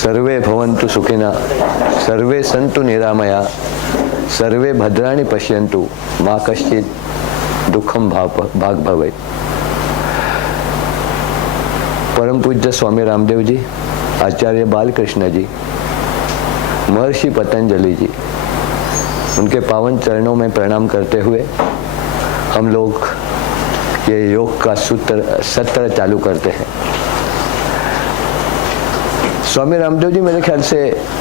सर्वे भवन्तु सुखिनः, सर्वे सन्तु निरामया, सर्वे भद्राणि पश्यन्तु, मा कश्चित् दुःखं भाग भवेत्। परम पूज्य स्वामी रामदेव जी, आचार्य बालकृष्ण जी, महर्षि पतंजलि जी, उनके पावन चरणों में प्रणाम करते हुए हम लोग ये योग का सत्र चालू करते हैं। स्वामी रामदेव जी मेरे ख्याल से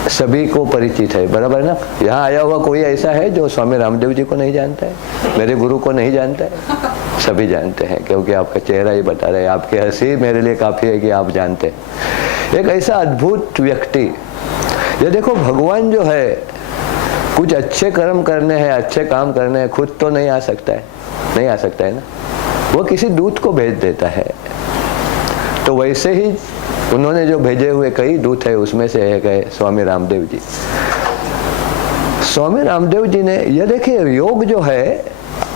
सभी को परिचित है, बराबर ना? यहाँ आया हुआ कोई ऐसा है जो स्वामी रामदेव जी को नहीं जानता है, मेरे गुरु को नहीं जानता है? सभी जानते हैं, क्योंकि आपका चेहरा ही बता रहे हैं, आपकी हंसी मेरे लिए काफी है कि आप जानते हैं। एक ऐसा अद्भुत व्यक्ति, ये देखो भगवान जो है कुछ अच्छे कर्म करने हैं, अच्छे काम करने हैं, खुद तो नहीं आ सकता है, नहीं आ सकता है ना, वो किसी दूत को भेज देता है। तो वैसे ही उन्होंने जो भेजे हुए कई दूत है, उसमें से एक है स्वामी रामदेव जी। स्वामी रामदेव जी ने, ये देखिए योग जो है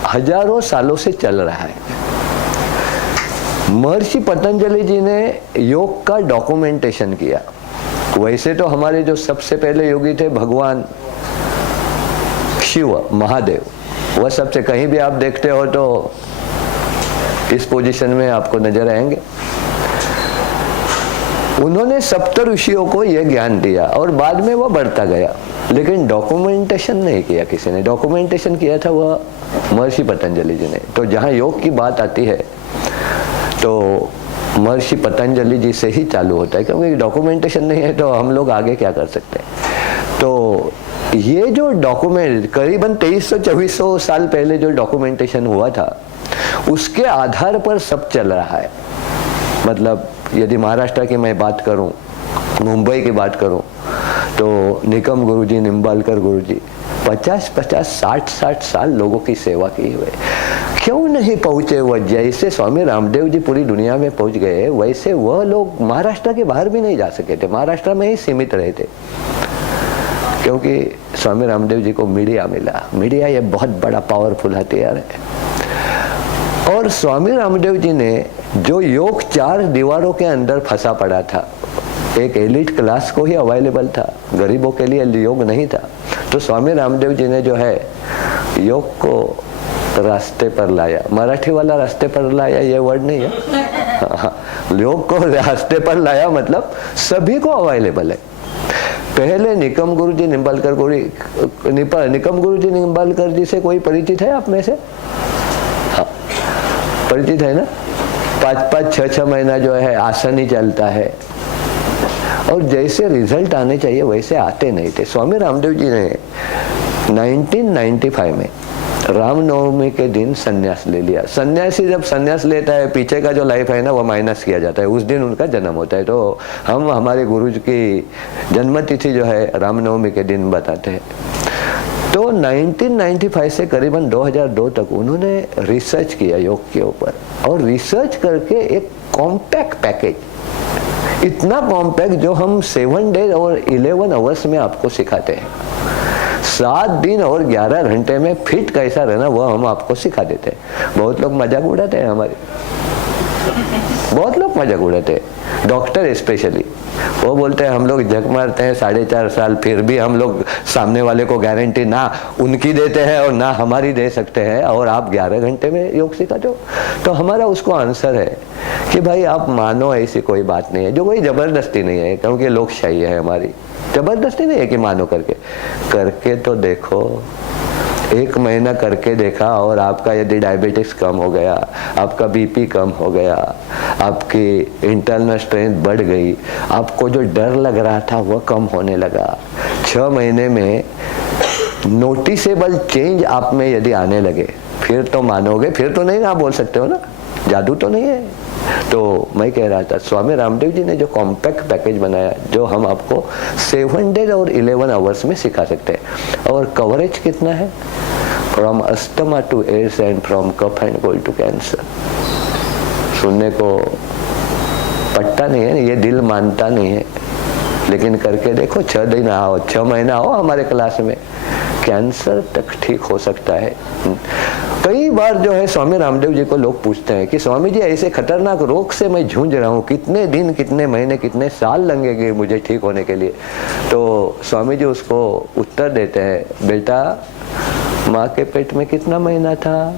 हजारों सालों से चल रहा है। महर्षि पतंजलि जी ने योग का डॉक्यूमेंटेशन किया। वैसे तो हमारे जो सबसे पहले योगी थे भगवान शिव, महादेव, वह सबसे, कहीं भी आप देखते हो तो इस पोजीशन में आपको नजर आएंगे। उन्होंने सप्त ऋषियों को यह ज्ञान दिया और बाद में वह बढ़ता गया, लेकिन डॉक्यूमेंटेशन नहीं किया किसी ने। डॉक्यूमेंटेशन किया था वह महर्षि पतंजलि जी ने। तो जहाँ योग की बात आती है तो महर्षि पतंजलि जी से ही चालू होता है, क्योंकि डॉक्यूमेंटेशन नहीं है तो हम लोग आगे क्या कर सकते हैं। तो ये जो डॉक्यूमेंट करीबन 2300-2400 साल पहले जो डॉक्यूमेंटेशन हुआ था, उसके आधार पर सब चल रहा है। मतलब यदि महाराष्ट्र की मैं बात करूं, मुंबई की बात करूं, तो निकम गुरुजी, निम्बालकर गुरुजी 50-50, 60-60 साल लोगों की सेवा की हुई। क्यों नहीं पहुंचे वह? जैसे स्वामी रामदेव जी पूरी दुनिया में पहुंच गए, वैसे वह लोग महाराष्ट्र के बाहर भी नहीं जा सके थे, महाराष्ट्र में ही सीमित रहे थे, क्योंकि स्वामी रामदेव जी को मीडिया मिला। मीडिया ये बहुत बड़ा पावरफुल हथियार है। और स्वामी रामदेव जी ने जो योग 4 दीवारों के अंदर फंसा पड़ा था, एक एलिट क्लास को ही अवेलेबल था, गरीबों के लिए योग नहीं था। तो स्वामी रामदेव जी ने जो है योग को रास्ते पर लाया। मराठी वाला रास्ते पर लाया ये वर्ड नहीं है, योग को रास्ते पर लाया मतलब सभी को अवेलेबल है। पहले निकम गुरुजी, निम्बालकर गुरु, निकम गुरुजी, निम्बालकर जी से कोई परिचित है आप में से? हाँ, परिचित है ना? 5-5, 6-6 महीना जो है आसन ही चलता है, और जैसे रिजल्ट आने चाहिए वैसे आते नहीं थे। स्वामी रामदेव जी ने 1995 में रामनवमी के दिन संन्यास ले लिया। सन्यासी जब संन्यास लेता है, पीछे का जो लाइफ है ना वो माइनस किया जाता है, उस दिन उनका जन्म होता है। तो हम हमारे गुरु जी की जन्मतिथि जो है रामनवमी के दिन बताते हैं। तो 1995 से करीबन 2002 तक उन्होंने रिसर्च किया योग के ऊपर, और रिसर्च करके एक कॉम्पैक्ट पैकेज, इतना कॉम्पैक्ट जो हम 7 डेज और 11 आवर्स में आपको सिखाते हैं। 7 दिन और 11 घंटे में फिट कैसा रहना वो हम आपको सिखा देते हैं। बहुत लोग मजाक उड़ाते हैं हमारे, बहुत लोग मजाक उड़ाते हैं, डॉक्टर स्पेशली। वो बोलते हैं हम लोग झक मारते हैं 4.5 साल, फिर भी हम लोग सामने वाले को गारंटी ना उनकी देते हैं और ना हमारी दे सकते हैं, और आप 11 घंटे में योग सिखाते हो। तो हमारा उसको आंसर है कि भाई आप मानो, ऐसी कोई बात नहीं है, जो कोई जबरदस्ती नहीं है, क्योंकि लोकशाही है हमारी, जबरदस्ती नहीं है कि मानो, करके तो देखो। 1 महीना करके देखा और आपका यदि डायबिटीज कम हो गया, आपका बीपी कम हो गया, आपकी इंटरनल स्ट्रेंथ बढ़ गई, आपको जो डर लग रहा था वह कम होने लगा, 6 महीने में नोटिसेबल चेंज आप में यदि आने लगे, फिर तो मानोगे, फिर तो नहीं ना बोल सकते हो ना, जादू तो नहीं है। तो मैं कह रहा था स्वामी रामदेव जी ने जो कॉम्पैक्ट पैकेज बनाया, जो हम आपको 7 डेज और 11 आवर्स में सिखा सकते हैं। और कवरेज कितना है? From asthma to AIDS and from cough and cold to cancer. सुनने को पटता नहीं है, ये दिल मानता नहीं है, लेकिन करके देखो। 6 दिन आओ, 6 महीना आओ हमारे क्लास में, कैंसर तक ठीक हो सकता है। कई बार जो है स्वामी रामदेव जी को लोग पूछते हैं कि स्वामी जी ऐसे खतरनाक रोग से मैं जूझ रहा हूँ, कितने दिन, कितने महीने, कितने साल लगेंगे मुझे ठीक होने के लिए? तो स्वामी जी उसको उत्तर देते हैं, बेटा माँ के पेट में कितना महीना था,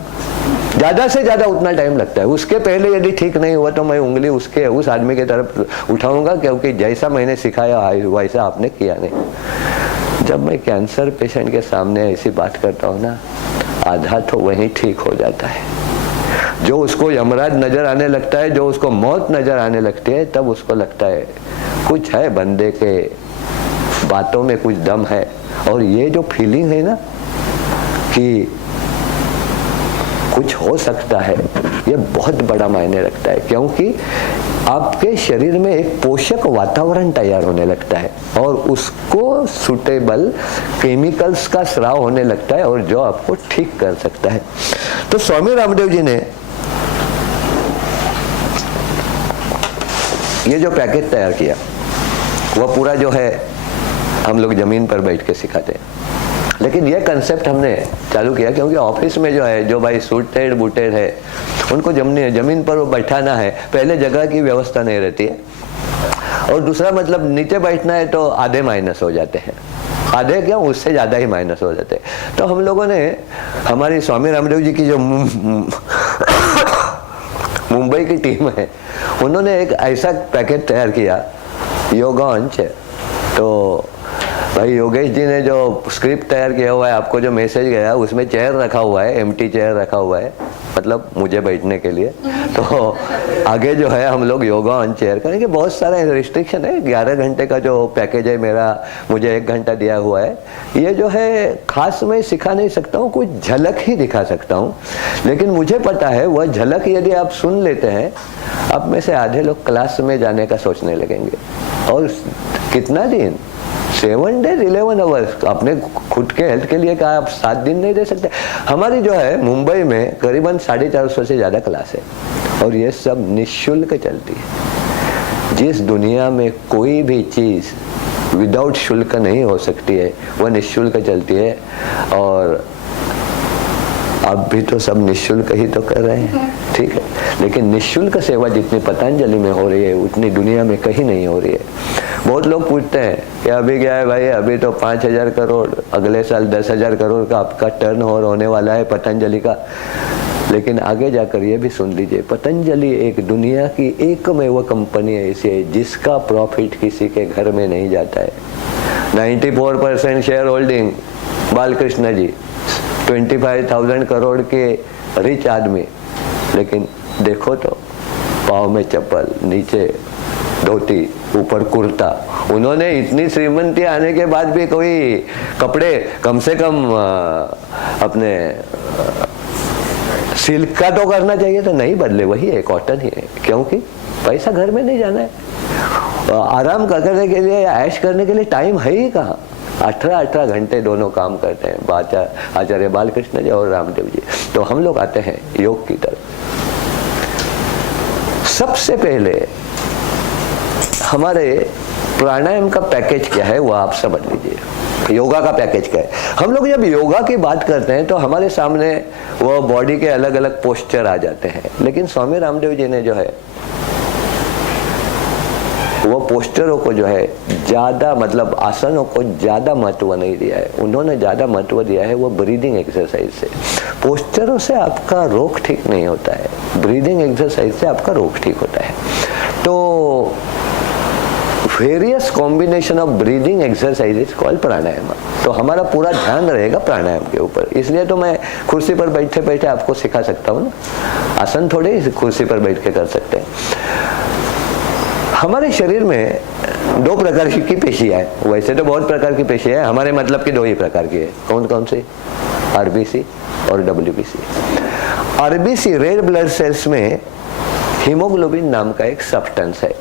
ज्यादा से ज्यादा उतना टाइम लगता है। उसके पहले यदि ठीक नहीं हुआ तो मैं उंगली उस आदमी की तरफ उठाऊंगा, क्योंकि जैसा मैंने सिखाया वैसा आपने किया नहीं। जब मैं कैंसर पेशेंट के सामने ऐसी बात करता हूँ ना, आधा तो वहीं ठीक हो जाता है। जो उसको यमराज नजर आने लगता है, जो उसको मौत नजर आने लगती है, तब उसको लगता है कुछ है बंदे के बातों में, कुछ दम है। और ये जो फीलिंग है ना कि कुछ हो सकता है, ये बहुत बड़ा मायने रखता है, क्योंकि आपके शरीर में एक पोषक वातावरण तैयार होने लगता है और उसको सुटेबल केमिकल्स का स्राव होने लगता है, और जो आपको ठीक कर सकता है। तो स्वामी रामदेव जी ने ये जो पैकेज तैयार किया, वह पूरा जो है हम लोग जमीन पर बैठ के सिखाते हैं। लेकिन ये कंसेप्ट हमने चालू किया क्योंकि ऑफिस में जो है, जो भाई सूटेड बूटेड है, उनको जमीन पर बैठाना है। पहले जगह की व्यवस्था नहीं रहती है, और दूसरा मतलब नीचे बैठना है तो आधे माइनस हो जाते हैं, आधे क्या उससे ज्यादा ही माइनस हो जाते हैं। तो हम लोगों ने, हमारी स्वामी रामदेव जी की जो मुंबई की टीम है, उन्होंने एक ऐसा पैकेज तैयार किया, योगा ऑन चेयर। तो भाई योगेश जी ने जो स्क्रिप्ट तैयार किया हुआ है, आपको जो मैसेज गया उसमें चेयर रखा हुआ है, एम्प्टी चेयर रखा हुआ है, मतलब मुझे बैठने के लिए। तो आगे जो है हम लोग योगा ऑन चेयर करेंगे। बहुत सारा रिस्ट्रिक्शन है, 11 घंटे का जो पैकेज है मेरा, मुझे 1 घंटा दिया हुआ है। ये जो है खास मैं सिखा नहीं सकता हूँ, कुछ झलक ही दिखा सकता हूँ। लेकिन मुझे पता है वह झलक यदि आप सुन लेते हैं, अब में से आधे लोग क्लास में जाने का सोचने लगेंगे। और कितना दिन, 7 days 11 hours, अपने खुद के हेल्थ के लिए कहा आप 7 दिन नहीं दे सकते। हमारी जो है मुंबई में करीबन 450 से ज्यादा क्लास है, और ये सब निःशुल्क चलती है। जिस दुनिया में कोई भी चीज विदाउट शुल्क नहीं हो सकती है, वह निःशुल्क चलती है। और अब भी तो सब निःशुल्क ही तो कर रहे हैं, ठीक है। लेकिन निःशुल्क सेवा जितनी पतंजलि में हो रही है, उतनी दुनिया में कहीं नहीं हो रही है। बहुत लोग पूछते हैं कि अभी क्या है भाई, अभी तो 5000 करोड़, अगले साल 10,000 करोड़ का आपका टर्न होने वाला है पतंजलि का। लेकिन आगे जाकर ये भी सुन लीजिए, पतंजलि एक दुनिया की एकमेव कंपनी ऐसी है जिसका प्रॉफिट किसी के घर में नहीं जाता है। 94% शेयर होल्डिंग बालकृष्ण जी, 25,000 करोड़ के रिच आदमी। लेकिन देखो तो, पाँव में चप्पल, नीचे धोती, ऊपर कुर्ता। उन्होंने इतनी श्रीमंती आने के बाद भी कोई कपड़े कम से कम अपने सिल्क का तो करना चाहिए था, नहीं बदले, वही है, कॉटन ही है। क्योंकि पैसा घर में नहीं जाना है, आराम करने के लिए, ऐश करने के लिए टाइम है ही कहाँ। 18 घंटे दोनों काम करते हैं, आचार्य बालकृष्ण जी और रामदेव जी। तो हम लोग आते हैं योग की तरफ। सबसे पहले हमारे प्राणायाम का पैकेज क्या है वो आप समझ लीजिए, योगा का पैकेज क्या है। हम लोग जब योगा की बात करते हैं तो हमारे सामने वो बॉडी के अलग अलग पोस्चर आ जाते हैं। लेकिन स्वामी रामदेव जी ने जो है वो पोस्टरों को जो है ज्यादा, मतलब आसनों को ज्यादा महत्व नहीं दिया है। उन्होंने ज्यादा महत्व दिया है वो ब्रीदिंग एक्सरसाइज से। पोस्टरों से आपका रोग ठीक नहीं होता है, ब्रीदिंग एक्सरसाइज से आपका रोग ठीक होता है। तो various combination of breathing exercise is called pranayama. तो हमारा पूरा ध्यान रहेगा प्राणायाम के ऊपर। इसलिए तो मैं कुर्सी पर बैठे बैठे आपको सिखा सकता हूँ ना, आसन थोड़े ही कुर्सी पर बैठ के कर सकते हैं। हमारे शरीर में 2 प्रकार की पेशियां है। वैसे तो बहुत प्रकार की पेशियां है, हमारे मतलब की 2 ही प्रकार की है। कौन कौन सी? आरबीसी और WBC. RBC red blood cells में हीमोग्लोबिन नाम का एक सब्सटेंस है।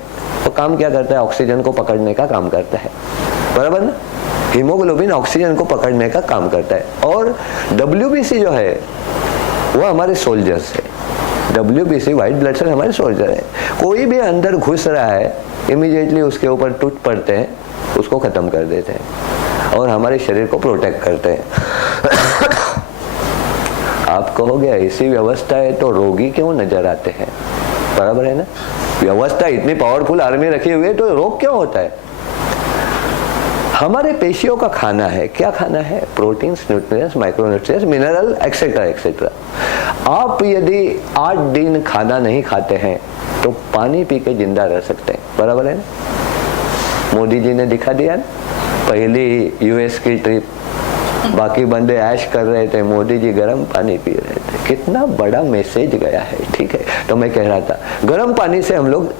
तो काम क्या करता है? ऑक्सीजन को पकड़ने का काम करता है, बराबर ना। हीमोग्लोबिन ऑक्सीजन को पकड़ने का काम करता है। और डब्ल्यूबीसी जो है वो हमारे सोल्जर्स है। डब्ल्यूबीसी व्हाइट ब्लड सेल हमारे सोल्जर है। कोई भी अंदर घुस रहा है, इमीडिएटली उसके ऊपर टूट पड़ते हैं, उसको खत्म कर देते हैं और हमारे शरीर को प्रोटेक्ट करते हैं। आप कहोगे ऐसी व्यवस्था है तो रोगी क्यों नजर आते हैं, बराबर है ना। व्यवस्था इतनी पावरफुल आर्मी रखी हुई है तो रोग क्यों होता है। हमारे पेशियों का खाना है, क्या खाना है, proteins, nutrients, micronutrients, mineral etcetera etcetera. आप यदि 8 दिन खाना नहीं खाते हैं तो पानी पी के जिंदा रह सकते हैं, बराबर है ना। मोदी जी ने दिखा दिया ना, पहली यूएस की ट्रिप, बाकी बंदे ऐश कर रहे थे, मोदी जी गर्म पानी पी रहे थे, कितना बड़ा मैसेज गया है। ठीक है, तो मैं कह रहा था गर्म पानी से हम लोग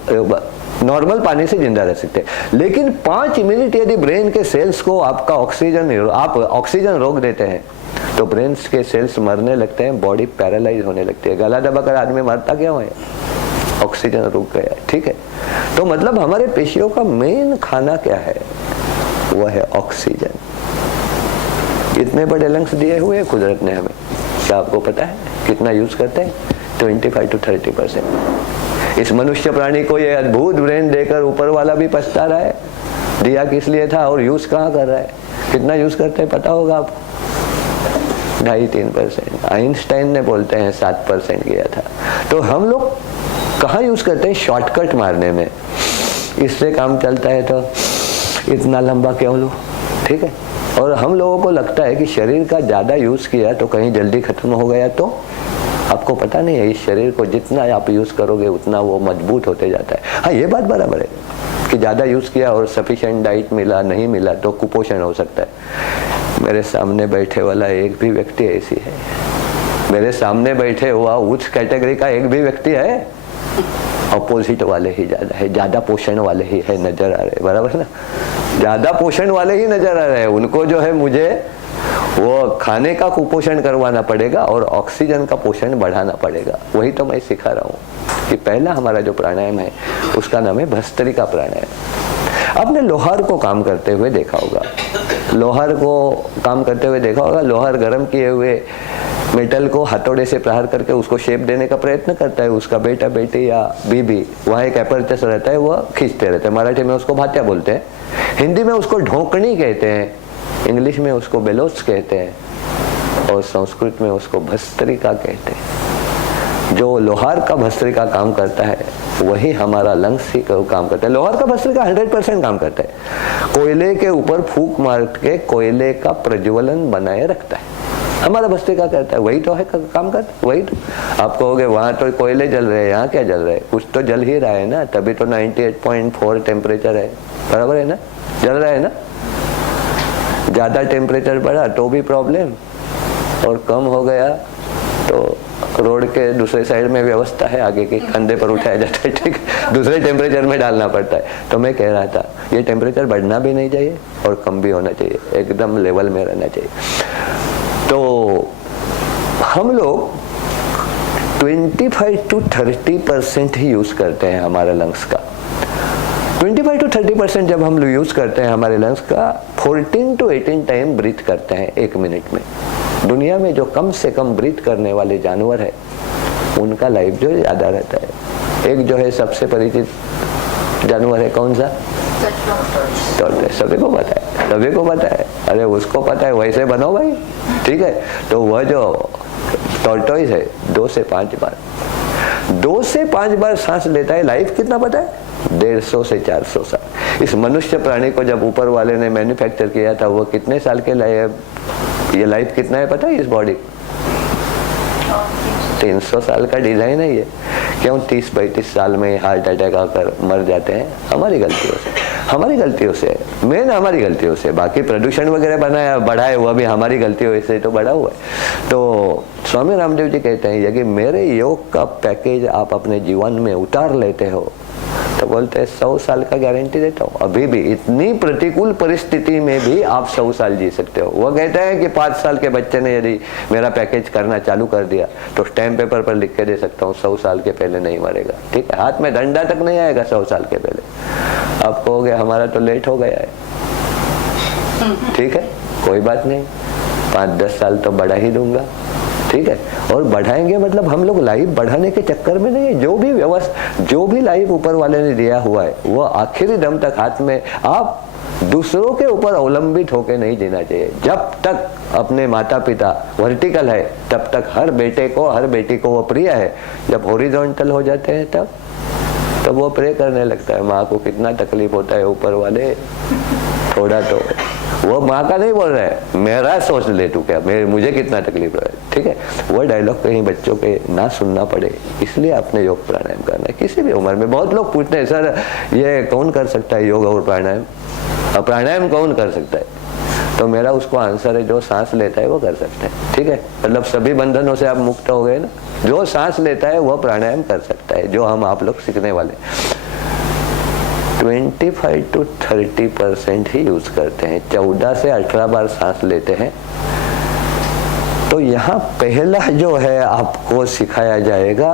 नॉर्मल पानी से जिंदा रह सकते हैं, लेकिन 5 मिनट यदि ब्रेन के सेल्स को आप ऑक्सीजन रोक देते हैं तो ब्रेन के सेल्स मरने लगते हैं, बॉडी पैरालाइज होने लगती है। गला दबाकर आदमी मरता क्यों है, ऑक्सीजन रुक गया है। ठीक है, तो मतलब हमारे पेशियों का मेन खाना क्या है, वह है ऑक्सीजन। इतने बड़े लंग्स दिए हुए हैं कुदरत ने हमें, क्या आपको पता है कितना यूज करते हैं, 25 to 30%। इस मनुष्य प्राणी को ये अद्भुत ब्रेन देकर ऊपर वाला भी पछता रहा है, दिया किस लिए था और यूज कहाँ कर रहा है, कितना यूज करते हैं पता होगा आपको, 2.5-3%। आइंस्टाइन ने बोलते हैं 7% किया था। तो हम लोग कहाँ यूज करते हैं, शॉर्टकट मारने में, इससे काम चलता है तो इतना लंबा क्यों लो। ठीक है, और हम लोगों को लगता है कि शरीर का ज्यादा यूज किया तो कहीं जल्दी खत्म हो गया, तो आपको पता नहीं है इस शरीर को जितना आप यूज करोगे उतना वो मजबूत होते जाता है। हाँ, ये बात बराबर है कि ज्यादा यूज किया और सफिशिएंट डाइट मिला नहीं मिला तो कुपोषण हो सकता है। मेरे सामने बैठे वाला एक भी व्यक्ति ऐसी है, मेरे सामने बैठे हुआ उच्च कैटेगरी का एक भी व्यक्ति है, अपोजिट वाले ही ज्यादा है, ज्यादा पोषण वाले ही है नजर आ रहे, बराबर ना, ज्यादा पोषण वाले ही नजर आ रहे हैं। उनको जो है मुझे वो खाने का कुपोषण करवाना पड़ेगा और ऑक्सीजन का पोषण बढ़ाना पड़ेगा। वही तो मैं सिखा रहा हूँ कि पहला हमारा जो प्राणायाम है उसका नाम है भस्त्रिका प्राणायाम। आपने लोहार को काम करते हुए देखा होगा, लोहार को काम करते हुए देखा होगा। लोहार गर्म किए हुए मेटल को हथौड़े से प्रहार करके उसको शेप देने का प्रयत्न करता है, उसका बेटा बेटी या बीबी, वहाँ एक एपर्चस रहता है, वह खींचते रहते हैं। मराठी में उसको भात्या बोलते हैं, हिंदी में उसको ढोकनी कहते हैं, इंग्लिश में उसको बेलोच कहते हैं और संस्कृत में उसको भस्त्रिका कहते हैं। जो लोहार का भस्त्रिका काम करता है वही हमारा लंग्स ही काम करता है। लोहार का भस्त्रिका 100% काम करता है, कोयले के ऊपर फूंक मार के कोयले का प्रज्वलन बनाए रखता है। हमारा भस्त्रिका करता है, वही तो है काम करता है, वही तो। आप कहोगे वहां तो कोयले जल रहे हैं, यहाँ क्या जल रहे हैं, कुछ तो जल ही रहा है ना, तभी तो 98.4 टेम्परेचर है, बराबर है ना, जल रहा है ना। ज्यादा टेम्परेचर बढ़ा तो भी प्रॉब्लम, और कम हो गया तो रोड के दूसरे साइड में व्यवस्था है, आगे के कंधे पर उठाया जाता है, ठीक, दूसरे टेम्परेचर में डालना पड़ता है। तो मैं कह रहा था ये टेम्परेचर बढ़ना भी नहीं चाहिए और कम भी होना चाहिए, एकदम लेवल में रहना चाहिए। तो हम लोग 25 to 30% ही यूज करते हैं हमारे लंग्स का। 25 to 30% जब हम लोग यूज करते हैं हमारे लंग्स का, 14 to 18 टाइम ब्रीथ करते हैं 1 मिनट में। दुनिया में जो कम से कम ब्रीथ करने वाले जानवर है उनका लाइफ जो ज्यादा रहता है। एक जो है सबसे परिचित जानवर है, कौन सा, टॉर्टोइस। सभी को पता है, सभी को पता है, अरे उसको पता है वैसे बनो भाई, ठीक है। तो वह जो टॉर्टोइस है 2 से 5 बार सांस लेता है। लाइफ कितना पता है, 150 से 400 साल। इस मनुष्य प्राणी को जब ऊपर वाले ने मैन्युफैक्चर किया था वो कितने साल के लिए, ये लाइफ कितना है पता है इस बॉडी, 300 साल का डिजाइन है ये। क्यों 30-35 साल में हार्ट अटैक आकर मर जाते हैं, हमारी गलतियों से, हमारी गलतियों से, मेन हमारी गलतियों से। बाकी प्रदूषण वगैरह बनाया बढ़ाए हुआ भी हमारी गलतियों से तो बढ़ा हुआ है। तो स्वामी रामदेव जी कहते हैं यदि मेरे योग का पैकेज आप अपने जीवन में उतार लेते हो तो बोलते हैं 100 साल का गारंटी देता हूँ। अभी भी इतनी प्रतिकूल परिस्थिति में भी आप 100 साल जी सकते हो। वो कहते हैं कि 5 साल के बच्चे ने यदि मेरा पैकेज करना चालू कर दिया तो स्टैम्प पेपर पर लिख के दे सकता हूँ 100 साल के पहले नहीं मरेगा, ठीक है, हाथ में डंडा तक नहीं आएगा 100 साल के पहले। आप कहोगे हमारा तो लेट हो गया है, ठीक है, कोई बात नहीं, 5-10 साल तो बढ़ा ही दूंगा, ठीक है। और बढ़ाएंगे मतलब हम लोग लाइफ बढ़ाने के चक्कर में नहीं है, जो भी व्यवस्था, जो भी लाइफ ऊपर वाले ने दिया हुआ है वो आखिरी दम तक हाथ में। आप दूसरों के ऊपर अवलंबित होकर नहीं जीना चाहिए। जब तक अपने माता पिता वर्टिकल है तब तक हर बेटे को हर बेटी को वो प्रिय है। जब हॉरिजॉन्टल हो जाते हैं तब वो प्रे करने लगता है। माँ को कितना तकलीफ होता है ऊपर वाले, थोड़ा तो वो माँ का नहीं बोल रहा है, मेरा सोच ले तू क्या, मुझे कितना तकलीफ रहा है, ठीक है। वो डायलॉग कहीं बच्चों के ना सुनना पड़े, इसलिए आपने योग प्राणायाम करना है किसी भी उम्र में। बहुत लोग पूछते हैं सर ये कौन कर सकता है योग और प्राणायाम, और प्राणायाम कौन कर सकता है? तो मेरा उसको आंसर है जो सांस लेता है वो कर सकता है, ठीक है। मतलब सभी बंधनों से आप मुक्त हो गए ना। जो सांस लेता है वो प्राणायाम कर सकता है, जो हम आप लोग सीखने वाले 25 to 30% ही यूज करते हैं। 14 से 18 बार सांस लेते हैं। तो यहाँ पहला जो है आपको सिखाया जाएगा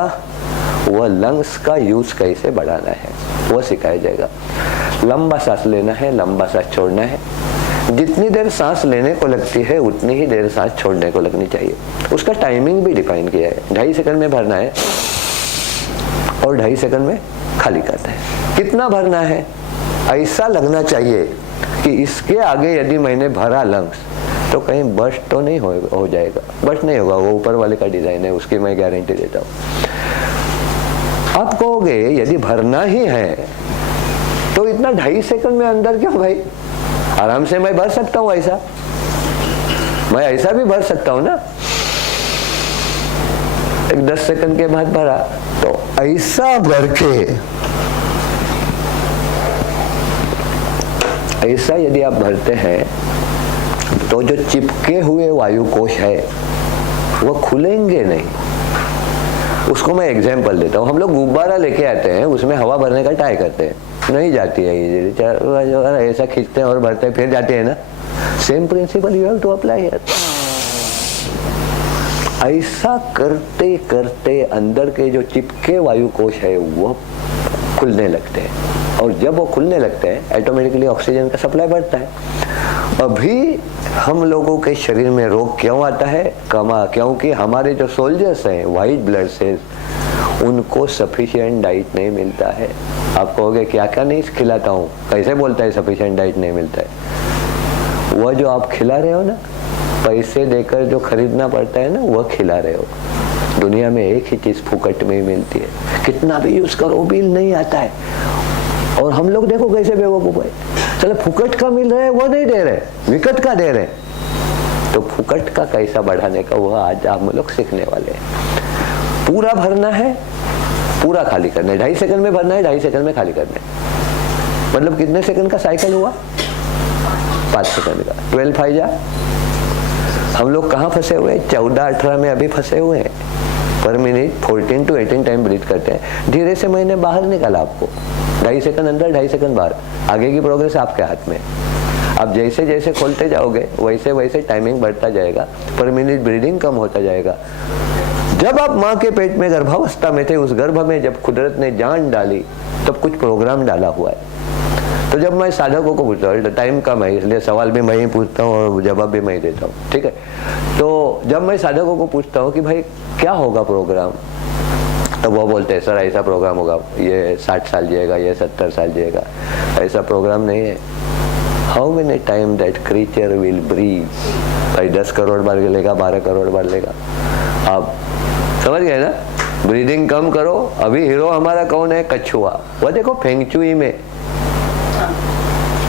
वह लंग्स का यूज कैसे बढ़ाना है, वो सिखाया जाएगा। लंबा सांस लेना है, लंबा सांस छोड़ना है। जितनी देर सांस लेने को लगती है उतनी ही देर सांस छोड़ने को लगनी चाहिए। उसका टाइमिंग भी डिफाइन किया है। 2.5 सेकंड में भरना है और 2.5 सेकंड में खाली करना है। कितना भरना है? ऐसा लगना चाहिए कि इसके आगे यदि मैंने भरा लंग्स तो कहीं बस्ट तो नहीं हो जाएगा। बस्ट नहीं होगा, वो ऊपर वाले का डिजाइन है, उसकी मैं गारंटी देता हूँ। आप कहोगे यदि भरना ही है तो इतना 2.5 सेकंड में अंदर क्यों भाई? आराम से मैं भर सकता हूँ, ऐसा मैं ऐसा भी भर सकता हूँ ना। एक 10 सेकंड के बाद भरा तो ऐसा भर के, ऐसा यदि आप भरते हैं तो जो चिपके हुए वायु कोश है वो खुलेंगे नहीं। उसको मैं एग्जांपल देता हूँ। हम लोग गुब्बारा लेके आते हैं, उसमें हवा भरने का ट्राई करते हैं, नहीं जाती है इजीली, ऐसा खींचते हैं और भरते हैं, फिर जाती है ना। Same principle you have to apply here. ऐसा करते करते अंदर के जो चिपके वायु कोश है वो खुलने लगते हैं, और जब वो खुलने लगते हैं ऑटोमेटिकली ऑक्सीजन का सप्लाई बढ़ता है। अभी हम लोगों के शरीर में रोग क्यों आता है? क्योंकि हमारे जो सोल्जर्स हैं, वाइट ब्लड सेल्स, उनको सफिशिएंट डाइट नहीं मिलता है। आप कहोगे क्या क्या नहीं खिलाता हूँ, कैसे बोलता है सफिशिएंट डाइट नहीं मिलता है? वह जो आप खिला रहे हो ना, पैसे देकर जो खरीदना पड़ता है ना, वह खिला रहे हो। दुनिया में एक ही चीज फुकट में ही मिलती है, कितना भी यूज करो बिल नहीं आता है। और हम लोग देखो कैसे बेवकूफ है, चलो फुकट का मिल रहा है वो नहीं दे रहे, विकट का दे रहे। तो फुकट का कैसा बढ़ाने का वह आज हम लोग सीखने वाले हैं। पूरा भरना है, पूरा खाली करना है। 2.5 सेकंड में भरना है, 2.5 सेकंड में खाली करना है। मतलब कितने सेकंड का साइकिल हुआ? 5 सेकंड का। 12 5 जा। हम लोग कहाँ फंसे हुए? 14-18 में अभी फंसे हुए हैं। पर मिनट 14 to 18 टाइम ब्रीथ करते हैं। धीरे से मैंने बाहर निकाला आपको, 2.5 सेकंड अंदर, 2.5 सेकंड बाहर। आगे की प्रोग्रेस आपके हाथ में। आप जैसे जैसे खोलते जाओगे वैसे वैसे टाइमिंग बढ़ता जाएगा, पर मिनट ब्रीदिंग कम होता जाएगा। जब आप माँ के पेट में गर्भावस्था में थे, उस गर्भ में जब कुदरत ने जान डाली तब कुछ प्रोग्राम डाला हुआ है। तो जब मैं साधकों को पूछता हूँ, टाइम कम है इसलिए सवाल भी मैं ही पूछता हूँ और जवाब भी मैं ही देता हूँ, ठीक है। तो जब मैं साधकों को पूछता हूँ कि भाई क्या होगा प्रोग्राम, तो वो बोलते हैं सर ऐसा प्रोग्राम होगा, ये 60 साल जिएगा, ये 70 साल जिएगा। ऐसा प्रोग्राम नहीं है। How many time that creature will breathe? भाई 10 करोड़ बार लेगा, 12 करोड़ बार लेगा। आप समझ गए ना? ब्रीदिंग कम करो। अभी हीरो हमारा कौन है? कछुआ। वो देखो फेंगचुई में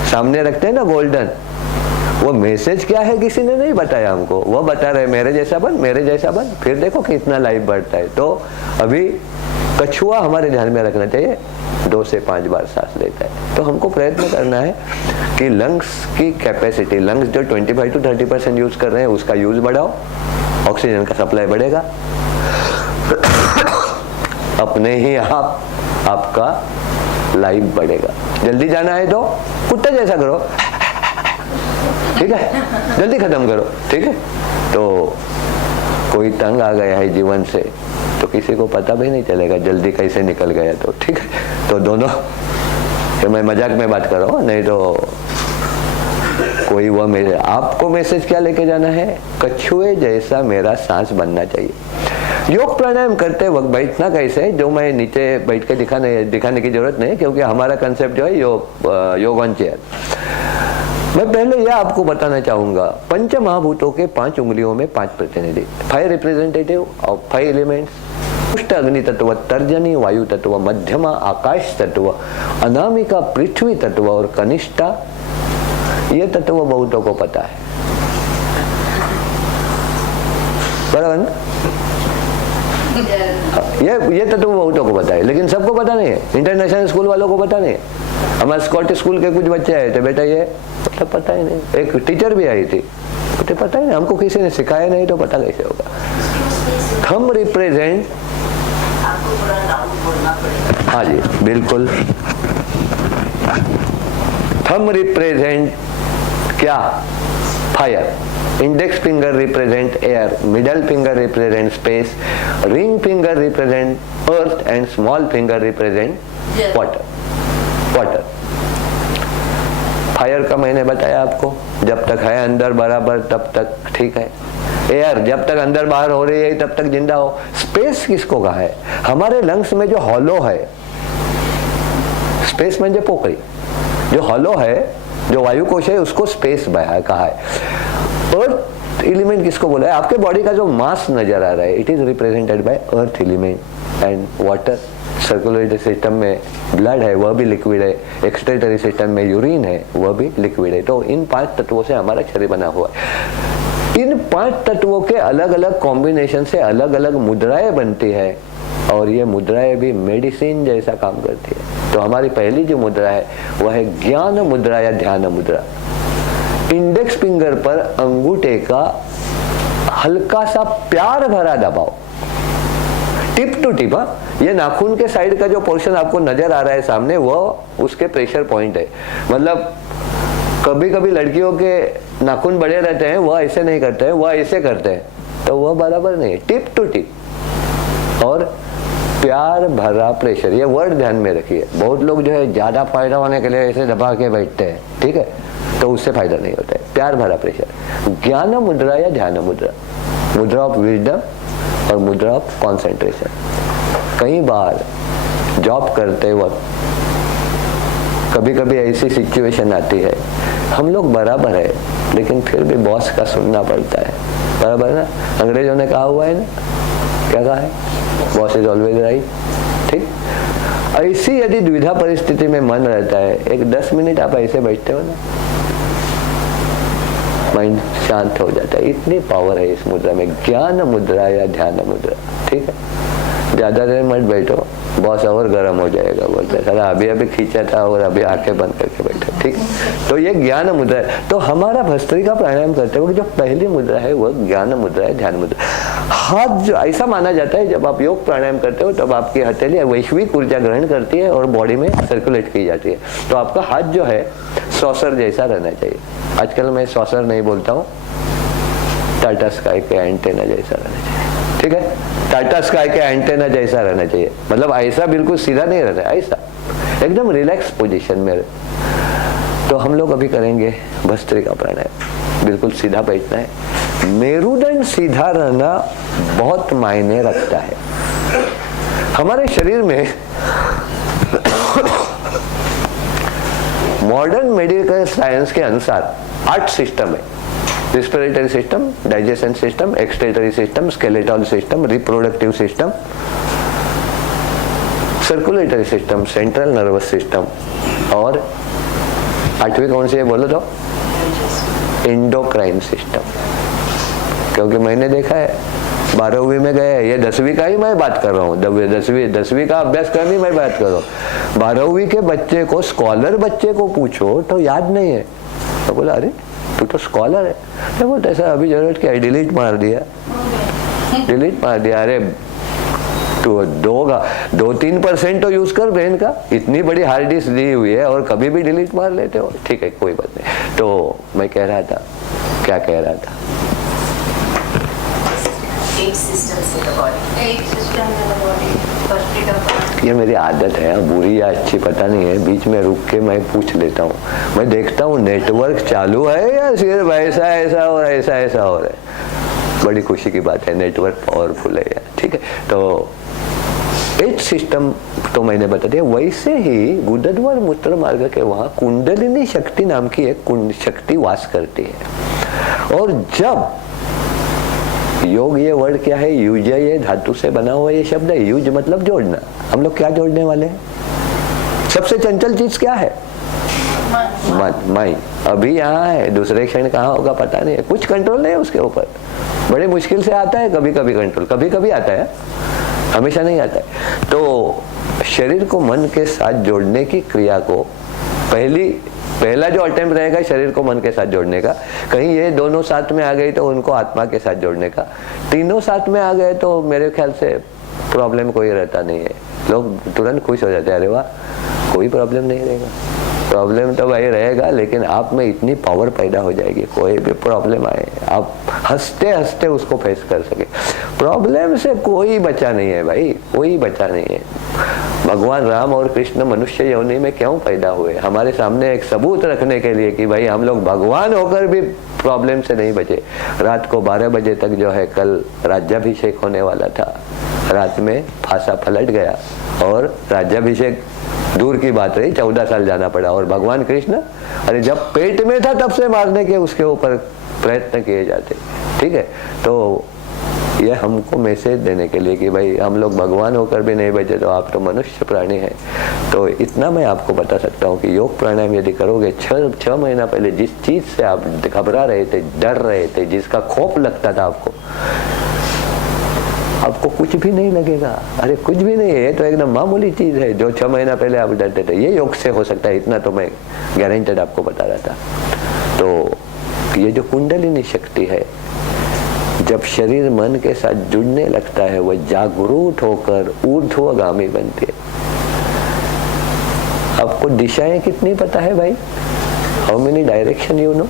सामने रखते हैं ना गोल्डन, वो मैसेज क्या है किसी ने नहीं बताया हमको, वो बता रहे मेरे जैसा बन, मेरे जैसा बन। फिर देखो कितना लाइफ बढ़ता है। तो अभी कछुआ हमारे ध्यान में रखना चाहिए, 2 से 5 बार सांस लेता है। तो हमको प्रयत्न करना है कि लंग्स की कैपेसिटी, लंग्स जो 25 to 30% यूज कर रहे हैं उसका यूज बढ़ाओ, ऑक्सीजन का सप्लाई बढ़ेगा। अपने ही आपका लाइफ बढ़ेगा। जल्दी जाना है तो कुत्ते जैसा करो, ठीक है, जल्दी खत्म करो, ठीक है। तो कोई तंग आ गया है जीवन से तो किसी को पता भी नहीं चलेगा जल्दी कैसे निकल गया, तो ठीक है। तो दोनों, तो मैं मजाक में बात कर रहा हूँ, नहीं तो कोई वो मेरे आपको मैसेज क्या लेके जाना है? कछुए जैसा मेरा सांस बनना चाहिए। योग प्राणायाम करते वक्त बैठना कैसे, जो मैं नीचे बैठ के दिखाने की जरूरत नहीं, क्योंकि हमारा कंसेप्ट जो है योग ऑन चेयर। मैं पहले यह आपको बताना चाहूंगा, पंच महाभूतों के 5 उंगलियों में 5 प्रतिनिधि, 5 रिप्रेजेंटेटिव ऑफ 5 एलिमेंट्स। उष्ट अग्नि तत्व, तर्जनी वायु तत्व, मध्यमा आकाश तत्व, अनामिका पृथ्वी तत्व और कनिष्ठा, ये तत्व बहुतों को पता है, बराबर ना? ये तत्व बहुतों को पता है, लेकिन सबको पता नहीं है। इंटरनेशनल स्कूल वालों को पता नहीं है। हमारे स्कॉटिश स्कूल के कुछ बच्चे आए थे, बेटा ये मतलब पता ही नहीं। एक टीचर भी आई थी, तो पता ही नहीं, हमको किसी ने सिखाया नहीं तो पता कैसे होगा। थंब रिप्रेजेंट, हाँ जी बिल्कुल, थंब रिप्रेजेंट क्या? Fire. Index finger represent air, middle finger represent space, ring finger represent earth and small finger represent water. Fire का मैंने बताया आपको, जब तक है अंदर बराबर तब तक ठीक है। एयर जब तक अंदर बाहर हो रही है तब तक जिंदा हो। स्पेस किसको कहा है? हमारे लंग्स में जो हॉलो है, स्पेस म्हणजे पोकळी, जो हॉलो है, जो वायु कोश है, उसको स्पेस कहा है। अर्थ एलिमेंट किसको बोला है? आपके बॉडी का जो मास नजर आ रहा है, it is represented by earth element and water. Circulatory system में ब्लड है, वह भी लिक्विड है। एक्सक्रीटरी सिस्टम में यूरिन है, वह भी लिक्विड है। तो इन 5 तत्वों से हमारा शरीर बना हुआ है। इन 5 तत्वों के अलग अलग कॉम्बिनेशन से अलग अलग मुद्राएं बनती है, और ये मुद्राएं भी मेडिसिन जैसा काम करती है। तो हमारी पहली जो मुद्रा है वह है ज्ञान मुद्रा या ध्यान मुद्रा। इंडेक्स फिंगर पर अंगूठे का हल्का सा प्यार भरा दबाव, टिप टू टिप। ये नाखून के साइड का जो पोर्शन आपको नजर आ रहा है सामने, वो उसके प्रेशर पॉइंट है। मतलब कभी कभी लड़कियों के नाखून बड़े रहते हैं, वह ऐसे नहीं करते हैं, वह ऐसे करते हैं, तो वह बराबर नहीं है। टिप टू टिप और प्यार भरा प्रेशर, ये वर्ड ध्यान में रखिए। बहुत लोग जो है ज्यादा फायदा होने के लिए ऐसे दबा के बैठते हैं, ठीक है, तो उससे फायदा नहीं होता है। प्यार भरा प्रेशर, ज्ञान मुद्रा या ध्यान मुद्रा, मुद्रा ऑफ विजडम और मुद्रा ऑफ कॉन्सेंट्रेशन। कई बार जॉब करते वक्त कभी कभी ऐसी सिचुएशन आती है, हम लोग बराबर है लेकिन फिर भी बॉस का सुनना पड़ता है, बराबर ना? अंग्रेजों ने कहा हुआ है ना, क्या कहा है? Boss is always right. ठीक, ऐसी यदि द्विधा परिस्थिति में मन रहता है, एक 10 मिनट आप ऐसे बैठते हो ना, माइंड शांत हो जाता है। इतनी पावर है इस मुद्रा में, ज्ञान मुद्रा या ध्यान मुद्रा। ठीक है, ज्यादा देर मत बैठो, बॉस और गर्म हो जाएगा, बोलते हैं साला अभी अभी खींचा था और अभी आंखें बंद करके बैठे। ठीक, तो ये ज्ञान मुद्रा है। तो हमारा भस्त्रिका प्राणायाम करते हुए जो पहली मुद्रा है वह ज्ञान मुद्रा है, ध्यान मुद्रा। हाथ जो ऐसा माना जाता है, जब आप योग प्राणायाम करते हो तब आपकी हथेली वैश्विक ऊर्जा ग्रहण करती है और बॉडी में सर्कुलेट की जाती है। तो आपका हाथ जो है सॉसर जैसा रहना चाहिए। आजकल मैं सॉसर नहीं बोलता हूँ, टाटा स्काई के एंटेना जैसा रहना चाहिए। ठीक है, टाटा स्काई के एंटेना जैसा रहना चाहिए, मतलब ऐसा बिल्कुल सीधा नहीं रहता, ऐसा एकदम रिलैक्स पोजीशन में। तो हम लोग अभी करेंगे भस्त्रिका प्राणायाम। बिल्कुल सीधा बैठना है, मेरुदंड सीधा रहना बहुत मायने रखता है। हमारे शरीर में मॉडर्न मेडिकल साइंस के अनुसार 8 सिस्टम है। Respiratory system, digestion system, excretory system, skeletal system, reproductive system, circulatory system, central nervous system, और 8वीं कौन सी है बोलो तो? Endocrine system. क्योंकि मैंने देखा है 12वीं में गए, ये 10वीं का ही मैं बात कर रहा हूँ, 10वीं का अभ्यास करनी मैं बात कर रहा हूँ। 12वीं के बच्चे को, स्कॉलर बच्चे को पूछो तो याद नहीं है, तो बोला अरे तू तो स्कॉलर है। मैं बोलता ऐसा अभी जरूरत क्या है, डिलीट मार दिया, डिलीट मार दिया। अरे तो 2-3% तो यूज कर ब्रेन का, इतनी बड़ी हार्ड डिस्क दी हुई है और कभी भी डिलीट मार लेते हो। ठीक है, कोई बात नहीं। तो मैं कह रहा था, क्या कह रहा था? 8 systems in the body. 8 systems in the body. ये मेरी आदत है, बुरी या अच्छी पता नहीं है, बीच में रुक के मैं पूछ लेता हूँ। मैं देखता हूँ नेटवर्क चालू है या सिर्फ ऐसा ऐसा और ऐसा ऐसा हो रहा है। बड़ी खुशी की बात है, नेटवर्क पावरफुल है यार। ठीक है, तो एक सिस्टम तो मैंने बता दिया। वैसे ही गुदद्वार मूत्र मार्ग के वहां कुंडलिनी शक्ति नाम की एक शक्ति वास करती है। और जब योग, ये वर्ड क्या है, युज, ये धातु से बना हुआ ये शब्द है। युज मतलब जोड़ना। हम लोग क्या जोड़ने वाले हैं? सबसे चंचल चीज क्या है? मन, माइंड। अभी यहाँ है, दूसरे क्षण कहाँ होगा पता नहीं है, कुछ कंट्रोल नहीं है उसके ऊपर। बड़े मुश्किल से आता है कभी कभी कंट्रोल, कभी कभी आता है, हमेशा नहीं आता है। तो शरीर को मन के साथ जोड़ने की क्रिया को पहला जो अटेम्प्ट रहेगा शरीर को मन के साथ जोड़ने का, कहीं ये दोनों साथ में आ गई तो उनको आत्मा के साथ जोड़ने का, तीनों साथ में आ गए तो मेरे ख्याल से प्रॉब्लम कोई रहता नहीं है। लोग तुरंत खुश हो जाते हैं, अरे वाह कोई प्रॉब्लम नहीं रहेगा। प्रॉब्लम तो भाई रहेगा, लेकिन आप में इतनी पावर पैदा हो जाएगी, कोई भी प्रॉब्लम आए आप हंसते हंसते उसको फेस कर सके। प्रॉब्लम से कोई बचा नहीं है भाई, कोई बचा नहीं है। भगवान राम और कृष्ण मनुष्य योनि में क्यों पैदा हुए? हमारे सामने एक सबूत रखने के लिए कि भाई हम लोग भगवान होकर भी प्रॉब्लम से नहीं बचे। रात को 12 बजे तक जो है कल राज्याभिषेक होने वाला था, रात में फांसा पलट गया और राज्याभिषेक दूर की बात रही, 14 साल जाना पड़ा। और भगवान कृष्ण अरे जब पेट में था तब से मारने के उसके ऊपर प्रयत्न किए जाते। ठीक है, तो यह हमको मैसेज देने के लिए कि भाई हम लोग भगवान होकर भी नहीं बचे तो आप तो मनुष्य प्राणी हैं। तो इतना मैं आपको बता सकता हूँ कि योग प्राणायाम यदि करोगे, 6 महीना पहले जिस चीज से आप घबरा रहे थे, डर रहे थे, जिसका खौफ लगता था आपको कुछ भी नहीं लगेगा। अरे कुछ भी नहीं है, तो एकदम मामूली चीज है जो 6 महीना पहले आप डरते थे, ये योग से हो सकता है। इतना तो मैं गारंटेड आपको बता रहा था। तो ये जो कुंडलिनी शक्ति है, जब शरीर मन के साथ जुड़ने लगता है, वह जागरूक होकर ऊर्ध्वगामी बनती है। आपको दिशाएं कितनी पता है भाई? How many direction you know?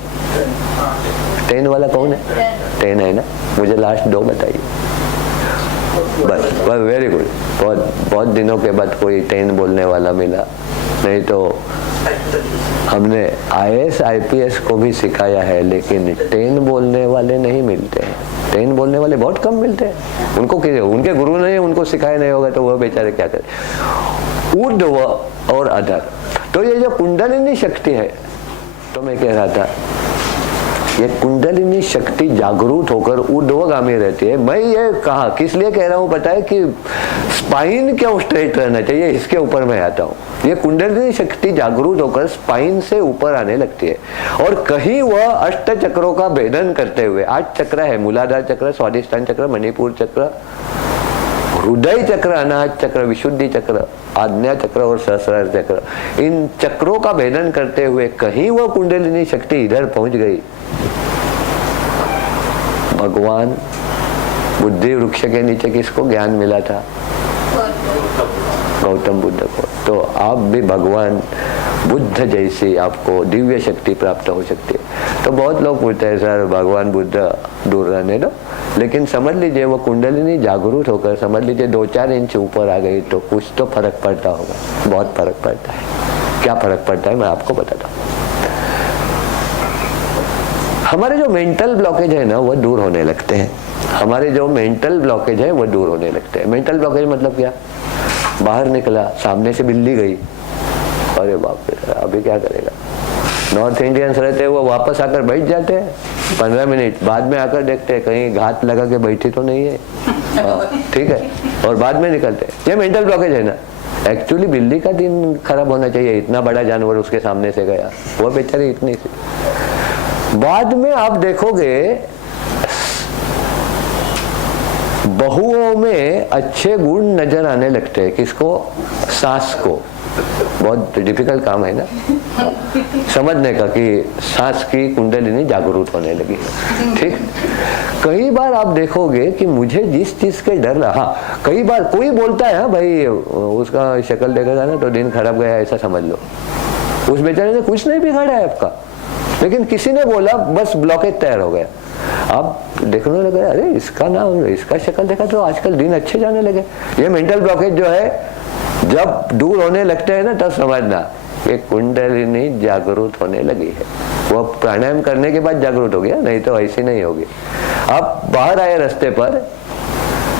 10 वाला कौन है? 10 है ना? मुझे लास्ट 2 बताइए बस। Very good. बहुत दिनों के बाद कोई 10 बोलने वाला मिला, नहीं तो हमने IAS IPS को भी सिखाया है, लेकिन 10 बोलने वाले नहीं मिलते हैं। 10 बोलने वाले बहुत कम मिलते हैं। उनके गुरु ने उनको सिखाया नहीं होगा तो वह बेचारे क्या करें। ऊर्ध्व और अधर, तो ये जो कुंडलिनी शक्ति है, तो मैं कह रहा था ये कुंडलिनी शक्ति जागरूक होकर ऊर्ध्वगामी रहती है। मैं ये कहा किस लिए कह रहा हूँ पता है? कि स्पाइन क्यों स्ट्रेट रहना चाहिए, इसके ऊपर मैं आता हूँ। ये कुंडलिनी शक्ति जागरूक होकर स्पाइन से ऊपर आने लगती है और कहीं वह 8 चक्रों का भेदन करते हुए, 8 चक्र है, मूलाधार चक्र, स्वादिष्ठान चक्र, मणिपुर चक्र, हृदय चक्र, अनाहत चक्र, विशुद्धि चक्र, आज्ञा चक्र और सहस्रार चक्र, इन चक्रों का भेदन करते हुए कहीं वह कुंडलिनी शक्ति इधर पहुंच गई। भगवान बुद्धि वृक्ष के नीचे किसको ज्ञान मिला था? गौतम बुद्ध को। तो आप भी भगवान बुद्ध जैसी आपको दिव्य शक्ति प्राप्त हो सकती है। तो बहुत लोग पूछते हैं सर भगवान बुद्ध दूर रहने दो, लेकिन समझ लीजिए वो कुंडलिनी जागरूक होकर समझ लीजिए 2-4 इंच ऊपर आ गई तो कुछ तो फर्क पड़ता होगा। बहुत फर्क पड़ता है। क्या फर्क पड़ता है मैं आपको बताता हूँ। हमारे जो मेंटल ब्लॉकेज है ना वो दूर होने लगते हैं। हमारे जो मेंटल ब्लॉकेज है वो दूर होने लगते हैं। मेंटल ब्लॉकेज मतलब क्या? बाहर निकला, सामने से बिल्ली गई, अरे बाप रे अभी क्या करेगा? नॉर्थ इंडियंस रहते हैं वो वापस आकर बैठ जाते हैं 15 मिनट, बाद में आकर देखते हैं कहीं घात लगा के बैठी तो नहीं है, ठीक है, और बाद में निकलते हैं। ये मेंटल ब्लॉकेज है ना। एक्चुअली बिल्ली का दिन खराब होना चाहिए, इतना बड़ा जानवर उसके सामने से गया, वो बेचारी इतनी सी। बाद में आप देखोगे बहुओं में अच्छे गुण नजर आने लगते हैं। किसको? सांस को। बहुत डिफिकल्ट काम है ना समझने का कि सांस की कुंडलिनी जागरूक होने लगी है। ठीक, कई बार आप देखोगे कि मुझे जिस चीज के डर रहा, कई बार कोई बोलता है भाई उसका शक्ल देखेगा ना तो दिन खराब गया, ऐसा समझ लो। उस बेचारे ने कुछ नहीं बिगाड़ा है आपका, लेकिन किसी ने बोला बस ब्लॉकेज तैयार हो गया। आप देखने लगे अरे इसका नाम, इसका शक्ल देखा तो आजकल दिन अच्छे जाने लगे। ये मेंटल ब्लॉकेज जो है जब दूर होने लगते हैं ना तब समझना कि कुंडलिनी जागरूक होने लगी है। वो प्राणायाम करने के बाद जागरूक हो गया, नहीं तो ऐसी नहीं होगी। आप बाहर आए रास्ते पर,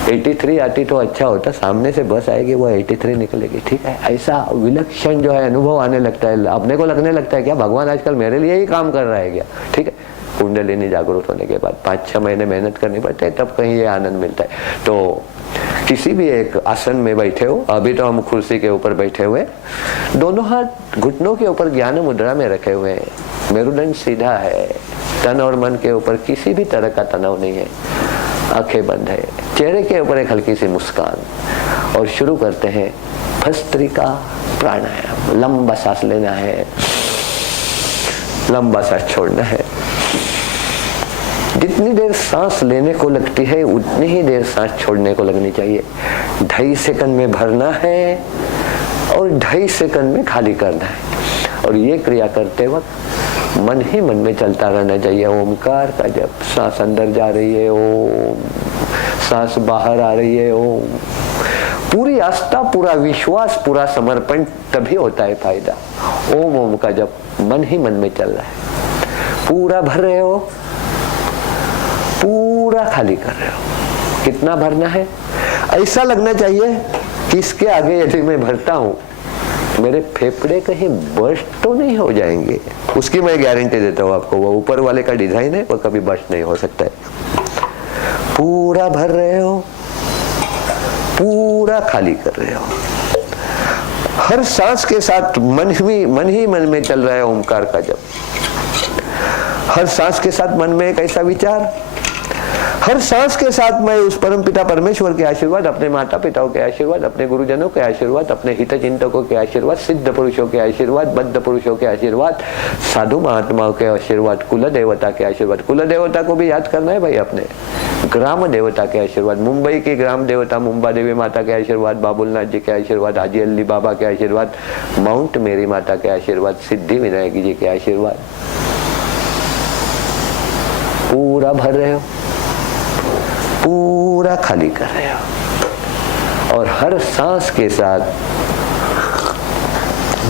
83 आती तो अच्छा होता, सामने से बस आएगी वो 83 निकलेगी, ठीक है। ऐसा विलक्षण जो है अनुभव आने लगता है, अपने को लगने लगता है क्या भगवान आजकल मेरे लिए ही काम कर रहा है क्या, ठीक है। कुंडलिनी जागरूक होने के बाद 5-6 महीने मेहनत करनी पड़ती है, तब कहीं ये आनंद मिलता है। तो किसी भी एक आसन में बैठे हो, अभी तो हम कुर्सी के ऊपर बैठे हुए, दोनों हाथ घुटनों के ऊपर ज्ञान मुद्रा में रखे हुए हैं, मेरुदंड सीधा है, तन और मन के ऊपर किसी भी तरह का तनाव नहीं है, आंखें बंद है, चेहरे के ऊपर एक हल्की सी मुस्कान। और शुरू करते हैं भस्त्रिका प्राणायाम। लंबा सांस लेना है, लंबा सांस छोड़ना है। जितनी देर सांस लेने को लगती है उतनी ही देर सांस छोड़ने को लगनी चाहिए। 2.5 सेकंड में भरना है और 2.5 सेकंड में खाली करना है। और ये क्रिया करते वक्त मन ही मन में चलता रहना चाहिए। ओमकार का जब सांस अंदर जा रही है ओम, सांस बाहर आ रही है ओम। पूरी आस्था, पूरा विश्वास, पूरा समर्पण, तभी होता है फायदा। ओम ओम का जब मन ही मन में चल रहा है, पूरा भर रहे हो, पूरा खाली कर रहे हो। कितना भरना है? ऐसा लगना चाहिए कि इसके आगे यदि मैं भरता हूं मेरे फेफड़े कहीं बर्स्ट तो नहीं हो जाएंगे, उसकी मैं गारंटी देता हूं आपको। वो ऊपर वाले का डिजाइन है, वो कभी बर्स्ट नहीं हो सकता है। पूरा भर रहे हो, पूरा खाली कर रहे हो। हर सांस के साथ मन ही मन में चल रहा है ओमकार का जप। हर सांस के साथ मन में एक ऐसा विचार, हर सांस के साथ मैं उस परम पिता परमेश्वर के आशीर्वाद, अपने माता पिताओं के आशीर्वाद, अपने गुरुजनों के आशीर्वाद, अपने हित चिंतकों के आशीर्वाद, सिद्ध पुरुषों के आशीर्वाद, बद्ध पुरुषों के आशीर्वाद, साधु महात्माओं के आशीर्वाद, कुल देवता के आशीर्वाद। कुल देवता को भी याद करना है भाई अपने। ग्राम देवता के आशीर्वाद, मुंबई की ग्राम देवता मुंबा देवी माता के आशीर्वाद, बाबुलनाथ जी के आशीर्वाद, हाजी अली बाबा के आशीर्वाद, माउंट मेरी माता के आशीर्वाद, सिद्धि विनायक जी के आशीर्वाद। पूरा भर रहे हो, पूरा खाली कर रहे हो। और हर सांस के साथ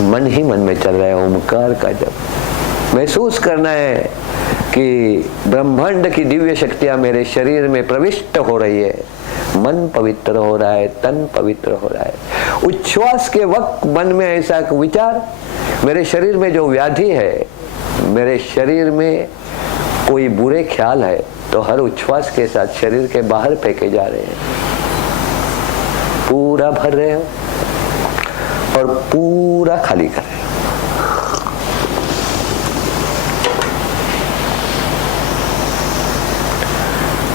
मन ही मन में चल रहा है ओमकार का जप। महसूस करना है कि ब्रह्मांड की दिव्य शक्तियां मेरे शरीर में प्रविष्ट हो रही है। मन पवित्र हो रहा है, तन पवित्र हो रहा है। उच्छ्वास के वक्त मन में ऐसा विचार, मेरे शरीर में जो व्याधि है, मेरे शरीर में कोई बुरे ख्याल है, तो हर उच्छ्वास के साथ शरीर के बाहर फेंके जा रहे हैं। पूरा भर रहे हो और पूरा खाली कर रहे हो।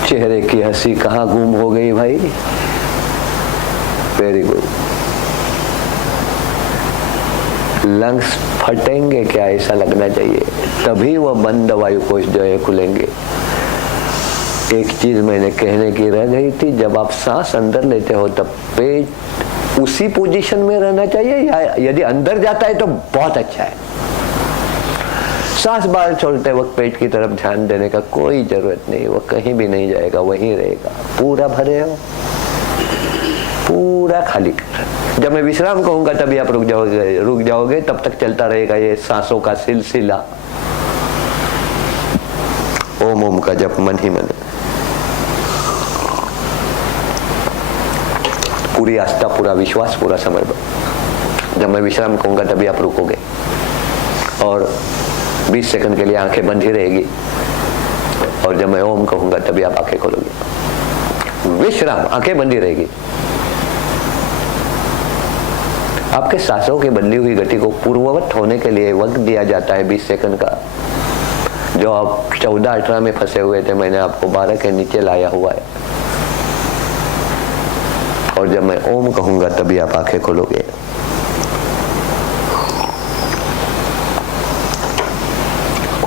चेहरे की हंसी कहाँ गुम हो गई भाई? Very good. लंग्स फटेंगे क्या, ऐसा लगना चाहिए, तभी वह बंद वायु कोश जो है खुलेंगे। एक चीज मैंने कहने की रह गई थी, जब आप सांस अंदर लेते हो तब पेट उसी पोजीशन में रहना चाहिए, या यदि अंदर जाता है तो बहुत अच्छा है। सांस बाहर छोड़ते वक्त पेट की तरफ ध्यान देने का कोई जरूरत नहीं, वो कहीं भी नहीं जाएगा, वहीं रहेगा। पूरा भरे हो, पूरा खाली कर। जब मैं विश्राम कहूंगा तभी आप रुक जाओगे, तब तक चलता रहेगा ये सांसों का सिलसिला। ओम ओम का जप मन ही मन, पूरी आस्था, पूरा विश्वास, पूरा समर्पण। जब मैं विश्राम कहूंगा तभी आप रुकोगे और 20 सेकंड के लिए आंखें बंद ही रहेगी। और जब मैं ओम कहूंगा तभी आप आंखें खोलोगे। विश्राम, आंखें बंद ही रहेगी। आपके सांसों की बदली हुई गति को पूर्ववत होने के लिए वक्त दिया जाता है 20 सेकंड का। जो आप 14-18 में फंसे हुए थे, मैंने आपको 12 के नीचे लाया हुआ है। और जब मैं ओम कहूंगा तभी आप आंखें खोलोगे।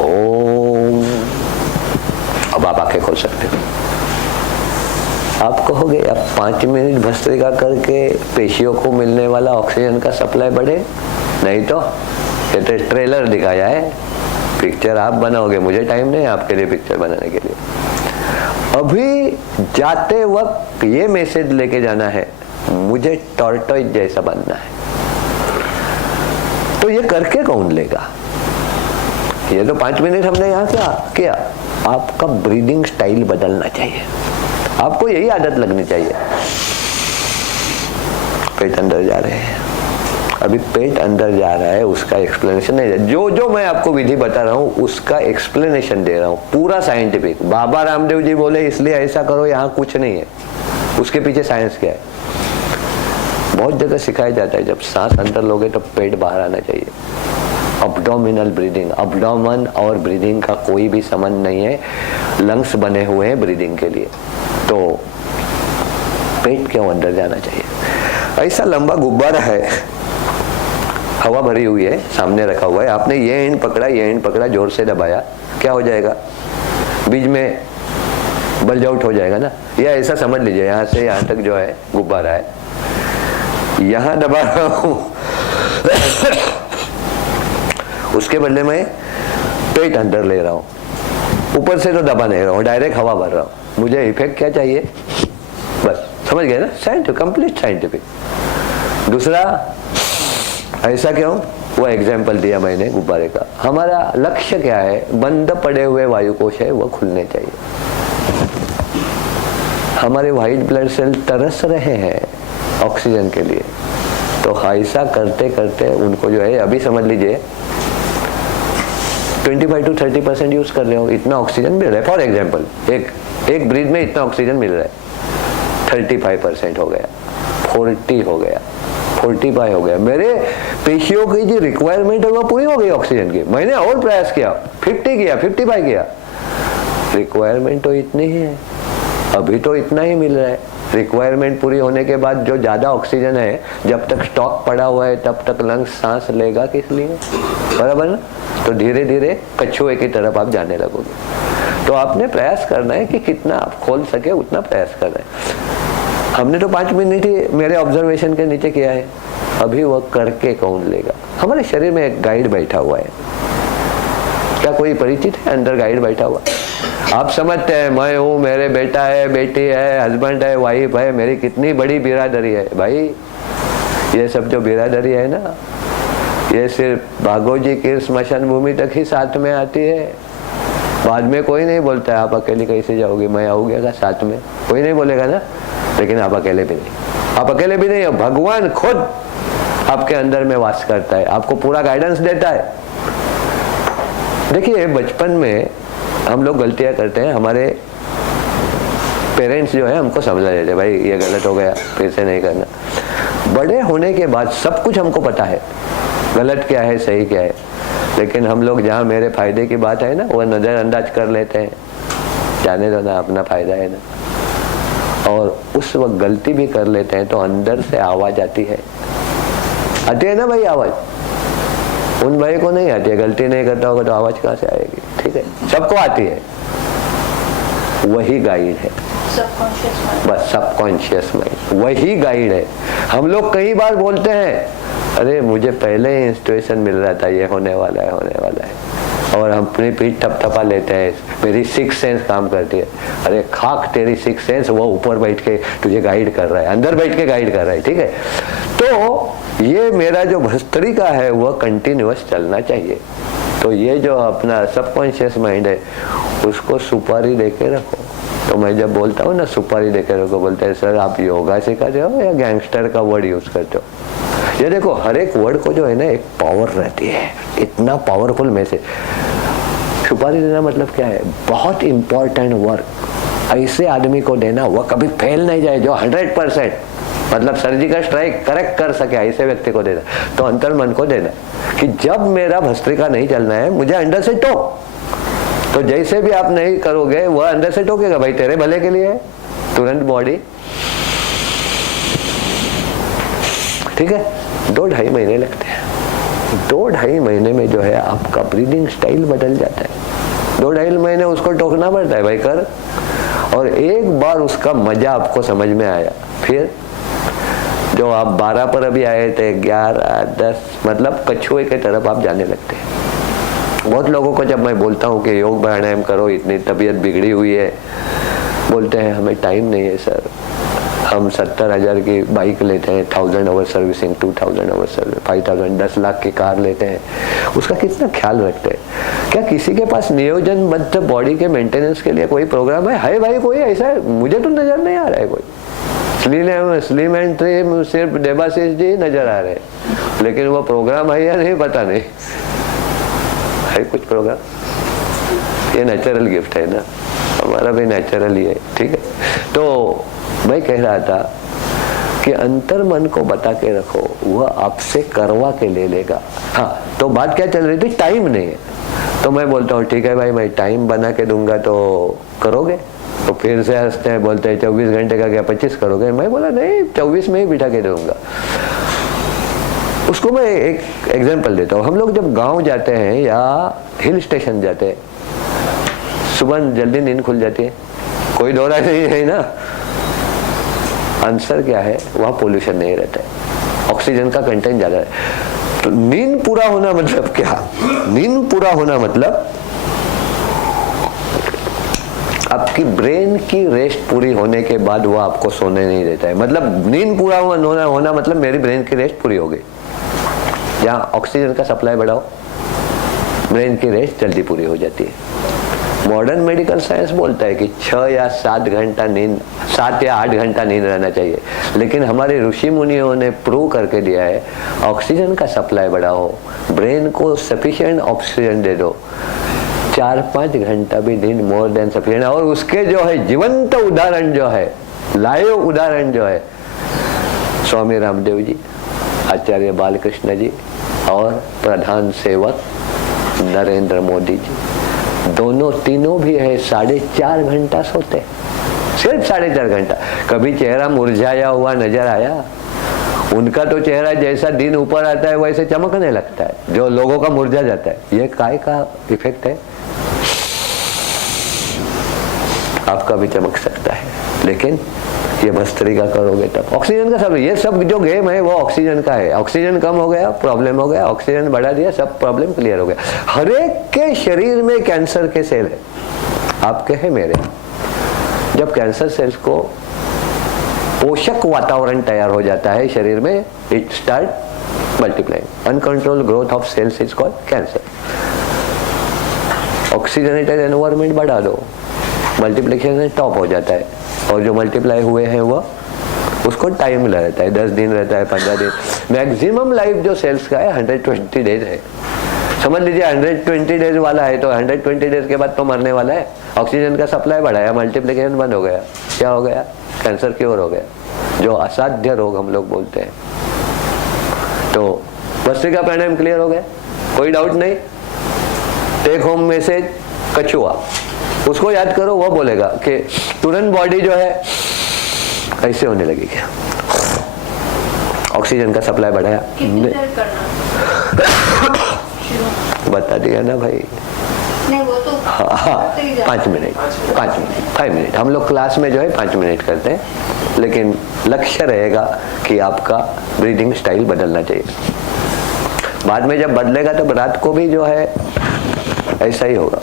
ओम। अब आप आंखें खोल सकते हो। आप कहोगे अब 5 मिनट भस्त्रिका करके पेशियों को मिलने वाला ऑक्सीजन का सप्लाई बढ़े? नहीं तो ये तो ट्रेलर दिखाया है, पिक्चर आप बनाओगे, मुझे टाइम नहीं है आपके लिए पिक्चर बनाने के लिए। अभी जाते वक्त ये मैसेज लेके जाना है, मुझे टॉर्टोइज जैसा बनना है। तो ये करके कौन लेगा? ये तो 5 मिनट हमने यहाँ क्या किया। आपका ब्रीदिंग स्टाइल बदलना चाहिए, आपको यही आदत लगनी चाहिए। पेट अंदर जा रहे हैं, अभी पेट अंदर जा रहा है, उसका एक्सप्लेनेशन नहीं, जो जो मैं आपको विधि बता रहा हूँ उसका एक्सप्लेनेशन दे रहा हूँ, पूरा साइंटिफिक। बाबा रामदेव जी बोले इसलिए ऐसा करो, यहाँ कुछ नहीं है, उसके पीछे साइंस क्या है। बहुत जगह सिखाया जाता है जब सांस अंदर लोगे तो पेट बाहर आना चाहिए। अब्डोमिनल ब्रीदिंग, अब्डोमन और ब्रीदिंग का कोई भी संबंध नहीं है, लंग्स बने हुए हैं ब्रीदिंग के लिए, तो पेट क्यों अंदर जाना चाहिए। ऐसा लंबा गुब्बारा है, हवा भरी हुई है, सामने रखा हुआ है, आपने ये एंड पकड़ा, ये एंड पकड़ा, जोर से दबाया, क्या हो जाएगा, बीच में बल्ज आउट हो जाएगा ना। या ऐसा समझ लीजिए यहाँ से यहाँ तक जो है गुब्बारा है, यहाँ दबा रहा हूं उसके बदले में पेट अंदर ले रहा हूं, ऊपर से तो दबा नहीं रहा हूं, डायरेक्ट हवा भर रहा हूं। मुझे इफेक्ट क्या चाहिए, बस समझ गए ना, साइंटिफिक, कंप्लीट साइंटिफिक। दूसरा, ऐसा क्यों, वो एग्जाम्पल दिया मैंने गुब्बारे का। हमारा लक्ष्य क्या है, बंद पड़े हुए वायु कोश है वो खुलने चाहिए। हमारे व्हाइट ब्लड सेल तरस रहे हैं ऑक्सीजन के लिए, तो ऐसा करते करते उनको जो है, अभी समझ लीजिए 25 to 30% यूज कर रहे हो, इतना ऑक्सीजन मिल रहा है। फॉर एग्जाम्पल एक ब्रीथ में इतना ऑक्सीजन मिल रहा है, 35% हो गया, 40 हो गया, 45 हो गया। मेरे पेशियों की जो रिक्वायरमेंट है वो पूरी हो गई ऑक्सीजन की। मैंने और प्रयास किया, 50 किया, 55 किया, रिक्वायरमेंट तो इतनी ही है, अभी तो इतना ही मिल रहा है। रिक्वायरमेंट पूरी होने के बाद जो ज्यादा ऑक्सीजन है, जब तक स्टॉक पड़ा हुआ है तब तक लंग्स सांस लेगा किस लिए, बराबर ना। तो धीरे धीरे कछुए की तरफ आप जाने लगोगे। तो आपने प्रयास करना है कि कितना आप खोल सके उतना प्रयास करना है। हमने तो 5 मिनट ही मेरे ऑब्जर्वेशन के नीचे किया है, अभी वह करके कौन लेगा। हमारे शरीर में एक गाइड बैठा हुआ है, क्या कोई परिचित है अंदर गाइड बैठा हुआ? आप समझते हैं मैं हूँ, मेरे बेटा है, बेटी है, हस्बैंड है, वाइफ है, मेरी कितनी बड़ी बिरादरी है। भाई ये सब जो बिरादरी है ना, ये सिर्फ भागोजी की स्मशान भूमि तक ही साथ में आती है। बाद में कोई नहीं बोलता है आप अकेली कैसे जाओगे, मैं आऊंगा साथ में, कोई नहीं बोलेगा ना। लेकिन आप अकेले भी नहीं, आप अकेले भी नहीं हो, भगवान खुद आपके अंदर में वास करता है, आपको पूरा गाइडेंस देता है। देखिए बचपन में हम लोग गलतियां करते हैं, हमारे पेरेंट्स जो है हमको समझा देते हैं, भाई ये गलत हो गया, फिर से नहीं करना। बड़े होने के बाद सब कुछ हमको पता है, गलत क्या है, सही क्या है, लेकिन हम लोग जहाँ मेरे फायदे की बात है ना, वो नजरअंदाज कर लेते हैं, जाने दो ना, अपना फायदा है ना। और उस वक्त गलती भी कर लेते हैं तो अंदर से आवाज आती है ना भाई, आवाज उन भाई को नहीं आती है, गलती नहीं करता होगा तो आवाज कहाँ से आएगी, ठीक है, सबको आती है, वही गाइड है, बस सबकॉन्शियस माइंड वही गाइड है। हम लोग कई बार बोलते हैं अरे मुझे पहले ही इंस्ट्रक्शन मिल रहा था, ये होने वाला है, होने वाला है, और हम अपनी पीठ थपथपा लेते हैं, मेरी 6 सेंस काम करती है। अरे खाक तेरी 6 सेंस, वो ऊपर बैठ के तुझे गाइड कर रहा है, अंदर बैठ के गाइड कर रहा है, ठीक है। तो ये मेरा जो भस्त्रिका है वह कंटिन्यूअस चलना चाहिए। तो ये जो अपना सबकॉन्शियस माइंड है उसको सुपारी देके रखो। तो मैं जब बोलता हूँ ना सुपारी देके रखो, बोलते हैं सर आप योगा सिखाते हो या गैंगस्टर का वर्ड यूज करते हो। ये देखो हर एक वर्ड को जो है ना एक पावर रहती है, इतना पावरफुल मैसेज। सुपारी देना मतलब क्या है, बहुत इंपॉर्टेंट वर्क ऐसे आदमी को देना वह कभी फेल नहीं जाए, जो 100% मतलब सर्जिकल स्ट्राइक करेक्ट कर सके, ऐसे व्यक्ति को देना। तो अंतर मन को देना कि जब मेरा भस्त्रिका नहीं चलना है मुझे अंदर से टोक, तो जैसे भी आप नहीं करोगे वह अंदर से टोकेगा, भाई तेरे भले के लिए है, तुरंत बॉडी, ठीक है। 2-2.5 महीने लगते हैं, 2-2.5 महीने में जो है आपका ब्रीदिंग स्टाइल बदल जाता है। 2-2.5 महीने उसको टोकना पड़ता है भाई कर, और एक बार उसका मजा आपको समझ में आया, फिर जो आप 12 पर अभी आए थे 11, 10 मतलब कछुए के तरफ आप जाने लगते हैं। बहुत लोगों को जब मैं बोलता हूँ कि योग प्राणायाम करो, इतनी तबीयत बिगड़ी हुई है, बोलते हैं हमें टाइम नहीं है सर, हम 70,000 की बाइक लेते हैं, 1000 hour servicing, 2000 hour service, 5000, 10 lakh की कार लेते हैं, उसका कितना ख्याल रखते हैं? क्या किसी के पास नियोजनबद्ध बॉडी के मेंटेनेंस के लिए कोई प्रोग्राम है भाई? कोई ऐसा है? मुझे तो नजर नहीं आ रहा है कोई। स्लिम एंड ट्रिम सिर्फ देवाशीष जी नजर आ रहे हैं, लेकिन वो प्रोग्राम है या नहीं पता नहीं। है कुछ प्रोग्राम? ये नेचुरल गिफ्ट है ना, हमारा भी नेचुरल ही है, ठीक है। तो मैं कह रहा था कि अंतर मन को बता के रखो, वह आपसे करवा के ले लेगा। हाँ, तो बात क्या चल रही थी? टाइम नहीं है। तो मैं बोलता हूँ ठीक है भाई, मैं टाइम बना के दूंगा तो करोगे? तो फिर से हंसते हैं, बोलते हैं 24 घंटे का क्या 25 करोगे? मैं बोला नहीं, 24 में ही बिठा के दूंगा। उसको मैं एक एग्जांपल देता हूँ। हम लोग जब गांव जाते हैं या हिल स्टेशन जाते हैं, सुबह जल्दी नींद खुल जाती है, कोई दौरा नहीं है ना। आंसर क्या है? वहां पोल्यूशन नहीं रहता है, ऑक्सीजन का कंटेंट ज्यादा है। तो नींद पूरा होना मतलब क्या? नींद पूरा होना मतलब आपकी ब्रेन की रेस्ट पूरी होने के बाद वो आपको सोने नहीं देता है। मतलब नींद पूरा होना मतलब मेरी ब्रेन की रेस्ट पूरी हो गई। जहाँ ऑक्सीजन का सप्लाई बढ़ाओ, ब्रेन की रेस्ट जल्दी पूरी हो जाती है। मॉडर्न मेडिकल साइंस बोलता है कि 6 या 7 घंटा नींद, 7 या 8 घंटा नींद रहना चाहिए, लेकिन हमारे ऋषि मुनियों ने प्रूव करके दिया है ऑक्सीजन का सप्लाई बढ़ाओ, ब्रेन को सफिशिएंट ऑक्सीजन दे दो, 4-5 घंटा भी नींद मोर देन सफिशिएंट। और उसके जो है जीवंत उदाहरण जो है, लाइव उदाहरण जो है, स्वामी रामदेव जी, आचार्य बालकृष्ण जी और प्रधान सेवक नरेंद्र मोदी जी, दोनों तीनों भी है 4.5 घंटा सोते, सिर्फ 4.5 घंटा। कभी चेहरा मुरझाया हुआ नजर आया? उनका तो चेहरा जैसा दिन ऊपर आता है वैसे चमकने लगता है, जो लोगों का मुरझा जाता है। ये काय का इफेक्ट है? आपका भी चमक सकता है, लेकिन ये भस्त्रिका करोगे तब। ऑक्सीजन का सब, ये सब जो गेम है वो ऑक्सीजन का है। ऑक्सीजन कम हो गया, प्रॉब्लम हो गया, ऑक्सीजन बढ़ा दिया, सब प्रॉब्लम क्लियर हो गया। हर एक के शरीर में कैंसर के सेल है, आपके हैं, मेरे। जब कैंसर सेल्स को पोषक वातावरण तैयार हो जाता है शरीर में, it start multiplying. Uncontrolled growth of cells is called cancer. Oxygenated environment बढ़ा दो, मल्टीप्लिकेशन टॉप हो जाता है, और जो मल्टीप्लाई हुए हैं वो, उसको टाइम रहता है, 10 दिन रहता है, 15 दिन। मैक्सिमम लाइफ जो सेल्स का है 120 डेज है। समझ लीजिए 120 डेज वाला है, तो 120 डेज के बाद तो मरने वाला है। ऑक्सीजन का सप्लाई बढ़ाया, मल्टीप्लिकेशन बंद हो गया, क्या हो गया? कैंसर क्योर हो गया, जो असाध्य रोग हम लोग बोलते हैं। तो भस्त्रिका प्राणायाम क्लियर हो गया, कोई डाउट नहीं। टेक होम मैसेज, कछुआ, उसको याद करो, वो बोलेगा कि तुरंत बॉडी जो है ऐसे होने लगी। क्या ऑक्सीजन का सप्लाई बढ़ाया? बता दिया ना भाई। नहीं, वो तो हाँ, 5 मिनट, 5 मिनट। हम लोग क्लास में जो है 5 मिनट करते हैं, लेकिन लक्ष्य रहेगा कि आपका ब्रीदिंग स्टाइल बदलना चाहिए। बाद में जब बदलेगा तो रात को भी जो है ऐसा ही होगा।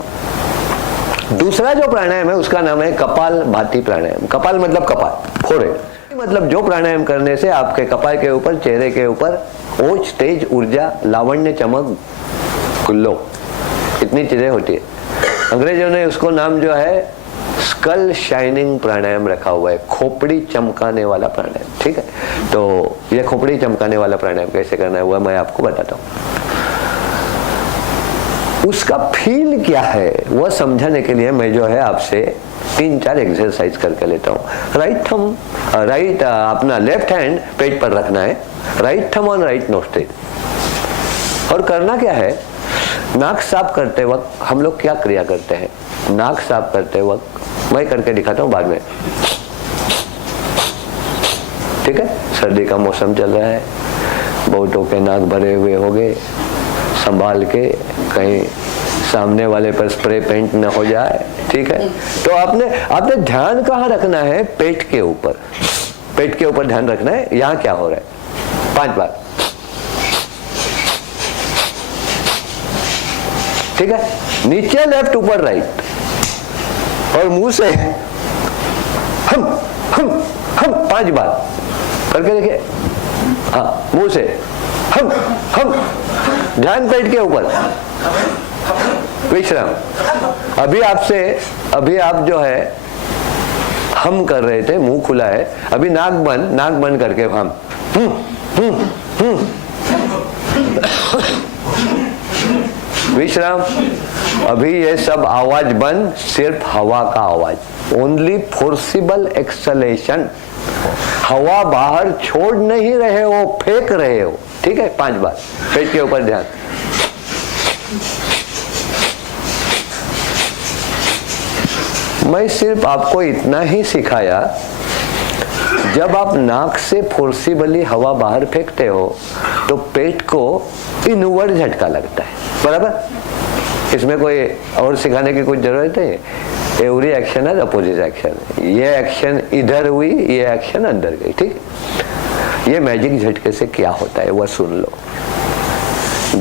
दूसरा जो प्राणायाम है उसका नाम है कपाल भाती प्राणायाम। कपाल मतलब कपाल, फोरहेड, मतलब जो प्राणायाम करने से आपके कपाल के ऊपर, चेहरे के ऊपर ओज, तेज, ऊर्जा, लावण्य, चमक, ग्लो, इतनी चीजें होती है। अंग्रेजों ने उसको नाम जो है स्कल शाइनिंग प्राणायाम रखा हुआ है, खोपड़ी चमकाने वाला प्राणायाम, ठीक है। तो ये खोपड़ी चमकाने वाला प्राणायाम कैसे करना है वह मैं आपको बताता हूँ। उसका फील क्या है वह समझाने के लिए मैं जो है आपसे 3-4 एक्सरसाइज करके लेता हूँ। राइट अपना लेफ्ट हैंड पेट पर रखना है, right thumb on right nostril. और करना क्या है, नाक साफ करते वक्त हम लोग क्या क्रिया करते हैं? नाक साफ करते वक्त मैं करके दिखाता हूँ बाद में, ठीक है। सर्दी का मौसम चल रहा है, बहुतों के नाक भरे हुए हो गए, संभाल के कहीं सामने वाले पर स्प्रे पेंट न हो जाए, ठीक है। तो आपने ध्यान कहाँ रखना है? पेट के ऊपर, पेट के ऊपर ध्यान रखना है। यहाँ क्या हो रहा है? 5 बार, ठीक है। नीचे लेफ्ट, ऊपर राइट, और मुंह से हम 5 5 बार करके देखिए। हाँ, मुंह से हम, ध्यान पेट के ऊपर, विश्राम। अभी आप जो है हम कर रहे थे, मुंह खुला है, अभी नाक बंद करके हम विश्राम। अभी ये सब आवाज बंद, सिर्फ हवा का आवाज, ओनली फोर्सिबल एक्सलेशन। हवा बाहर छोड़ नहीं रहे हो, फेंक रहे हो। ठीक है, 5 बार पेट के ऊपर ध्यान। मैं सिर्फ आपको इतना ही सिखाया, जब आप नाक से फोर्सिबली हवा बाहर फेंकते हो तो पेट को इनवर्ड झटका लगता है, बराबर। इसमें कोई और सिखाने की कुछ जरूरत नहीं। एवरी एक्शन है अपोजिट एक्शन। ये एक्शन इधर हुई, ये एक्शन अंदर गई। ठीक है, ये मैजिक झटके से क्या होता है वह सुन लो।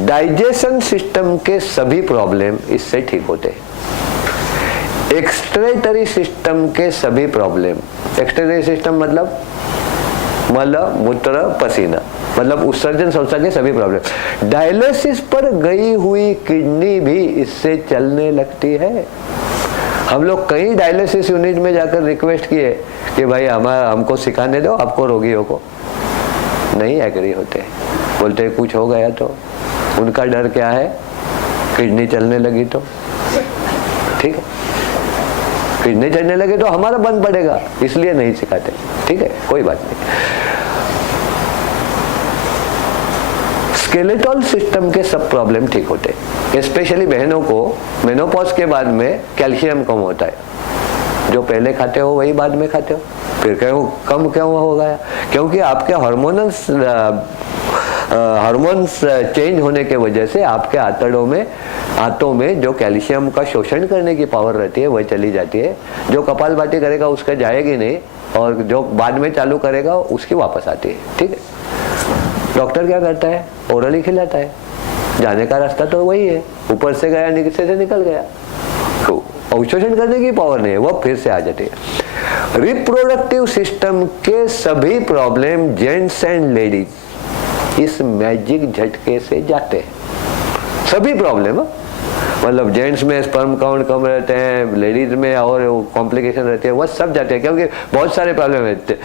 डाइजेशन सिस्टम के सभी प्रॉब्लम इससे ठीक होते हैं। एक्सक्रीटरी सिस्टम के सभी प्रॉब्लम, एक्सक्रीटरी सिस्टम मतलब मल, मूत्र, पसीना, मतलब उत्सर्जन संस्था के सभी प्रॉब्लम। डायलिसिस पर गई हुई किडनी भी इससे चलने लगती है। हम लोग कई डायलिसिस यूनिट में जाकर रिक्वेस्ट किए कि भाई हमको सिखाने दो, आपको रोगियों को, नहीं एग्री होते, बोलते कुछ हो गया तो। उनका डर क्या है? किडनी चलने लगी तो। ठीक है, किडनी चलने लगे तो हमारा बंद पड़ेगा, इसलिए नहीं सिखाते। ठीक है, कोई बात नहीं। स्केलेटल सिस्टम के सब प्रॉब्लम ठीक होते हैं। स्पेशली बहनों को मेनोपॉज के बाद में कैल्शियम कम होता है। जो पहले खाते हो वही बाद में खाते हो, फिर कम क्यों हो गया? क्योंकि आपके हार्मोन्स चेंज होने के वजह से आपके आंतों में जो कैल्शियम का शोषण करने की पावर रहती है वह चली जाती है। जो कपालभाति करेगा उसका जाएगी नहीं, और जो बाद में चालू करेगा उसकी वापस आती है। ठीक है, डॉक्टर क्या करता है? ओरली खिलाता है, जाने का रास्ता तो वही है, ऊपर से गया, नीचे से निकल गया, तो अवशोषण करने की पावर नहीं है, वो फिर से आ जाती है। रिप्रोडक्टिव सिस्टम के सभी प्रॉब्लम जेंट्स एंड लेडीज इस मैजिक झटके से जाते हैं। सभी प्रॉब्लम, मतलब जेंट्स में स्पर्म काउंट कम रहते हैं, लेडीज में और कॉम्प्लिकेशन रहती है, वह सब जाते हैं, क्योंकि बहुत सारे प्रॉब्लम रहते हैं।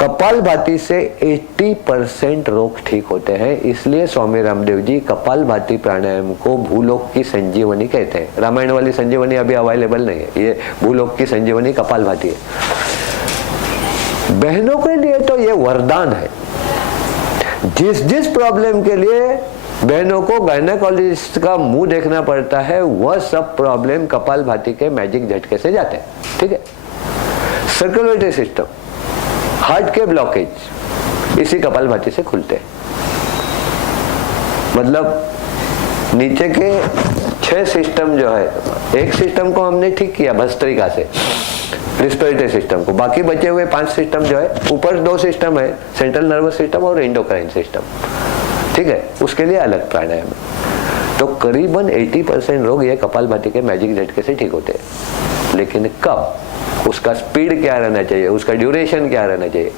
कपालभाति से 80% रोग ठीक होते हैं। इसलिए स्वामी रामदेव जी कपालभाति प्राणायाम को भूलोक की संजीवनी कहते हैं। रामायण वाली संजीवनी अभी अवेलेबल नहीं है, ये भूलोक की संजीवनी कपालभाति है। बहनों के लिए तो ये वरदान है। जिस प्रॉब्लम के लिए बहनों को गायनेकोलॉजिस्ट का मुंह देखना पड़ता है, वह सब प्रॉब्लम कपालभाति के मैजिक झटके से जाते हैं। ठीक है, सर्कुलेटरी सिस्टम, हार्ट के ब्लॉकेज इसी कपालभाति से खुलते हैं। मतलब नीचे के 6 सिस्टम जो है, एक सिस्टम को हमने ठीक किया भस्त्रिका से, रिस्पिरेटरी सिस्टम को, बाकी बचे हुए 5 सिस्टम जो है, ऊपर 2 सिस्टम है, सेंट्रल नर्वस सिस्टम और एंडोक्राइन सिस्टम। ठीक है, उसके लिए अलग प्राणायाम है। तो करीबन 80% रोग ये कपालभाति के मैजिक झटके से ठीक होते हैं। लेकिन कब? उसका स्पीड क्या रहना चाहिए, उसका ड्यूरेशन क्या रहना चाहिए?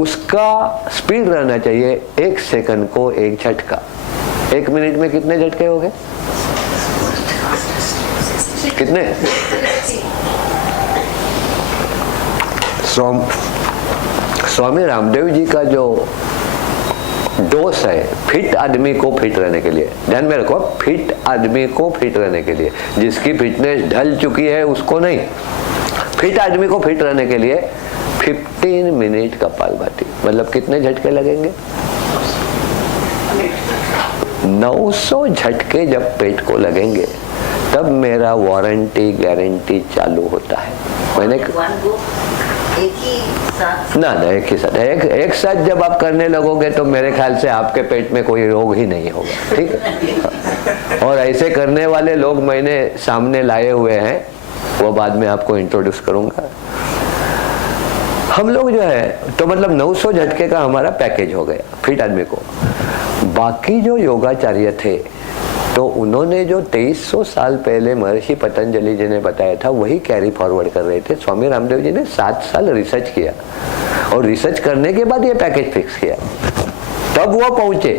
उसका स्पीड रहना चाहिए 1 सेकंड को 1 झटका। 1 मिनट में कितने झटके हो गए? कितने? स्वामी रामदेव जी का जो डोज है फिट आदमी को फिट रहने के लिए, ध्यान में रखो, फिट आदमी को फिट रहने के लिए, जिसकी फिटनेस ढल चुकी है उसको नहीं, फिट आदमी को फिट रहने के लिए 15 मिनट कपालभाति। मतलब कितने झटके लगेंगे? 900 झटके जब पेट को लगेंगे तब मेरा वारंटी गारंटी चालू होता है। मैंने एक ही साथ ना एक ही साथ एक साथ जब आप करने लगोगे तो मेरे ख्याल से आपके पेट में कोई रोग ही नहीं होगा। ठीक है, और ऐसे करने वाले लोग मैंने सामने लाए हुए हैं, वो बाद में आपको इंट्रोड्यूस करूंगा। हम लोग जो है तो मतलब 900 झटके का हमारा पैकेज हो गया फिट आदमी को। बाकी जो योगाचार्य थे तो उन्होंने जो 2300 साल पहले महर्षि पतंजलि जी ने बताया था वही कैरी फॉरवर्ड कर रहे थे। स्वामी रामदेव जी ने 7 साल रिसर्च किया और रिसर्च करने के बाद ये पैकेज फिक्स किया, तब वो पहुंचे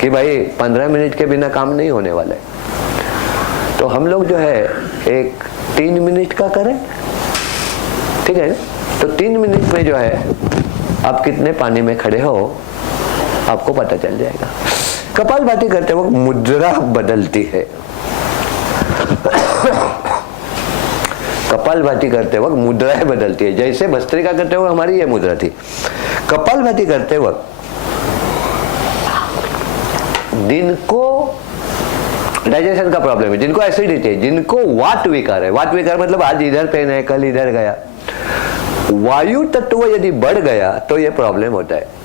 कि भाई 15 मिनट के बिना काम नहीं होने वाला है। तो हम लोग जो है एक 3 मिनट का करें, ठीक है। तो 3 मिनट में जो है आप कितने पानी में खड़े हो आपको पता चल जाएगा। कपालभाति करते वक्त मुद्रा बदलती है। कपालभाति करते वक्त मुद्राएं बदलती है। जैसे भस्त्रिका करते वक्त हमारी ये मुद्रा थी, कपालभाति करते वक्त जिनको डाइजेशन का प्रॉब्लम है, जिनको एसिडिटी है, जिनको वात विकार है, वात विकार मतलब आज इधर पेन है कल इधर गया, वायु तत्व यदि बढ़ गया तो ये प्रॉब्लम होता है।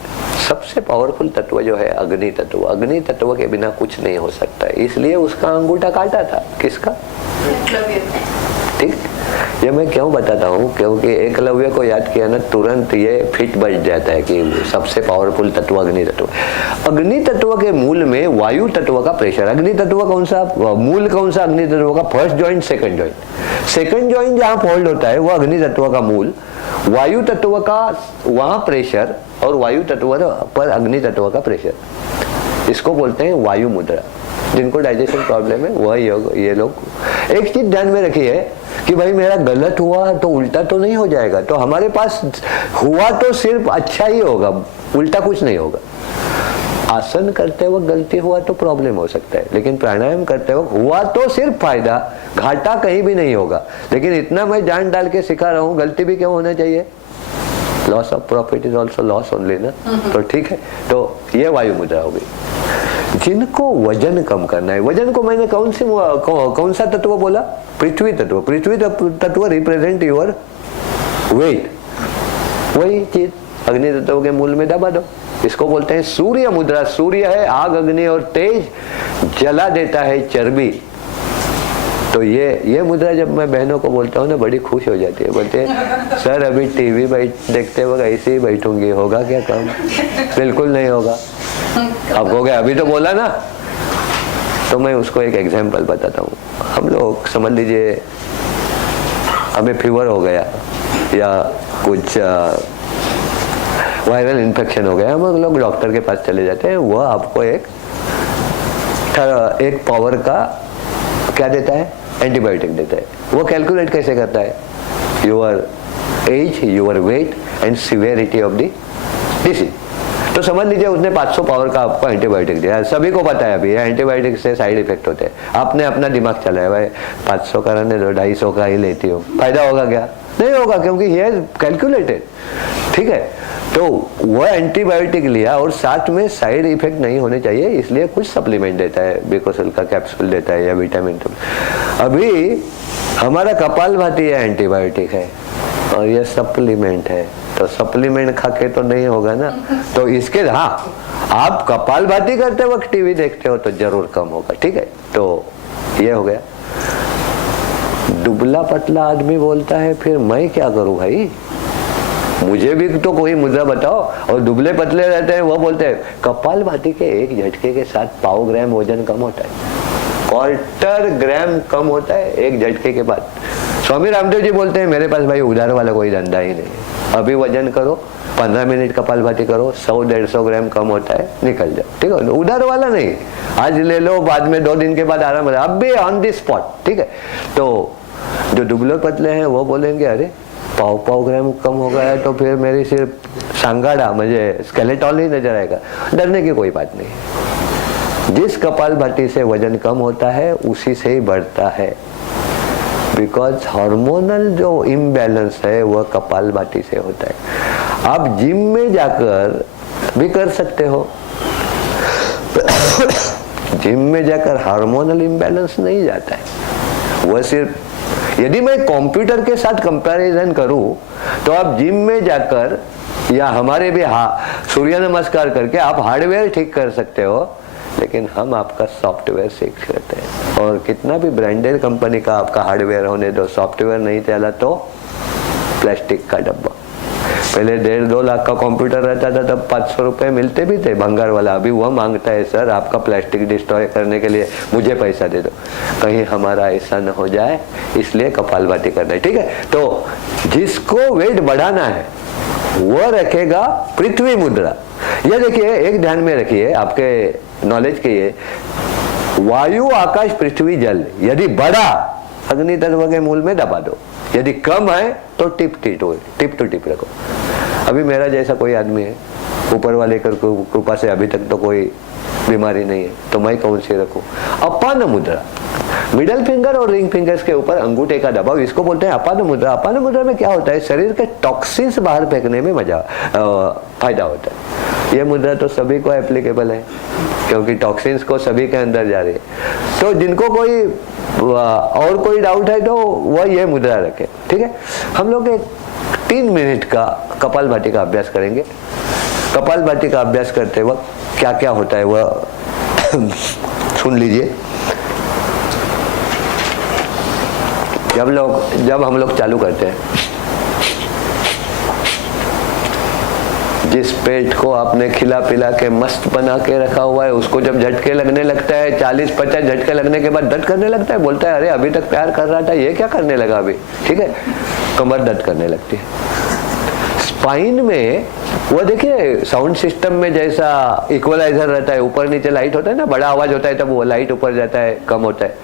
सबसे पावरफुल तत्व जो है अग्नि तत्व, अग्नि तत्व के बिना कुछ नहीं हो सकता है, इसलिए उसका अंगूठा काटा था। किसका? ठीक, ये मैं क्यों बताता हूँ, क्योंकि एकलव्य को याद किया ना तुरंत ये फिट बच जाता है कि सबसे पावरफुल तत्व अग्नि तत्व। अग्नि तत्व के मूल में वायु तत्व का प्रेशर। अग्नि तत्व कौन सा, मूल कौन सा अग्नि तत्व का? First joint, second joint. Second joint जहाँ फोल्ड होता है वो अग्नि तत्व का मूल, वायु तत्व का वहां प्रेशर और वायु तत्व पर अग्नि तत्व का प्रेशर, इसको बोलते हैं वायु मुद्रा। जिनको डाइजेशन प्रॉब्लम है वह योग, ये लोग एक चीज ध्यान में रखिए कि भाई मेरा गलत हुआ तो उल्टा तो नहीं हो जाएगा। तो हमारे पास हुआ तो सिर्फ अच्छा ही होगा, उल्टा कुछ नहीं होगा। आसन करते वक्त गलती हुआ तो प्रॉब्लम हो सकता है, लेकिन प्राणायाम करते वक्त हुआ तो सिर्फ फायदा, घाटा कहीं भी नहीं होगा। लेकिन इतना मैं जान डाल के सिखा रहा हूँ, गलती भी क्यों होना चाहिए? Loss of profit is also loss only ना। तो ठीक है, तो ये वायु मुद्रा हो गई। जिनको वजन कम करना है, वजन को मैंने कौन सा तत्व बोला? पृथ्वी तत्व। पृथ्वी तत्व रिप्रेजेंट योर वेट। वही चीज अग्नि तत्व के मूल में दबा दो। इसको बोलते हैं सूर्य मुद्रा। सूर्य है आग, अग्नि और तेज, जला देता है चर्बी। तो ये मुद्रा जब मैं बहनों को बोलता हूँ ना बड़ी खुश हो जाती है। बोलते हैं सर अभी टीवी देखते वक्त ऐसे ही बैठूंगी, होगा क्या काम? बिल्कुल नहीं होगा। अब हो गया, अभी तो बोला ना। तो मैं उसको एक एग्जाम्पल बताता हूँ। हम लोग समझ लीजिए हमें फीवर हो गया या कुछ वायरल इन्फेक्शन हो गया, हम लोग डॉक्टर के पास चले जाते हैं। वह आपको एक पावर का क्या देता है? एंटीबायोटिक देता है। वो कैलकुलेट कैसे करता है? Your age, your weight and severity of the disease. तो समझ लीजिए उसने 500 पावर का आपको एंटीबायोटिक दिया। सभी को पता है अभी एंटीबायोटिक से साइड इफेक्ट होते हैं। आपने अपना दिमाग चलाया भाई 500 का रहने दो, 250 का ही लेती हो, फायदा होगा क्या? नहीं होगा, क्योंकि ही हैज कैलकुलेटेड। ठीक है, तो वह एंटीबायोटिक लिया और साथ में साइड इफेक्ट नहीं होने चाहिए, इसलिए कुछ सप्लीमेंट देता है, बेकोसल का कैप्सूल देता है या विटामिन। अभी हमारा कपालभाति एंटीबायोटिक है और ये सप्लीमेंट है, तो सप्लीमेंट खा के तो नहीं होगा ना। तो इसके हाँ, आप कपालभाति करते वक्त टीवी देखते हो तो जरूर कम होगा। ठीक है, तो ये हो गया। दुबला पतला आदमी बोलता है फिर मैं क्या करूं भाई, मुझे भी तो कोई मुद्रा बताओ। और दुबले पतले रहते हैं वो बोलते हैं कपालभाति के एक झटके के साथ 1/4 ग्राम वजन कम होता है, 1/4 ग्राम कम होता है एक झटके के बाद। स्वामी रामदेव जी बोलते हैं मेरे पास भाई उधार वाला कोई धंधा ही नहीं, अभी वजन करो, 15 मिनट कपालभाति करो, 100-150 ग्राम कम होता है, निकल जाओ। ठीक है, उधार वाला नहीं, आज ले लो बाद में 2 दिन के बाद आराम है, अब भी ऑन द स्पॉट। ठीक है, तो जो दुबले पतले हैं वो बोलेंगे अरे 1/4 ग्राम कम हो गया है तो फिर मेरी सिर्फ सांगाड़ा मुझे स्केलेटॉन ही नजर आएगा। डरने की कोई बात नहीं। जिस कपालभाति से वजन कम होता है उसी से ही बढ़ता है, बिकॉज हार्मोनल जो इम्बैलेंस है वह कपालभाति से होता है। आप जिम में जाकर भी कर सकते हो। जिम में जाकर हार्मोनल इम्बैलेंस नहीं जाता है, वह सिर्फ यदि मैं कंप्यूटर के साथ कंपैरिजन करूं तो आप जिम में जाकर या हमारे भी सूर्य नमस्कार करके आप हार्डवेयर ठीक कर सकते हो, लेकिन हम आपका सॉफ्टवेयर सीख लेते हैं। और कितना भी ब्रांडेड कंपनी का आपका हार्डवेयर होने दो, सॉफ्टवेयर नहीं चला तो प्लास्टिक का डब्बा। पहले 1.5-2 लाख का कंप्यूटर रहता था तब 500 रुपए मिलते भी थे भंगार वाला। अभी वह मांगता है सर आपका प्लास्टिक डिस्ट्रॉय करने के लिए मुझे पैसा दे दो। कहीं हमारा ऐसा न हो जाए, इसलिए कपालभाति करना है। ठीक है, तो जिसको वेट बढ़ाना है वो रखेगा पृथ्वी मुद्रा। ये देखिए, एक ध्यान में रखिए, आपके नॉलेज के लिए, वायु आकाश पृथ्वी जल यदि बढ़ा अग्नि तत्व के मूल में दबा दो, यदि कम है तो टिप टू टिप रखो। अभी मेरा जैसा कोई आदमी है, ऊपर वाले कृपा से अभी तक तो कोई बीमारी नहीं है, तो मैं कौन सी रखूं? अपान मुद्रा, मिडल फिंगर और रिंग फिंगर्स के ऊपर अंगूठे का दबाव, इसको बोलते हैं अपान मुद्रा। अपान मुद्रा में क्या होता है, शरीर के टॉक्सिन्स बाहर फेंकने में फायदा होता है। ये मुद्रा तो सभी को एप्लीकेबल है क्योंकि टॉक्सिन्स को सभी के अंदर जा रही है। तो जिनको कोई और कोई डाउट है तो वह ये मुद्रा रखे। ठीक है, हम लोग एक 3 मिनट का कपालभाति का अभ्यास करेंगे। कपालभाति का अभ्यास करते वक्त क्या क्या होता है वह सुन लीजिए। जब हम लोग चालू करते हैं, जिस पेट को आपने खिला पिला के मस्त बना के रखा हुआ है, उसको जब झटके लगने लगता है, 40-50 झटके लगने के बाद दर्द करने लगता है, बोलता है अरे अभी तक प्यार कर रहा था, ये क्या करने लगा अभी। ठीक है, कमर दर्द करने लगती है। स्पाइन में वो देखिए, साउंड सिस्टम में जैसा इक्वलाइजर रहता है, ऊपर नीचे लाइट होता है ना, बड़ा आवाज होता है तब वो लाइट ऊपर जाता है, कम होता है।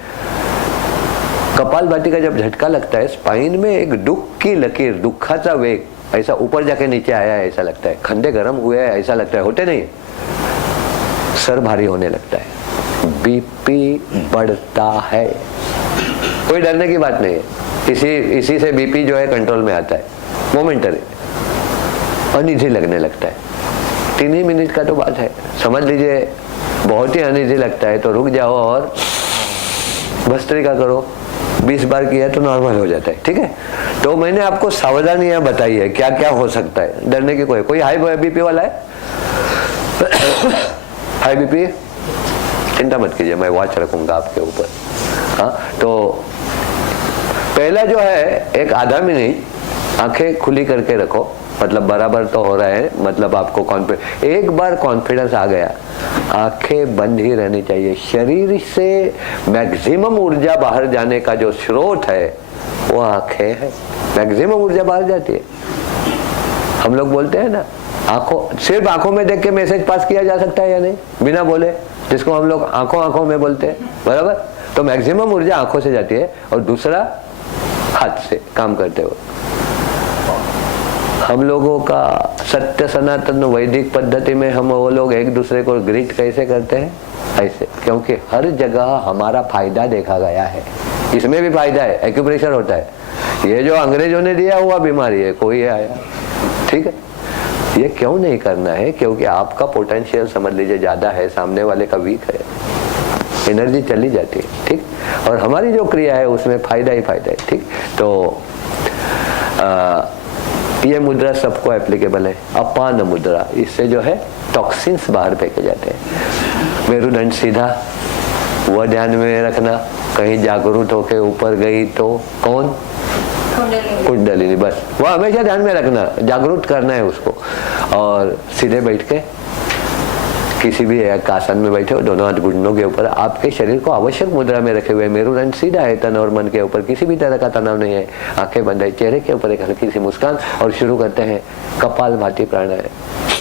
कपालभाति का जब झटका लगता है, स्पाइन में एक दुख की लकीर, दुखाचा वेग ऐसा ऊपर जाके नीचे आया है ऐसा लगता है, खंडे गर्म हुए हैं ऐसा लगता है, होते नहीं, सर भारी होने लगता है, बीपी बढ़ता है। कोई डरने की बात नहीं है, इसी से बीपी जो है कंट्रोल में आता है, मोमेंटरी। अनईजी लगने लगता है, 3 ही मिनट का तो बात है, समझ लीजिए बहुत ही अनईजी लगता है तो रुक जाओ और भस्त्रिका करो। 20 बार किया तो नॉर्मल हो जाता है। ठीक है, तो मैंने आपको सावधानियां बताई है क्या क्या हो सकता है, डरने की कोई हाई बीपी वाला है? हाई बीपी, चिंता मत कीजिए, मैं वॉच रखूंगा आपके ऊपर। हाँ, तो पहला जो है, एक आधा मिनट आंखें खुली करके रखो, मतलब बराबर तो हो रहा है, मतलब आपको कॉन्फिडेंस, एक बार कॉन्फिडेंस आ गया, आंखें बंद ही रहनी चाहिए। शरीर से मैक्सिमम ऊर्जा बाहर जाने का जो स्रोत है वो आंखें है, मैक्सिमम ऊर्जा बाहर जाती है। हम लोग बोलते हैं ना, सिर्फ आंखों में देख के मैसेज पास किया जा सकता है या नहीं, बिना बोले, जिसको हम लोग आंखों में बोलते हैं, बराबर। तो मैक्सिमम ऊर्जा आंखों से जाती है और दूसरा हाथ से काम करते हुए। हम लोगों का सत्य सनातन वैदिक पद्धति में हम वो लोग एक दूसरे को ग्रीट कैसे करते हैं, ऐसे, क्योंकि हर जगह हमारा फायदा देखा गया है, इसमें भी फायदा है, एक्यूप्रेशर होता है। ये जो अंग्रेजों ने दिया हुआ बीमारी है, कोई आया, ठीक है, ये क्यों नहीं करना है? क्योंकि आपका पोटेंशियल समझ लीजिए ज्यादा है, सामने वाले का वीक है, एनर्जी चली जाती है। ठीक, और हमारी जो क्रिया है उसमें फायदा ही फायदा है। ठीक, तो ये मुद्रा सबको एप्लीकेबल है, अपान मुद्रा। इससे जो है टॉक्सिन्स बाहर फेंके जाते हैं। मेरुदंड सीधा, वह ध्यान में रखना, कहीं जागरूक होके ऊपर गई तो कौन? कुंडलिनी, बस वह हमेशा ध्यान में रखना, जागरूक करना है उसको। और सीधे बैठ के किसी भी एक आसन में बैठे हो, दोनों हाथ घुटनों के ऊपर, आपके शरीर को आवश्यक मुद्रा में रखे हुए, मेरुदंड सीधा है, तन और मन के ऊपर किसी भी तरह का तनाव नहीं है, आंखें बंद है, चेहरे के ऊपर एक हल्की सी मुस्कान, और शुरू करते हैं कपालभाति प्राणायाम।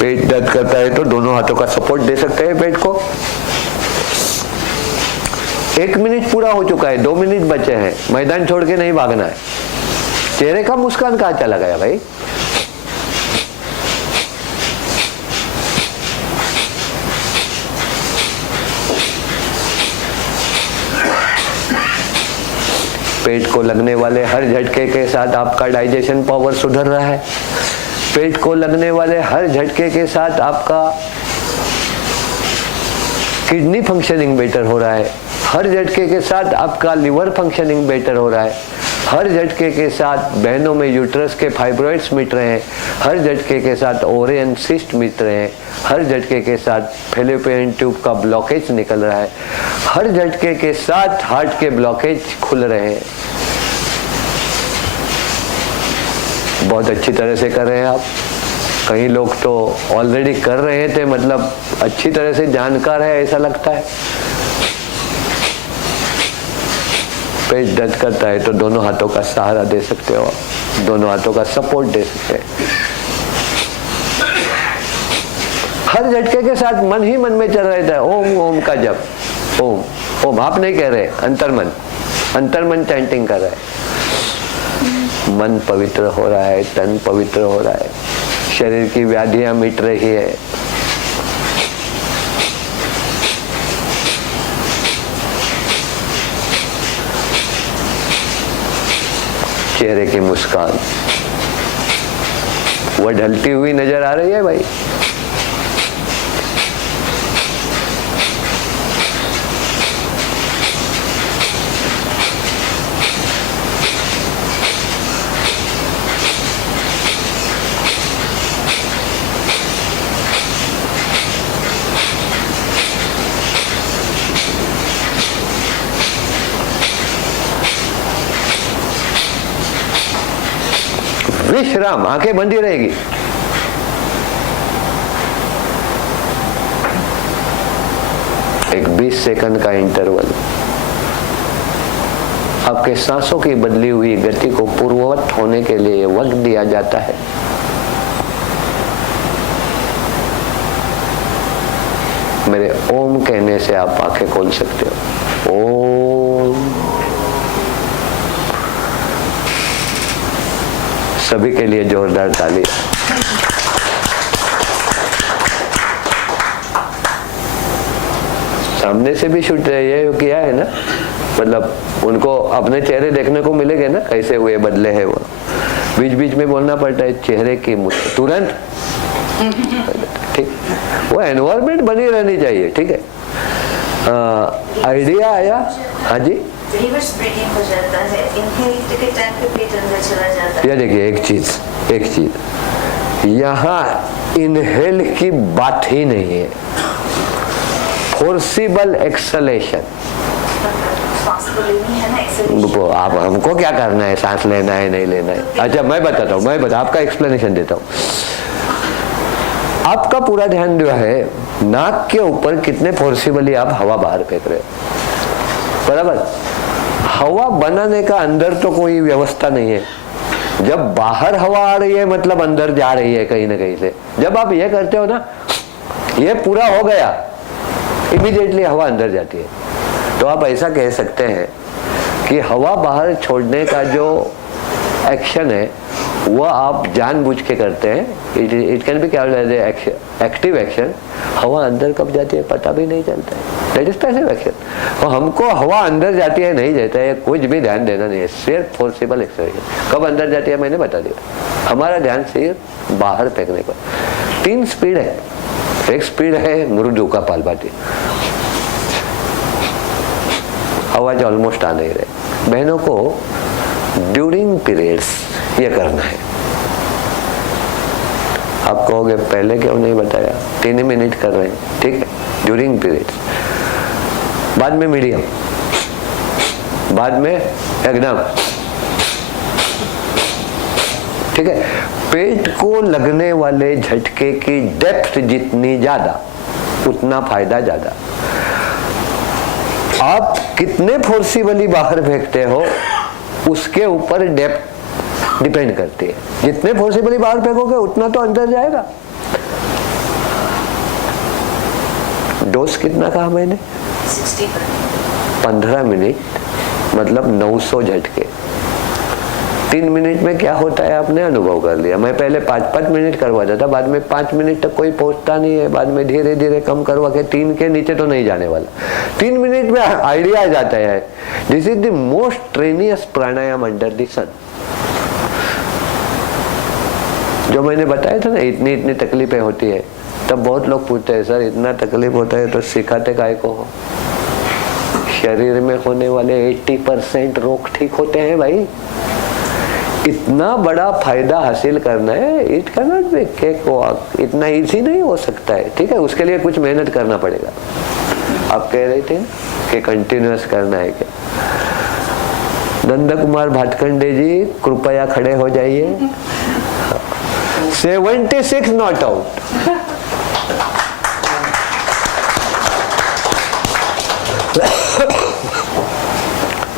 पेट दर्द करता है तो दोनों हाथों का सपोर्ट दे सकते हैं पेट को। 1 मिनट पूरा हो चुका है, 2 मिनट बचे हैं, मैदान छोड़ के नहीं भागना है। चेहरे का मुस्कान कहाँ चला गया भाई? पेट को लगने वाले हर झटके के साथ आपका डाइजेशन पावर सुधर रहा है। पेट को लगने वाले हर झटके के साथ आपका किडनी फंक्शनिंग बेटर हो रहा है। हर झटके के साथ आपका लिवर फंक्शनिंग बेटर हो रहा है। हर झटके के साथ बहनों में यूट्रस के फाइब्रॉइड्स मिट रहे हैं। हर झटके के साथ ओवेरियन सिस्ट मिट रहे हैं। हर झटके के साथ फैलोपियन ट्यूब का ब्लॉकेज निकल रहा है। हर झटके के साथ हार्ट के ब्लॉकेज खुल रहे हैं। बहुत अच्छी तरह से कर रहे हैं आप। कई लोग तो ऑलरेडी कर रहे थे, मतलब अच्छी तरह से जानकार है ऐसा लगता है। पेट दर्द करता है तो दोनों हाथों का सहारा दे सकते हो, दोनों हाथों का सपोर्ट दे सकते हैं। हर झटके के साथ मन ही मन में चल रहता है ओम ओम का जप। ओम ओम आप नहीं कह रहे, अंतर्मन चैंटिंग कर रहा है। मन पवित्र हो रहा है, तन पवित्र हो रहा है, शरीर की व्याधियां मिट रही है। चेहरे की मुस्कान वो ढलती हुई नजर आ रही है भाई। विश्राम, आंखें बंदी रहेगी। एक 20 सेकंड का इंटरवल आपके सांसों की बदली हुई गति को पूर्ववत होने के लिए वक्त दिया जाता है। मेरे ओम कहने से आप आंखें खोल सकते हो। ओम। सभी के लिए जोरदार ताली। सामने से भी शूट ये किया है ना, मतलब उनको अपने चेहरे देखने को मिलेंगे ना कैसे हुए बदले हैं वो। बीच बीच में बोलना पड़ता है चेहरे की तुरंत, ठीक। वो एनवायरमेंट बनी रहनी चाहिए, ठीक है। आइडिया आया? हाँ जी। रिवर्स ब्रीथिंग हो जाता है, इनहेल के टाइम पे पेट अंदर चला जाता है। ये देखिए एक चीज यहाँ इनहेल की बात ही नहीं है, फोर्सिबल एक्सलेशन। आप हमको क्या करना है, सांस लेना है नहीं लेना है? अच्छा मैं बताता हूँ, आपका एक्सप्लेनेशन देता हूँ। आपका पूरा ध्यान जो है नाक के ऊपर कितने फोर्सिबली आप हवा बाहर फेंक रहे हो, बराबर। हवा बनाने का अंदर तो कोई व्यवस्था नहीं है। जब बाहर हवा आ रही है मतलब अंदर जा रही है कहीं ना कहीं से। जब आप ये करते हो ना, ये पूरा हो गया, इमीडिएटली हवा अंदर जाती है। तो आप ऐसा कह सकते हैं कि हवा बाहर छोड़ने का जो एक्शन है वो आप जानबूझ के करते हैं। It can be called active action. हवा अंदर कब जाती है पता भी नहीं चलता है, दैट इज पैसिव एक्शन। और हमको हवा अंदर जाती है नहीं जाता है कुछ भी ध्यान देना नहीं है, सिर्फ फोर्सिबल एक्शन। कब अंदर जाती है मैंने बता दिया। हमारा ध्यान सिर्फ बाहर फेंकने पर। 3 स्पीड है। एक स्पीड है मृदु का पालबाती, आवाज ऑलमोस्ट आ नहीं रहे। बहनों को ड्यूरिंग पीरियड्स ये करना है। आप कहोगे पहले क्यों नहीं बताया? 3 मिनट कर रहे हैं, ठीक है, ड्यूरिंग पीरियड्स। बाद में मीडियम, बाद में एकदम, ठीक है। पेट को लगने वाले झटके की डेप्थ जितनी ज्यादा उतना फायदा ज्यादा। आप कितने फोर्सिबली बाहर फेंकते हो उसके ऊपर डेप्थ डिपेंड करती है। जितने फोर्सिबली बाहर फेंकोगे उतना तो अंदर जाएगा। डोज कितना कहा मैंने? 60 पर 15 मिनट मतलब 900 झटके। 3 मिनट में क्या होता है आपने अनुभव कर लिया। मैं पहले 5-5 मिनट करवाता था, बाद में 5 मिनट तक कोई पहुंचता नहीं है, बाद में धीरे धीरे कम करवा के 3 के नीचे तो नहीं जाने वाला। 3 मिनट में आइडिया आ जाता है। This is the most strenuous pranayama under the sun. जो मैंने बताया था ना, इतनी इतनी तकलीफें होती है, तब बहुत लोग पूछते हैं सर इतना तकलीफ होता है तो सिखाते काहे को हो? शरीर में होने वाले 80% रोग ठीक होते हैं भाई। इतना बड़ा फायदा हासिल करना है, it can not be cake walk, इतना इजी नहीं हो सकता है। ठीक है, उसके लिए कुछ मेहनत करना पड़ेगा। आप कह रहे थे कि कंटिन्यूअस करना है क्या? नंद कुमार भाटखंडे जी कृपया खड़े हो जाइए। 76 नॉट आउट।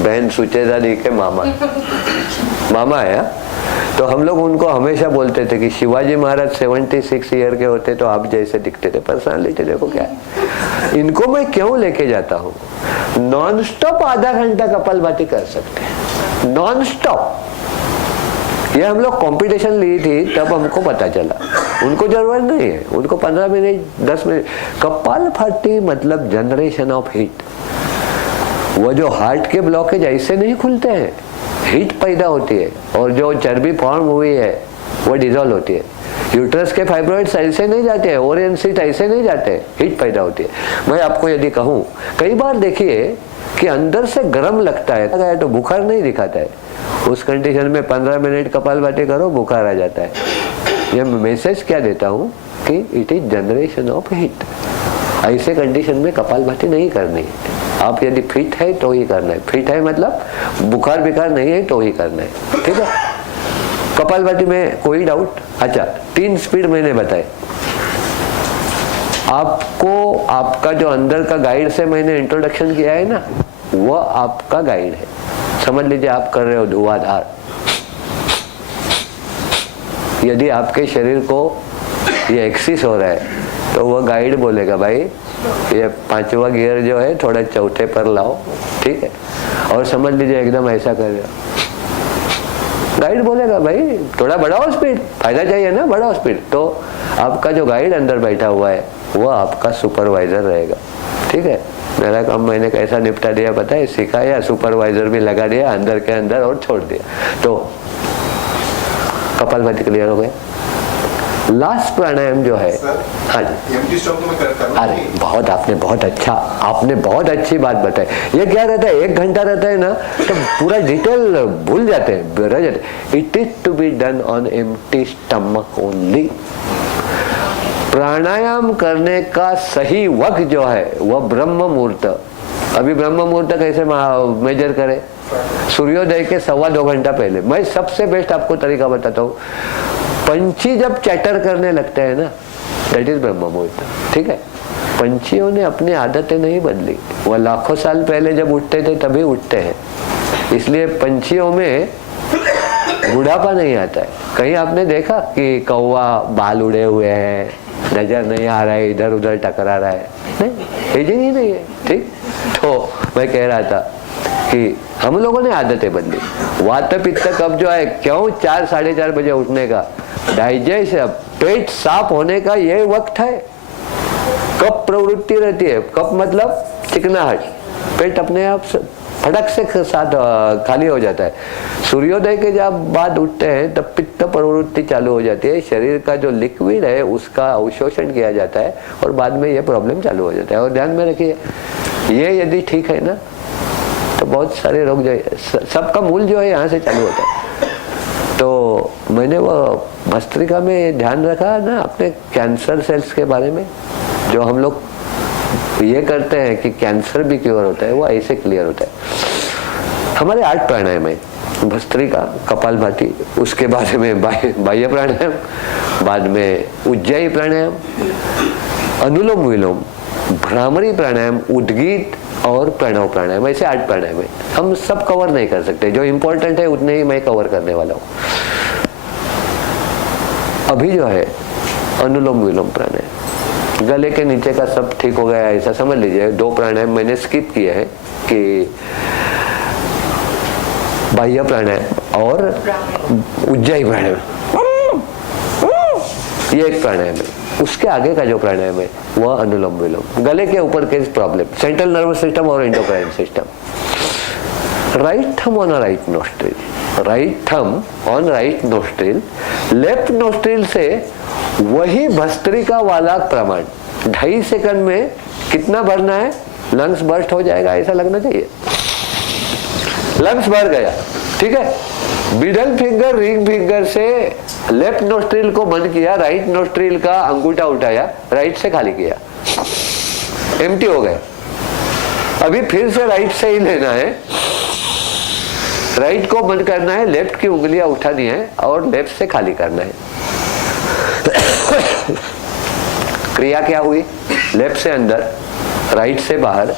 बहन सुचेता दी के मामा है। तो हम लोग उनको हमेशा बोलते थे कि शिवाजी महाराज 76 ईयर के होते तो आप जैसे दिखते थे। पर्सनालिटी देखो क्या है। इनको मैं क्यों लेके जाता हूँ? नॉन स्टॉप आधा घंटा कपालभाति कर सकते हैं, नॉन स्टॉप। ये हम लोग कंपटीशन ली थी तब हमको पता चला। उनको जरूरत नहीं है, उनको 15 मिनट 10 मिनट। कपालभाति मतलब जनरेशन ऑफ हीट। वो जो हार्ट के ब्लॉकेज ऐसे नहीं खुलते हैं, हीट पैदा होती है, और जो चर्बी फॉर्म हुई है वो डिजोल्व होती है। यूट्रस के फाइब्रॉइड्स ऐसे नहीं जाते हैं, ओरियन सीट ऐसे नहीं जाते, हीट पैदा होती है। मैं आपको यदि कहूँ, कई बार देखिए कि अंदर से गर्म लगता है तो बुखार नहीं दिखाता है। उस कंडीशन में 15 मिनट कपालभाति करो, बुखार आ जाता है। ये मैसेज क्या देता हूँ कि it is generation of heat. ऐसे कंडीशन में कपालभाति नहीं करनी है। आप यदि फिट है तो ही करना है। फिट है मतलब बुखार बिखार नहीं है तो ही करना है। ठीक है, कपालभाति में कोई डाउट? अच्छा, 3 स्पीड मैंने बताए आपको। आपका जो अंदर का गाइड से मैंने इंट्रोडक्शन किया है ना, वो आपका गाइड है। समझ लीजिए आप कर रहे हो धुआंधार। यदि आपके शरीर को ये एक्सिस हो रहा है तो वो गाइड बोलेगा भाई ये 5वां गियर जो है थोड़ा चौथे पर लाओ। ठीक है, और समझ लीजिए एकदम ऐसा कर रहे हो, गाइड बोलेगा भाई थोड़ा बढ़ाओ स्पीड, फायदा चाहिए ना, बढ़ाओ स्पीड। तो आपका जो गाइड अंदर बैठा हुआ है वो आपका सुपरवाइजर रहेगा। ठीक है, मेरा काम मैंने कैसा निपटा दिया पता है? सिखाया, सुपरवाइजर भी लगा दिया अंदर के अंदर और छोड़ दिया। तो कपालभाति क्लियर हो गया। लास्ट प्राणायाम जो है, हाँ जी, अरे बहुत आपने बहुत अच्छी बात बताई। ये क्या रहता है, 1 घंटा रहता है ना तो पूरा डिटेल भूल जाते हैं, रह जाते। It is to be done on empty stomach only. Pranayama करने का सही वक्त जो है वो ब्रह्म मुहूर्त। अभी ब्रह्म मुहूर्त कैसे मेजर करें? सूर्योदय के 1.25 घंटा पहले। मैं सबसे बेस्ट आपको तरीका बताता हूँ। पंछी जब चैटर करने लगते हैं ना, दैट इज ब्रह्म मुहूर्त। ठीक है, पंछियों ने अपनी आदतें नहीं बदली। वह लाखों साल पहले जब उठते थे तभी उठते हैं, इसलिए पंछियों में बुढ़ापा नहीं आता है। कहीं आपने देखा कि कौवा बाल उड़े हुए हैं, नजर नहीं आ रहा है, इधर उधर टकरा रहा है? नहीं, एजिंग ही नहीं है। ठीक, तो मैं कह रहा था कि हम लोगों ने आदतें बदली। वात पित्त कब जो है, क्यों 4 साढ़े 4 बजे उठने का? डाइजेशन, पेट साफ होने का ये वक्त है। कब प्रवृत्ति रहती है? कब मतलब चिकनाहट, पेट अपने आप फटक से साथ खाली हो जाता है। सूर्योदय के जब बाद उठते हैं तब पित्त प्रवृत्ति चालू हो जाती है। शरीर का जो लिक्विड है उसका अवशोषण किया जाता है और बाद में ये प्रॉब्लम चालू हो जाता है। और ध्यान में रखिए, ये यदि ठीक है ना तो बहुत सारे रोग जो है, सबका मूल जो है यहाँ से चालू होता है। तो मैंने वो भस्त्रिका में ध्यान रखा ना अपने कैंसर सेल्स के बारे में। जो हम लोग ये करते हैं कि कैंसर भी क्योर होता है, वो ऐसे क्लियर होता है। हमारे 8 प्राणायाम है, भस्त्रिका, कपालभाति, उसके बारे में बाह्य प्राणायाम, बाद में उज्जयी प्राणायाम, अनुलोम विलोम, भ्रामरी प्राणायाम, उद्गीत और प्रणव प्राणायाम। ऐसे 8 प्राणायाम है। हम सब कवर नहीं कर सकते, जो इम्पोर्टेंट है उतने ही मैं कवर करने वाला हूँ। अभी जो है अनुलोम विलोम प्राणायाम, गले के नीचे का सब ठीक हो गया ऐसा समझ लीजिए। 2 प्राणायाम मैंने स्किप किए हैं कि बाह्य प्राणायाम और उज्जाई प्राणायाम, ये एक प्राणायाम है। उसके आगे का जो प्राणायाम है वह अनुलोम विलोम। गले के ऊपर के प्रॉब्लम, सेंट्रल नर्वस सिस्टम और endocrine system. Right thumb on right nostril, right thumb on right nostril, left nostril से वही भस्त्रिका वाला प्रमाण 2.5 सेकंड में कितना भरना है, लंग्स बर्स्ट हो जाएगा ऐसा लगना चाहिए। लंग्स भर गया, ठीक है। मिडल फिंगर रिंग फिंगर से लेफ्ट नोस्ट्रिल को बंद किया, राइट नोस्ट्रिल का अंगूठा उठाया, राइट से खाली किया, एम्प्टी हो गए। अभी फिर से राइट से ही लेना है, राइट को बंद करना है, लेफ्ट की उंगलियां उठानी है और लेफ्ट से खाली करना है। क्रिया क्या हुई, लेफ्ट से अंदर, राइट से बाहर,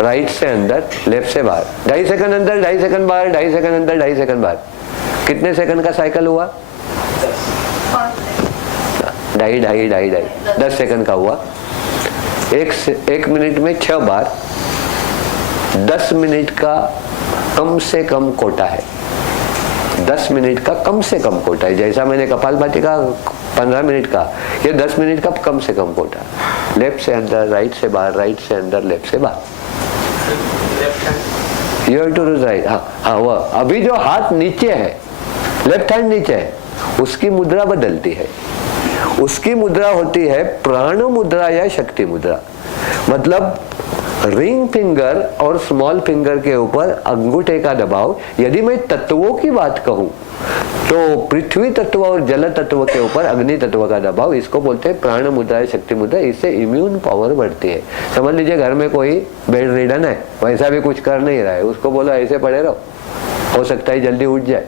राइट से अंदर, लेफ्ट से बाहर। 2.5 सेकंड अंदर, 2.5 सेकंड बाहर, 2.5 सेकंड अंदर, 2.5 सेकंड बाहर। कितने सेकंड का साइकिल हुआ, 2.5 10 सेकंड का हुआ। 1 मिनट में 6 बार, 10 मिनट का कम से कम कोटा है, 10 मिनट का कम से कम कोटा है। जैसा मैंने कपालभाति का 15 मिनट का, ये 10 मिनट का कम से कम कोटा। लेफ्ट से अंदर, राइट से बाहर, राइट से अंदर, लेफ्ट से बाहर। You have to do right. हाँ, वह अभी जो हाथ नीचे है, लेफ्ट हैंड नीचे है, उसकी मुद्रा बदलती है। उसकी मुद्रा होती है प्राण मुद्रा या शक्ति मुद्रा। मतलब रिंग फिंगर और स्मॉल फिंगर के ऊपर अंगूठे का दबाव। यदि मैं तत्वों की बात कहूं तो पृथ्वी तत्व और जल तत्व के ऊपर अग्नि तत्व का दबाव, इसको बोलते हैं प्राण मुद्रा या शक्ति मुद्रा। इससे इम्यून पावर बढ़ती है। समझ लीजिए घर में कोई बेड रिडन है, वैसा भी कुछ कर नहीं रहा है, उसको बोलो ऐसे पड़े रहो, हो सकता है जल्दी उठ जाए।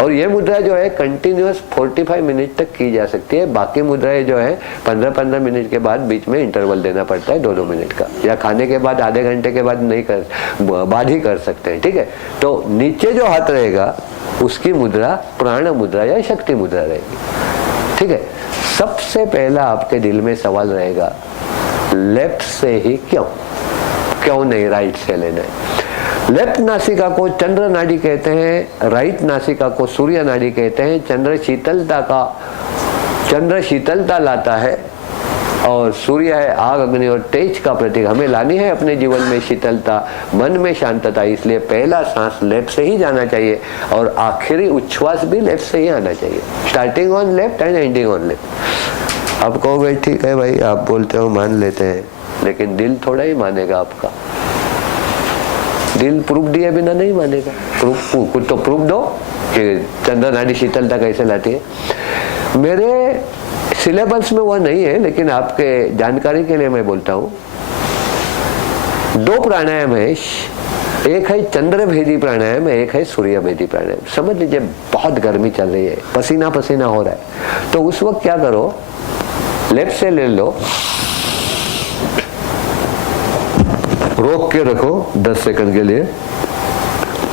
और ये मुद्रा जो है कंटिन्यूअस 45 मिनट तक की जा सकती है। बाकी मुद्राएं जो है 15-15 मिनट के बाद बीच में इंटरवल देना पड़ता है 2-2 मिनट का, या खाने के बाद आधे घंटे के बाद नहीं कर, बाद ही कर सकते हैं, ठीक है। तो नीचे जो हाथ रहेगा उसकी मुद्रा प्राण मुद्रा या शक्ति मुद्रा रहेगी, ठीक है। सबसे पहला आपके दिल में सवाल रहेगा, लेफ्ट से ही क्यों नहीं राइट से लेना है। लेफ्ट नासिका को चंद्र नाड़ी कहते हैं, राइट नासिका को सूर्य नाड़ी कहते हैं। चंद्र शीतलता लाता है और सूर्य है आग, अग्नि और तेज का प्रतीक। हमें लानी है अपने जीवन में शीतलता, मन में शांतता। इसलिए पहला सांस लेफ्ट से ही जाना चाहिए और आखिरी उच्छ्वास भी लेफ्ट से ही आना चाहिए। Starting on left and ending on left. आप कहोगे ठीक है भाई, आप बोलते हो मान लेते हैं, लेकिन दिल थोड़ा ही मानेगा आपका। दिल प्रूफ दिए बिना नहीं मानेगा। कुछ तो प्रूफ दो कि चंद्र नाड़ी शीतलता कैसे लाती है। मेरे सिलेबस में वह नहीं है, लेकिन आपके जानकारी के लिए मैं बोलता हूँ। 2 प्राणायाम है, एक है चंद्र भेदी प्राणायाम, एक है सूर्य भेदी प्राणायाम। समझ लीजिए बहुत गर्मी चल रही है, पसीना पसीना हो रहा है, तो उस वक्त क्या करो, लेफ्ट से ले लो, रोक के रखो 10 सेकंड के लिए,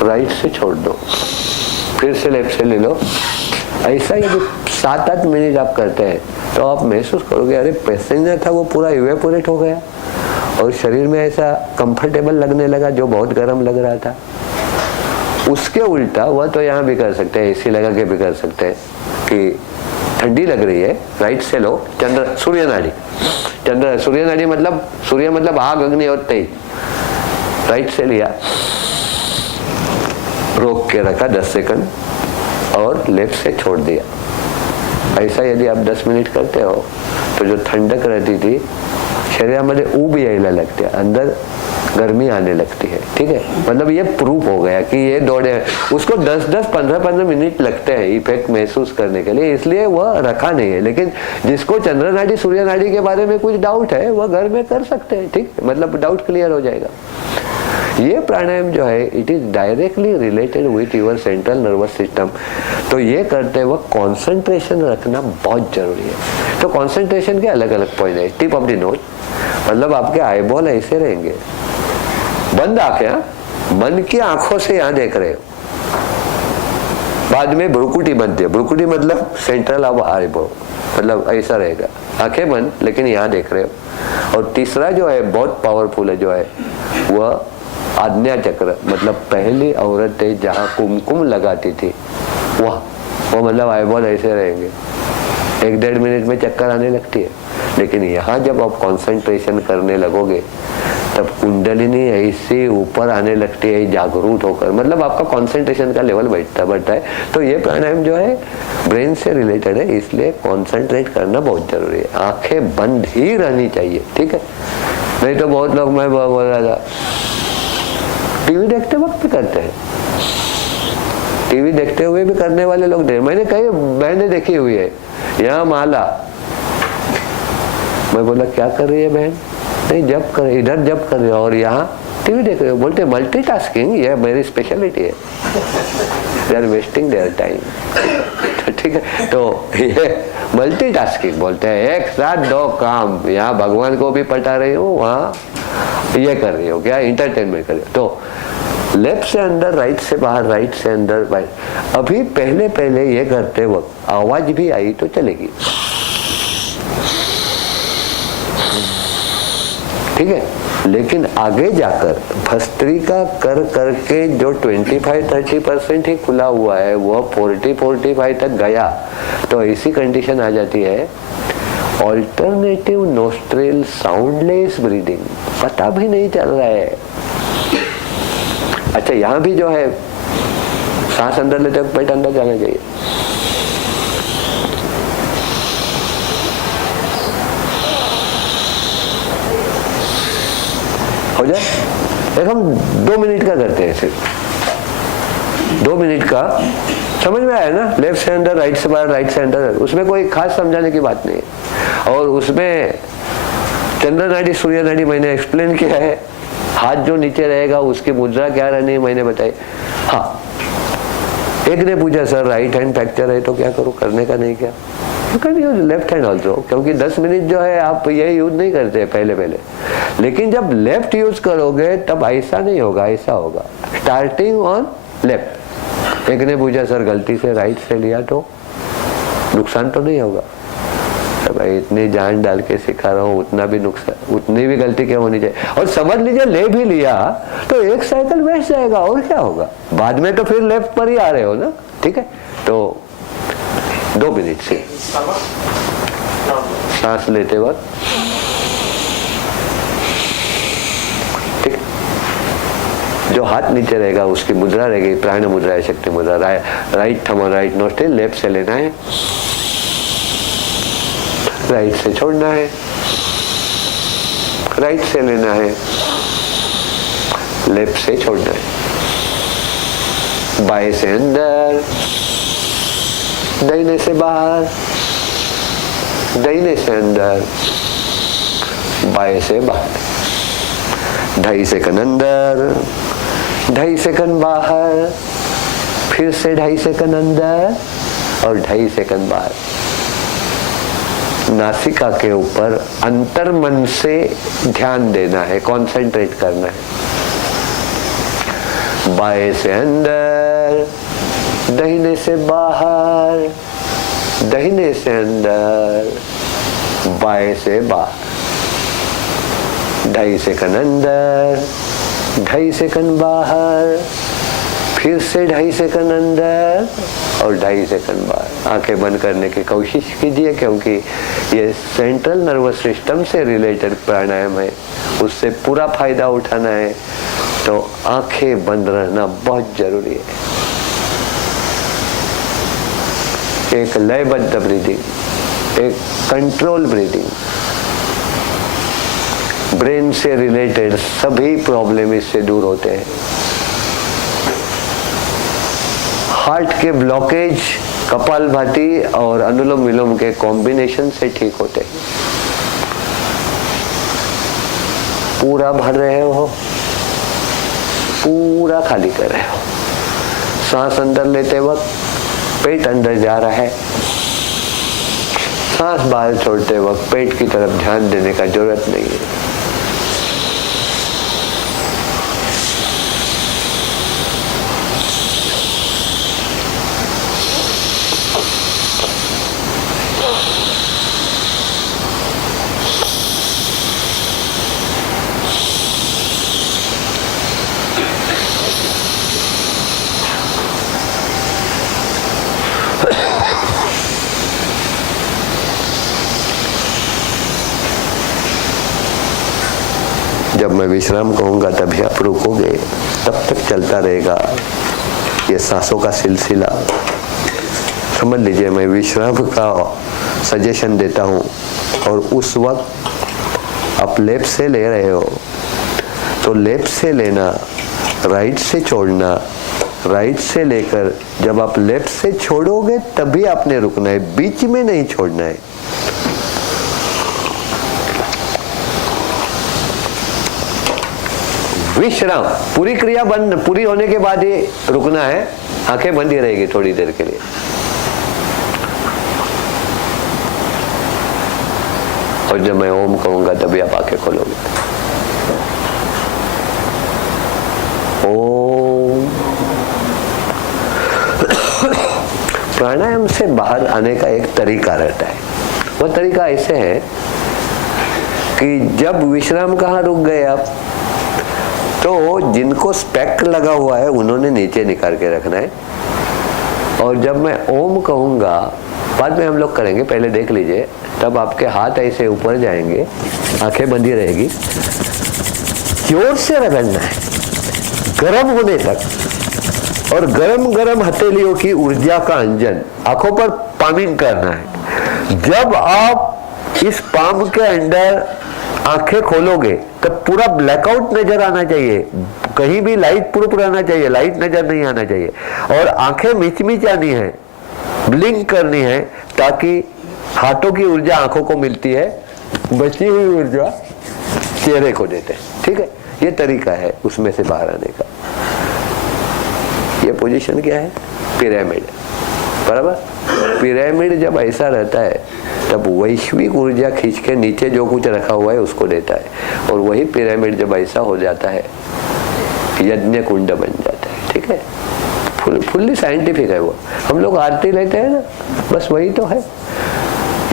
राइट से छोड़ दो, फिर से लेफ्ट से ले लो। ऐसा यदि 7-8 मिनट आप करते हैं तो आप महसूस करोगे अरे पसीना था वो पूरा इवेपोरेट हो गया और शरीर में ऐसा कंफर्टेबल लगने लगा जो बहुत गर्म लग रहा था। उसके उल्टा वह तो यहाँ भी कर सकते हैं, एसी लगा के भी कर सकते हैं कि ठंडी लग रही है, राइट से लो, चंद्र सूर्य नाड़ी, चंद्र सूर्य नाड़ी मतलब सूर्य मतलब आग, अग्नि और तेज। राइट से लिया, रोक के रखा 10 सेकंड और लेफ्ट से छोड़ दिया। ऐसा यदि आप 10 मिनिट करते हो तो जो ठंडक रहती थी शरीरामध्ये ऊब यायला लगते, अंदर गर्मी आने लगती है, ठीक है। मतलब ये प्रूफ हो गया कि ये दौड़े, उसको 10-10, 15-15 मिनट लगते हैं इफेक्ट महसूस करने के लिए, इसलिए वह रखा नहीं है। लेकिन जिसको चंद्र नाड़ी सूर्य नाड़ी के बारे में कुछ डाउट है वह घर में कर सकते हैं, ठीक, मतलब डाउट क्लियर हो जाएगा। ये प्राणायाम जो है it is directly related with your central nervous system. तो ये करते वक्त कंसंट्रेशन रखना बहुत जरूरी है। तो कंसंट्रेशन के अलग अलग पॉइंट है। टिप ऑफ द नोज, मतलब आपके आईबॉल ऐसे रहेंगे, बंद आंखें, मन की आंखों से यहाँ देख रहे हो, बाद में भ्रुकुटी बनती है। भ्रुकुटी मतलब सेंट्रल ऑफ आईब्रो, मतलब ऐसा रहेगा, आंखें बंद लेकिन यहाँ देख रहे हो। और तीसरा जो है बहुत पावरफुल है, जो है वह आज्ञा चक्र, मतलब पहली औरतें जहाँ कुमकुम लगाती थी वह, वो मतलब आईबॉल ऐसे रहेंगे, 1-1.5 मिनट में चक्कर आने लगती है। लेकिन यहाँ जब आप कंसंट्रेशन करने लगोगे तब कुंडलिनी ऐसे ऊपर आने लगती है जागरूक होकर, मतलब आपका कंसंट्रेशन का लेवल बढ़ता है। तो ये प्राणायाम जो है ब्रेन से रिलेटेड है, इसलिए कंसंट्रेट करना बहुत जरूरी है। आंखें बंद ही रहनी चाहिए, ठीक है। नहीं तो बहुत लोग, मैं बोल रहा था, टीवी देखते वक्त भी करते हैं, टीवी देखते हुए भी करने वाले लोग मैंने कई बहनें देखी हुई है। यहाँ माला, मैं बोला क्या कर रही है बहन? नहीं जब कर, इधर जब कर रही हो और यहाँ टीवी देख रहे हो। बोलते मल्टीटास्किंग, ये मेरी स्पेशलिटी है, they are wasting their time. ठीक है, तो ये मल्टीटास्किंग बोलते हैं, एक साथ 2 काम, यहाँ भगवान को भी पटा रही हूँ, वहाँ ये कर रही हो, क्या इंटरटेनमेंट कर रही हो। तो लेफ्ट से अंदर, राइट से बाहर, राइट से अंदर। अभी पहले ये करते वक्त आवाज भी आई तो चलेगी, ठीक है। लेकिन आगे जाकर भस्त्रिका कर करके जो 25-30% ही खुला हुआ है, वो 40-45 तक गया, तो ऐसी कंडीशन आ जाती है ऑल्टरनेटिव नोस्ट्रिल साउंडलेस ब्रीदिंग, पता भी नहीं चल रहा है। अच्छा, यहाँ भी जो है सांस अंदर लेते वक्त पेट अंदर जाना चाहिए। हो जाए, एक हम 2 मिनट का करते हैं, सिर्फ 2 मिनट का। समझ में आया ना? लेफ्ट से अंदर, राइट से बाहर, राइट से अंदर, उसमें कोई खास समझाने की बात नहीं है। और उसमें चंद्र नाड़ी, सूर्य नाड़ी मैंने एक्सप्लेन किया है। हाथ जो नीचे रहेगा उसकी मुद्रा क्या रहनी है मैंने बताई। हाँ, एक ने पूछा सर राइट हैंड फ्रैक्चर है तो क्या करूं, करने का नहीं क्या? You can use left hand also, क्योंकि 10 मिनट जो है आप ये यूज नहीं करते पहले। लेकिन जब लेफ्ट यूज करोगे तब ऐसा नहीं होगा, ऐसा होगा, स्टार्टिंग ऑन लेफ्ट। एक ने पूछा सर गलती से राइट से लिया तो नुकसान तो नहीं होगा? तो भाई इतनी जान डाल के सिखा रहा हूँ, उतना भी नुकसान, उतनी भी गलती क्या होनी चाहिए। और समझ लीजिए ले भी लिया तो एक साइकिल वेस्ट जाएगा, और क्या होगा, बाद में तो फिर लेफ्ट पर ही आ रहे हो ना, ठीक है। तो 2 मिनट से सांस लेते वक्त, ठीक, जो हाथ नीचे रहेगा उसकी मुद्रा रहेगी, प्राण मुद्रा है, शक्ति मुद्रा। राइट थंब और राइट नोस्ट्रिल लेफ्ट से लेना है, राइट से छोड़ना है, राइट से लेना है, लेफ्ट से छोड़ना है। बाएं से अंदर, दाहिने से बाहर, दाहिने से अंदर, बाएं से बाहर। 2.5 सेकंड अंदर, 2.5 सेकंड बाहर, फिर से 2.5 सेकंड अंदर और 2.5 सेकंड बाहर। नासिका के ऊपर अंतर मन से ध्यान देना है, कंसंट्रेट करना है। बाएं से अंदर, दाहिने से बाहर, दाहिने से अंदर, बाएं से बाहर। 2.5 सेकंड अंदर, 2.5 सेकंड बाहर, फिर से 2.5 सेकंड अंदर और 2.5 सेकंड बाहर। आंखें बंद करने की कोशिश कीजिए, क्योंकि ये सेंट्रल नर्वस सिस्टम से रिलेटेड प्राणायाम है, उससे पूरा फायदा उठाना है तो आंखें बंद रहना बहुत जरूरी है। एक लयबद्ध ब्रीदिंग, एक कंट्रोल ब्रीदिंग, ब्रेन से रिलेटेड सभी प्रॉब्लम इससे दूर होते हैं। हार्ट के ब्लॉकेज कपालभाति और अनुलोम विलोम के कॉम्बिनेशन से ठीक होते हैं। पूरा भर रहे हो, पूरा खाली कर रहे हो। सांस अंदर लेते वक्त पेट अंदर जा रहा है, सांस बाहर छोड़ते वक्त पेट की तरफ ध्यान देने का जरूरत नहीं है। जब मैं विश्राम कहूँगा तभी आप रुकोगे, तब तक चलता रहेगा ये सांसों का सिलसिला। समझ लीजिए, मैं विश्राम का सजेशन देता हूँ और उस वक्त आप लेफ्ट से ले रहे हो तो लेफ्ट से लेना, राइट से छोड़ना, राइट से लेकर जब आप लेफ्ट से छोड़ोगे तभी आपने रुकना है, बीच में नहीं छोड़ना है। विश्राम, पूरी क्रिया बंद, पूरी होने के बाद ही रुकना है, आंखें बंद ही रहेगी थोड़ी देर के लिए। और जब मैं ओम कहूंगा तभी आप आंखें खोलोगे। ओम। प्राणायाम से बाहर आने का एक तरीका रहता है। वो तरीका ऐसे है कि जब विश्राम कहाँ रुक गए आप, तो जिनको स्पेक लगा हुआ है उन्होंने नीचे निकाल के रखना है। और जब मैं ओम कहूंगा, बाद में हम लोग करेंगे, पहले देख लीजिए, तब आपके हाथ ऐसे ऊपर जाएंगे, आंखें बंदी रहेगी, जोर से रगड़ना है गर्म होने तक, और गरम गरम हथेलियों की ऊर्जा का अंजन आंखों पर पामिंग करना है। जब आप इस पाम के अंदर आंखें खोलोगे तब पूरा ब्लैकआउट नजर आना चाहिए, कहीं भी लाइट प्रूफ रहना चाहिए, लाइट नजर नहीं आना चाहिए, और आंखें मिचमिचानी है, ब्लिंक करनी है, ताकि हाथों की ऊर्जा आंखों को मिलती है, बची हुई ऊर्जा चेहरे को देते हैं। ठीक है, ये तरीका है उसमें से बाहर आने का। ये पोजीशन क्या है? पिरामिड, बराबर। पिरामिड जब ऐसा रहता है तब वैश्विक ऊर्जा खींच के नीचे जो कुछ रखा हुआ है उसको देता है, और वही पिरामिड जब ऐसा हो जाता है यज्ञ कुंड बन जाता है। ठीक है, फुल्ली साइंटिफिक है वो। हम लोग आरती लेते हैं ना, बस वही तो है।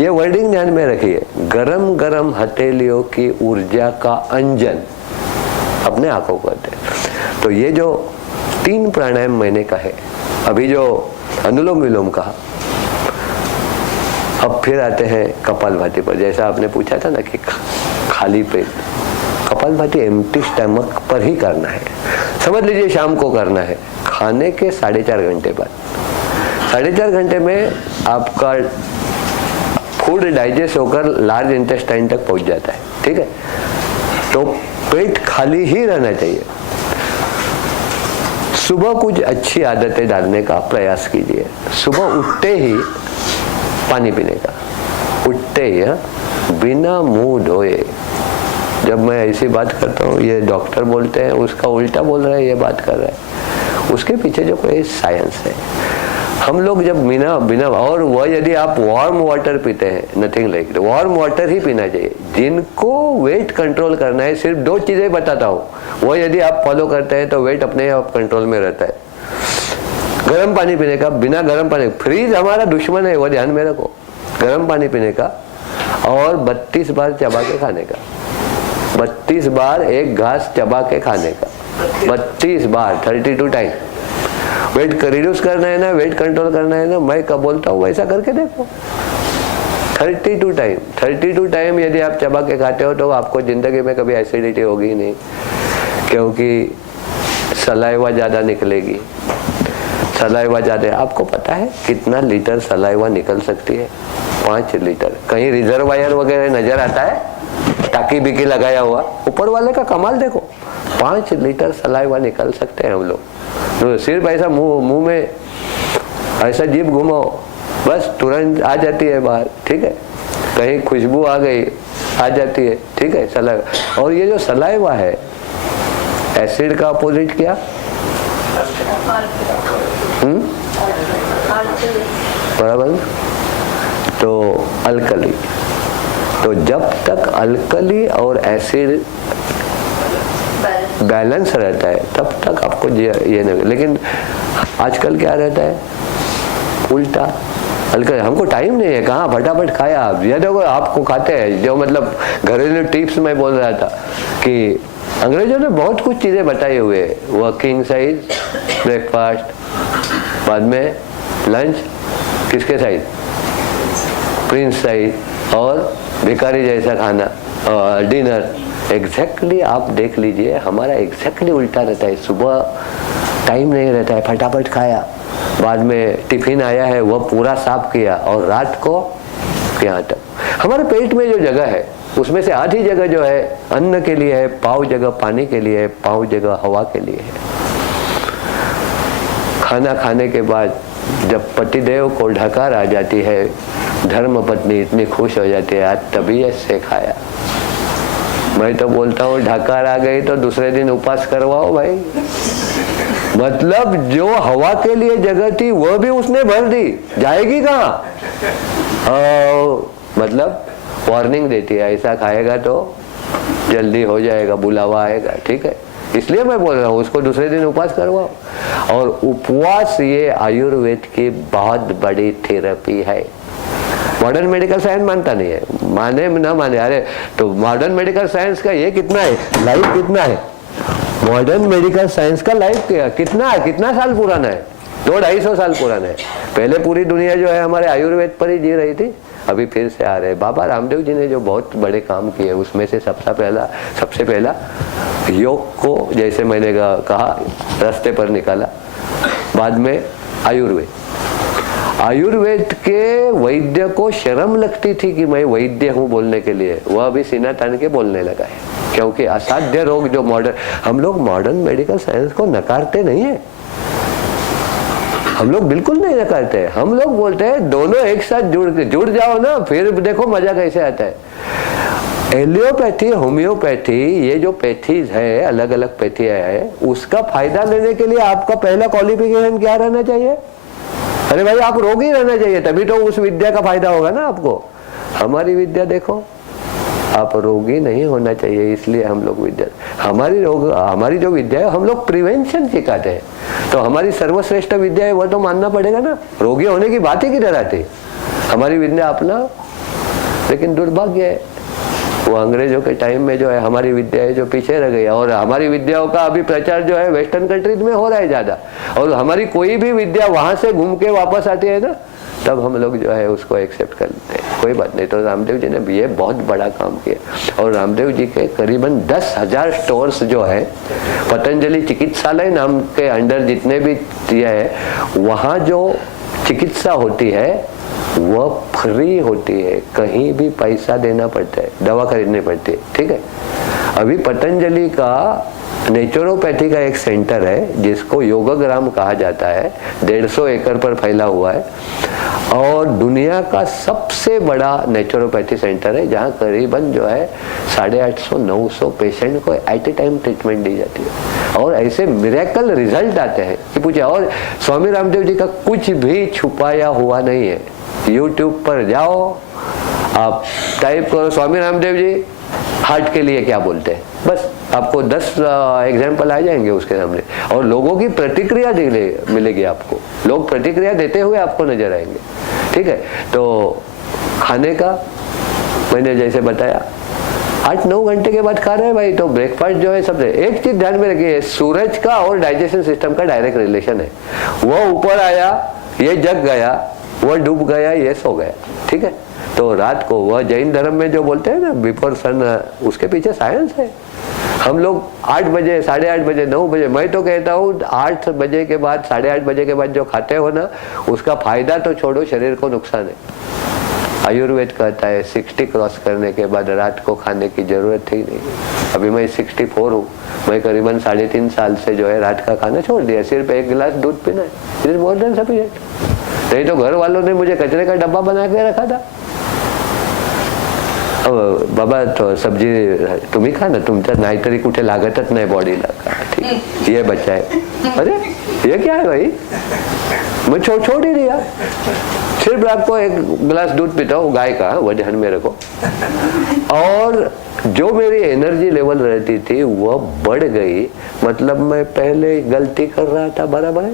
ये वर्डिंग ध्यान में रखिए, गरम गरम हथेलियों की ऊर्जा का अंजन अपने आंखों को करते हैं। तो ये जो 3 प्राणायाम मैंने कहे, अभी जो अनुलोम विलोम कहा, अब फिर आते हैं कपालभाति पर। जैसा आपने पूछा था ना कि खाली पेट, कपालभाति एम्प्टी स्टमक पर ही करना है। समझ लीजिए शाम को करना है, खाने के 4.5 घंटे बाद। 4.5 घंटे में आपका फूड डाइजेस्ट होकर लार्ज इंटेस्टाइन तक पहुंच जाता है। ठीक है, तो पेट खाली ही रहना चाहिए। सुबह कुछ अच्छी आदतें डालने का प्रयास कीजिए। सुबह उठते ही पानी पीने का, उठते ही, बिना मुंह धोए। जब मैं ऐसी बात करता हूँ, ये डॉक्टर बोलते हैं उसका उल्टा बोल रहा है, ये बात कर रहा है, उसके पीछे जो कोई साइंस है। हम लोग जब बिना और वह यदि आप वार्म वाटर पीते हैं, नथिंग लाइक, वार्म वाटर ही पीना चाहिए। जिनको वेट कंट्रोल करना है, सिर्फ 2 चीजें बताता हूँ, वो यदि आप फॉलो करते हैं तो वेट अपने आप कंट्रोल में रहता है। गर्म पानी पीने का, बिना गर्म पानी, फ्रीज हमारा दुश्मन है, वो ध्यान में रखो। गर्म पानी पीने का, और 32 बार चबा के खाने का। 32 बार एक घास चबा के खाने का, 32 बार, 32 टाइम। वेट रिड्यूस करना है ना, वेट कंट्रोल करना है ना, मैं कब बोलता हूँ वैसा करके देखो। 32 टाइम यदि आप चबा के खाते हो तो आपको जिंदगी में कभी एसिडिटी होगी ही नहीं, क्योंकि सलाइवा ज्यादा निकलेगी। सलाइवा ज्यादा, आपको पता है कितना लीटर सलाइवा निकल सकती है? 5 लीटर। कहीं रिजर्वायर वगैरह नजर आता है? टाकी बिकी लगाया हुआ, ऊपर वाले का कमाल देखो। 5 लीटर सलाइवा निकल सकते हैं हम लोग। तो सिर्फ ऐसा मुंह में ऐसा जीभ घुमाओ, बस तुरंत आ जाती है बाहर। ठीक है, कहीं खुशबू आ गई, आ जाती है। ठीक है, सलाइवा। और ये जो सलाइवा है, एसिड का अपोजिट क्या? बराबर। तो अल्कली। तो जब तक अल्कली और एसिड बैलेंस रहता है तब तक आपको ये नहीं। लेकिन आजकल क्या रहता है? उल्टा। अल्कली, हमको टाइम नहीं है, कहाँ फटाफट खाया आप। ये देखो आपको खाते हैं जो, मतलब घरेलू टिप्स में बोल रहा था कि अंग्रेजों ने बहुत कुछ चीजें बताई हुए, वर्किंग साइज ब्रेकफास्ट, बाद में लंच किसके साइज? प्रिंस साइज, और भिखारी जैसा खाना, और डिनर। एग्जैक्टली आप देख लीजिए, हमारा एग्जैक्टली उल्टा रहता है। सुबह टाइम नहीं रहता है, फटाफट खाया, बाद में टिफिन आया है वह पूरा साफ किया, और रात को यहाँ तक। हमारे पेट में जो जगह है उसमें से आधी जगह जो है अन्न के लिए है, पाव जगह पानी के लिए है, पाव जगह हवा के लिए है। खाना खाने के बाद जब पतिदेव को ढकार आ जाती है, धर्म पत्नी इतनी खुश हो जाती है, आज तबीयत से खाया। मैं तो बोलता हूँ ढकार आ गई तो दूसरे दिन उपवास करवाओ भाई। मतलब जो हवा के लिए जगह थी वह भी उसने भर दी, जाएगी कहाँ? मतलब वार्निंग देती है, ऐसा खाएगा तो जल्दी हो जाएगा, बुलावा आएगा। ठीक है, इसलिए मैं बोल रहा हूँ उसको दूसरे दिन उपवास करवाओ। और उपवास ये आयुर्वेद की बहुत बड़ी थेरेपी है। मॉडर्न मेडिकल साइंस मानता नहीं है, माने ना माने, अरे तो मॉडर्न मेडिकल साइंस का ये कितना है, लाइफ कितना है? मॉडर्न मेडिकल साइंस का लाइफ कितना है, कितना साल पुराना है? 200-250 साल पुराना है। पहले पूरी दुनिया जो है हमारे आयुर्वेद पर ही जी रही थी, अभी फिर से आ रहे। बाबा रामदेव जी ने जो बहुत बड़े काम किए उसमें से सबसे पहला योग को, जैसे मैंने कहा, रास्ते पर निकाला। बाद में आयुर्वेद के वैद्य को शर्म लगती थी कि मैं वैद्य हूँ बोलने के लिए, वह अभी सीना तान के बोलने लगा है। क्योंकि असाध्य रोग जो हम लोग मॉडर्न मेडिकल साइंस को नकारते नहीं है, हम लोग बिल्कुल नहीं नकारते। हम लोग बोलते हैं दोनों एक साथ जुड़ जाओ ना, फिर देखो मजा कैसे आता है। एलियोपैथी, होम्योपैथी, ये जो पैथीज है, अलग अलग पैथियां है, उसका फायदा लेने के लिए आपका पहला क्वालिफिकेशन क्या रहना चाहिए? अरे भाई आप रोगी रहना चाहिए, तभी तो उस विद्या का फायदा होगा ना आपको। हमारी विद्या देखो, आप रोगी नहीं होना चाहिए, इसलिए हम लोग विद्या, हमारी जो विद्या है हम लोग प्रिवेंशन सिखाते हैं। तो हमारी सर्वश्रेष्ठ विद्या है वो तो मानना पड़ेगा ना, रोगी होने की बात ही किधर आती? हमारी विद्या अपना। लेकिन दुर्भाग्य है वो अंग्रेजों के टाइम में जो है हमारी विद्या है जो पीछे रह गई, और हमारी विद्याओं का अभी प्रचार जो है वेस्टर्न कंट्रीज में हो रहा है ज्यादा, और हमारी कोई भी विद्या वहां से घूम के वापस आती है ना, तब हम लोग जो है उसको एक्सेप्ट कर लेते हैं। कोई बात नहीं। तो रामदेव जी ने भी ये बहुत बड़ा काम किया, और रामदेव जी के करीबन 10,000 स्टोर्स जो है, पतंजलि चिकित्सालय नाम के अंडर जितने भी दिया है, वहाँ जो चिकित्सा होती है वह फ्री होती है, कहीं भी पैसा देना पड़ता है, दवा खरीदनी पड़ती है। ठीक है, अभी पतंजलि का नेचुरोपैथी का एक सेंटर है जिसको योगग्राम कहा जाता है, 150 एकड़ पर फैला हुआ है, और दुनिया का सबसे बड़ा नेचुरोपैथी सेंटर है, जहाँ करीबन जो है 850-900 पेशेंट को एट ए टाइम ट्रीटमेंट दी जाती है, और ऐसे मिरेकल रिजल्ट आते हैं कि पूछे। और स्वामी रामदेव जी का कुछ भी छुपाया हुआ नहीं है। यूट्यूब पर जाओ, आप टाइप करो स्वामी रामदेव जी हार्ट के लिए क्या बोलते हैं, बस आपको 10 एग्जाम्पल आ जाएंगे उसके सामने, और लोगों की प्रतिक्रिया मिलेगी आपको, लोग प्रतिक्रिया देते हुए आपको नजर आएंगे। ठीक है, तो खाने का मैंने जैसे बताया 8-9 घंटे के बाद खा रहे हैं भाई, तो ब्रेकफास्ट जो है सबसे एक चीज ध्यान में रखिए, सूरज का और डाइजेशन सिस्टम का डायरेक्ट रिलेशन है। वो ऊपर आया, ये जग गया, वो डूब गया, ये सो गया। ठीक है, तो रात को वह जैन धर्म में जो बोलते हैं ना बिफोर सन, उसके पीछे साइंस है। हम लोग 8 बजे, 8:30 बजे, 9 बजे, मैं तो कहता हूँ 8 बजे के बाद, 8:30 बजे के बाद जो खाते हो ना, उसका फायदा तो छोड़ो, शरीर को नुकसान है। आयुर्वेद कहता है 60 क्रॉस करने के बाद रात को खाने की जरूरत ही नहीं। अभी मैं 64 हूँ, मैं करीबन 3.5 साल से जो है रात का खाना छोड़ दिया, सिर्फ 1 गिलास दूध पीना है, it is more than sufficient. नहीं तो घर वालों ने मुझे कचरे का डब्बा बना के रखा था, बाबा तो सब्जी तुम्ही खा ना, तुमच्या नाहीतरी कुठे लागतच नाही बॉडीला, ठीक ये बच्चा है। अरे ये क्या है भाई, मैं छोड़ ही दिया, सिर्फ रात को 1 गिलास दूध पीता हूँ गाय का, वो ध्यान में रखो। और जो मेरी एनर्जी लेवल रहती थी वह बढ़ गई, मतलब मैं पहले गलती कर रहा था बराबर है,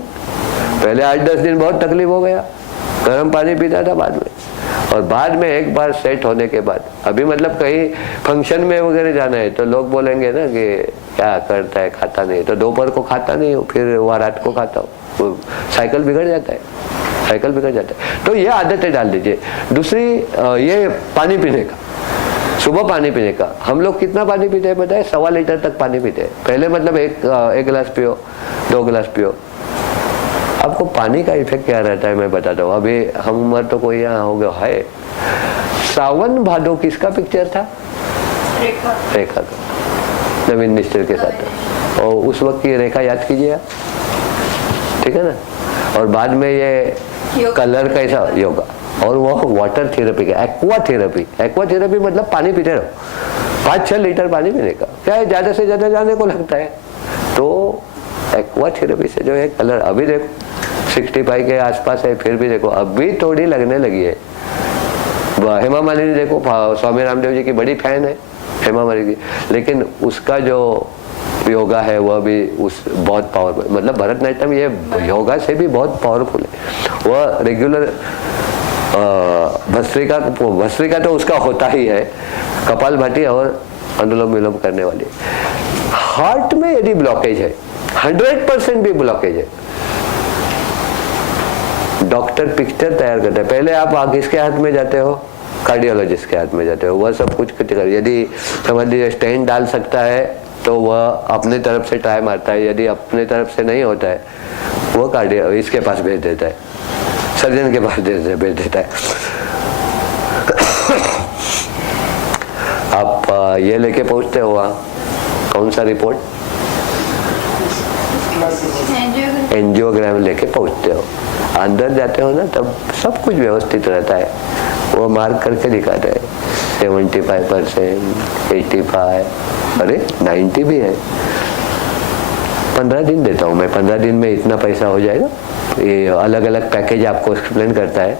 पहले 8-10 दिन बहुत तकलीफ हो गया, गर्म पानी पीता था बाद में, और बाद में एक बार सेट होने के बाद, अभी मतलब कहीं फंक्शन में वगैरह जाना है तो लोग बोलेंगे ना कि क्या करता है, खाता नहीं, तो दोपहर को खाता नहीं हूँ, फिर वह रात को खाता हूँ, साइकिल बिगड़ जाता है। तो ये आदतें डाल दीजिए। दूसरी ये पानी पीने का, सुबह पानी पीने का। हम लोग कितना पानी पीते हैं पता है? 1.25 लीटर तक पानी पीते हैं। पहले मतलब एक गिलास पियो, 2 गिलास पियो। आपको पानी का इफेक्ट क्या रहता है मैं बताता हूँ। अभी हम उम्र तो कोई यहाँ हो गया है। सावन भादो किसका पिक्चर था? रेखा का, नवीन निश्चल के साथ। और उस वक्त की रेखा याद कीजिए, ठीक है ना। और बाद में ये कलर कैसा योगा, और वो वाटर थेरेपी का, एक्वा थेरेपी। एक्वा थेरेपी मतलब पानी पीते रहो, 5-6 लीटर पानी पीने का। क्या है, ज्यादा से ज्यादा जाने को लगता है। तो एक्वा थेरेपी से जो है कलर, अभी देखो 65 के आसपास है, फिर भी देखो अभी थोड़ी लगने लगी है। हेमा मालिनी देखो, स्वामी रामदेव जी की बड़ी फैन है हेमा मालिनी की, लेकिन उसका जो योगा है वह भी उस बहुत पावरफुल, मतलब भरतनाट्यम ये योगा से भी बहुत पावरफुल है। वह रेगुलर भस्त्रिका तो उसका होता ही है, कपालभाति और अनुलोम विलोम करने वाली। हार्ट में यदि ब्लॉकेज है, 100% भी ब्लॉकेज है, डॉक्टर पिक्चर तैयार करता है। पहले आप किसके हाथ में जाते हो? कार्डियोलॉजिस्ट के हाथ में जाते हो। वह सब कुछ कर, यदि समझ लीजिए स्टेंट डाल सकता है तो वह अपने तरफ से ट्राई मारता है। यदि अपने तरफ से नहीं होता है, वो कार्डियो इसके पास भेज देता है, सर्जन के पास भेज देता है। आप ये लेके पहुंचते हो वहाँ, कौन सा रिपोर्ट? एंजियोग्राम लेके पहुंचते हो। अंदर जाते हो ना, तब सब कुछ व्यवस्थित रहता है। वो मार्क करके दिखाता है 75%, 85, अरे 90 भी है। 15 दिन देता हूँ मैं, 15 दिन में इतना पैसा हो जाएगा। ये अलग अलग पैकेज आपको एक्सप्लेन करता है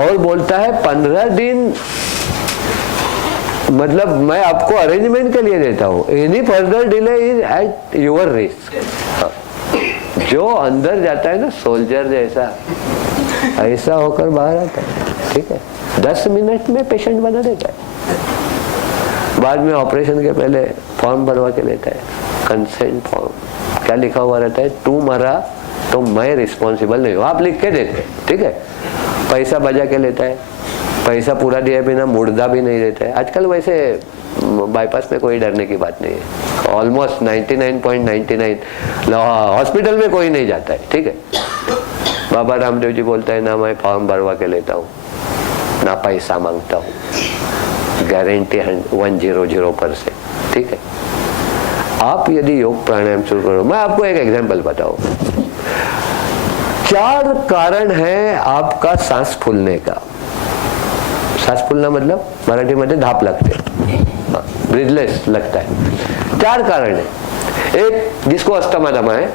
और बोलता है 15 दिन मतलब मैं आपको अरेंजमेंट के लिए देता हूँ। Any further delay is at your risk. जो अंदर जाता है ना सोल्जर जैसा, ऐसा होकर बाहर आता है, ठीक है। 10 मिनट में पेशेंट बना देता है। बाद में ऑपरेशन के पहले फॉर्म भरवा के लेता है, कंसेंट फॉर्म। क्या लिखा हुआ रहता है? तू मरा तो मैं रिस्पॉन्सिबल नहीं हूँ, आप लिख के देते, ठीक है। पैसा बजा के लेता है, पैसा पूरा दिए बिना मुर्दा भी नहीं देता है। आजकल वैसे बाईपास में कोई डरने की बात नहीं है। ऑलमोस्ट 99.99 हॉस्पिटल में कोई नहीं जाता है, ठीक है। बाबा रामदेव जी बोलता है ना मैं फॉर्म भरवा के लेता हूँ, ना पैसा मांगता हूँ, गारंटी 100%, ठीक है। आप यदि योग प्राणायाम शुरू करो, मैं आपको एक एग्जांपल बताऊं। 4 कारण है आपका सांस फूलने का। सांस फूलना मतलब मराठी में धाप लगते, ब्रीथलेस लगता है। 4 कारण है। एक, जिसको अस्थमा दमा है,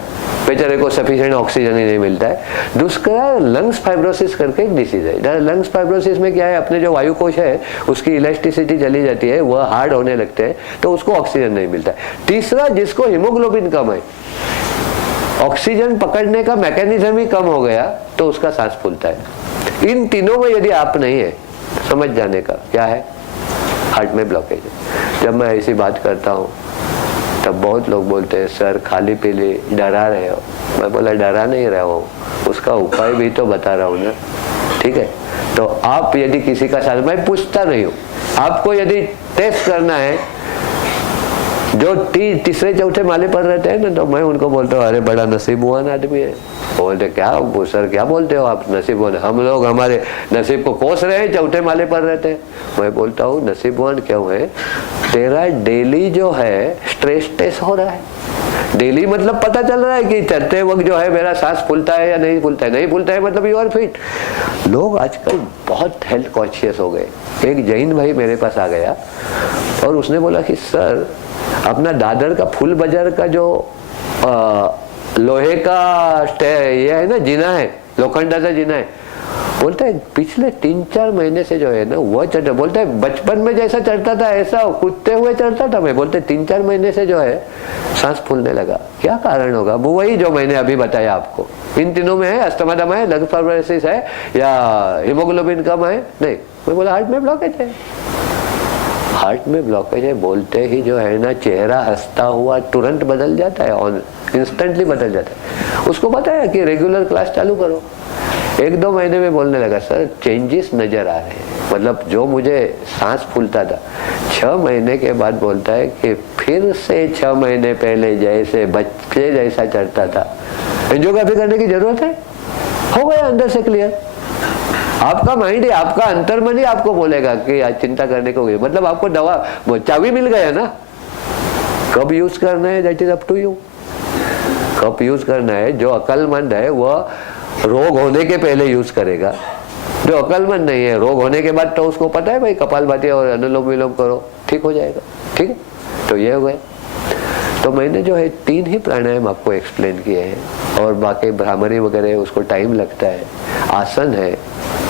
बेचारे को सफिशिएंट ऑक्सीजन ही नहीं मिलता है। दूसरा लंग्स फाइब्रोसिस करके एक डिसीज है। लंग्स फाइब्रोसिस में क्या है, अपने जो वायुकोश है उसकी इलास्टिसिटी चली जाती है, वह हार्ड होने लगते हैं, तो उसको ऑक्सीजन नहीं मिलता है। तीसरा, जिसको हीमोग्लोबिन कम है, ऑक्सीजन पकड़ने का मैकेनिज्म ही कम हो गया, तो उसका सांस फूलता है। इन तीनों में यदि आप नहीं है, समझ जाने का क्या है, हार्ट में ब्लॉकेज है। जब मैं ऐसी बात करता हूँ तब बहुत लोग बोलते हैं सर खाली पीली डरा रहे हो। मैं बोला डरा नहीं रहा हूँ, उसका उपाय भी तो बता रहा हूँ ना, ठीक है। तो आप यदि किसी का साथ, मैं पूछता नहीं हूँ, आपको यदि टेस्ट करना है, जो तीसरे चौथे माले पर रहते हैं ना, तो मैं उनको बोलता हूँ अरे बड़ा नसीबवान आदमी है। बोलते क्या सर क्या बोलते हो आप नसीबवान? हम लोग हमारे नसीब को कोस रहे हैं, चौथे माले पर रहते हैं। मैं बोलता हूँ नसीबवान क्यों है? तेरा डेली जो है स्ट्रेस टेस्ट हो रहा है। डेली मतलब पता चल रहा है कि चलते वक्त जो है मेरा सांस फूलता है या नहीं फूलता है। नहीं फूलता है मतलब यू आर फिट। लोग आजकल बहुत हेल्थ कॉन्शियस हो गए। एक जैन भाई मेरे पास आ गया और उसने बोला कि सर अपना दादर का फुल बाजार का जो लोहे का ये है ना, जीना है, लोखंडा का जीना है, बोलता है पिछले 3-4 महीने से जो है ना वह चढ़ता। बोलता है बचपन में जैसा चढ़ता था ऐसा कूदते हुए चढ़ता था मैं। बोलते 3-4 महीने से जो है सांस फूलने लगा। क्या कारण होगा? वो वही जो मैंने अभी बताया आपको। इन तीनों में है, अस्थमा दमा है, लंग फाइब्रोसिस है, या हीमोग्लोबिन कम है? नहीं। मैं बोला हार्ट में ब्लॉकेज है। हार्ट में ब्लॉकेज है बोलते ही जो है ना चेहरा हंसता हुआ तुरंत बदल जाता है, ऑन इंस्टेंटली बदल जाता है। उसको बताया कि रेगुलर क्लास चालू करो। 1-2 महीने में बोलने लगा सर चेंजेस नजर आ रहे हैं। मतलब जो मुझे सांस फूलता था 6 महीने के बाद बोलता है कि फिर से 6 महीने पहले जैसे बच्चे जैसा चढ़ता था। एंजियोग्राफी करने की जरूरत है? हो गया अंदर से क्लियर। आपका माइंड ही, आपका अंतर्मन ही आपको बोलेगा कि आज चिंता करने को गई, मतलब आपको दवा चाबी मिल गया ना। कब यूज करना है that is up to you. कब यूज करना है, जो अक्लमंद है वह रोग होने के पहले यूज करेगा, जो अक्लमंद नहीं है रोग होने के बाद तो उसको पता है भाई कपालभाति और अनुलोम विलोम करो ठीक हो जाएगा। ठीक है, तो ये हो गया। तो मैंने जो है 3 ही प्राणायाम आपको एक्सप्लेन किए हैं और बाकी भ्रामरी वगैरह उसको टाइम लगता है। आसन है,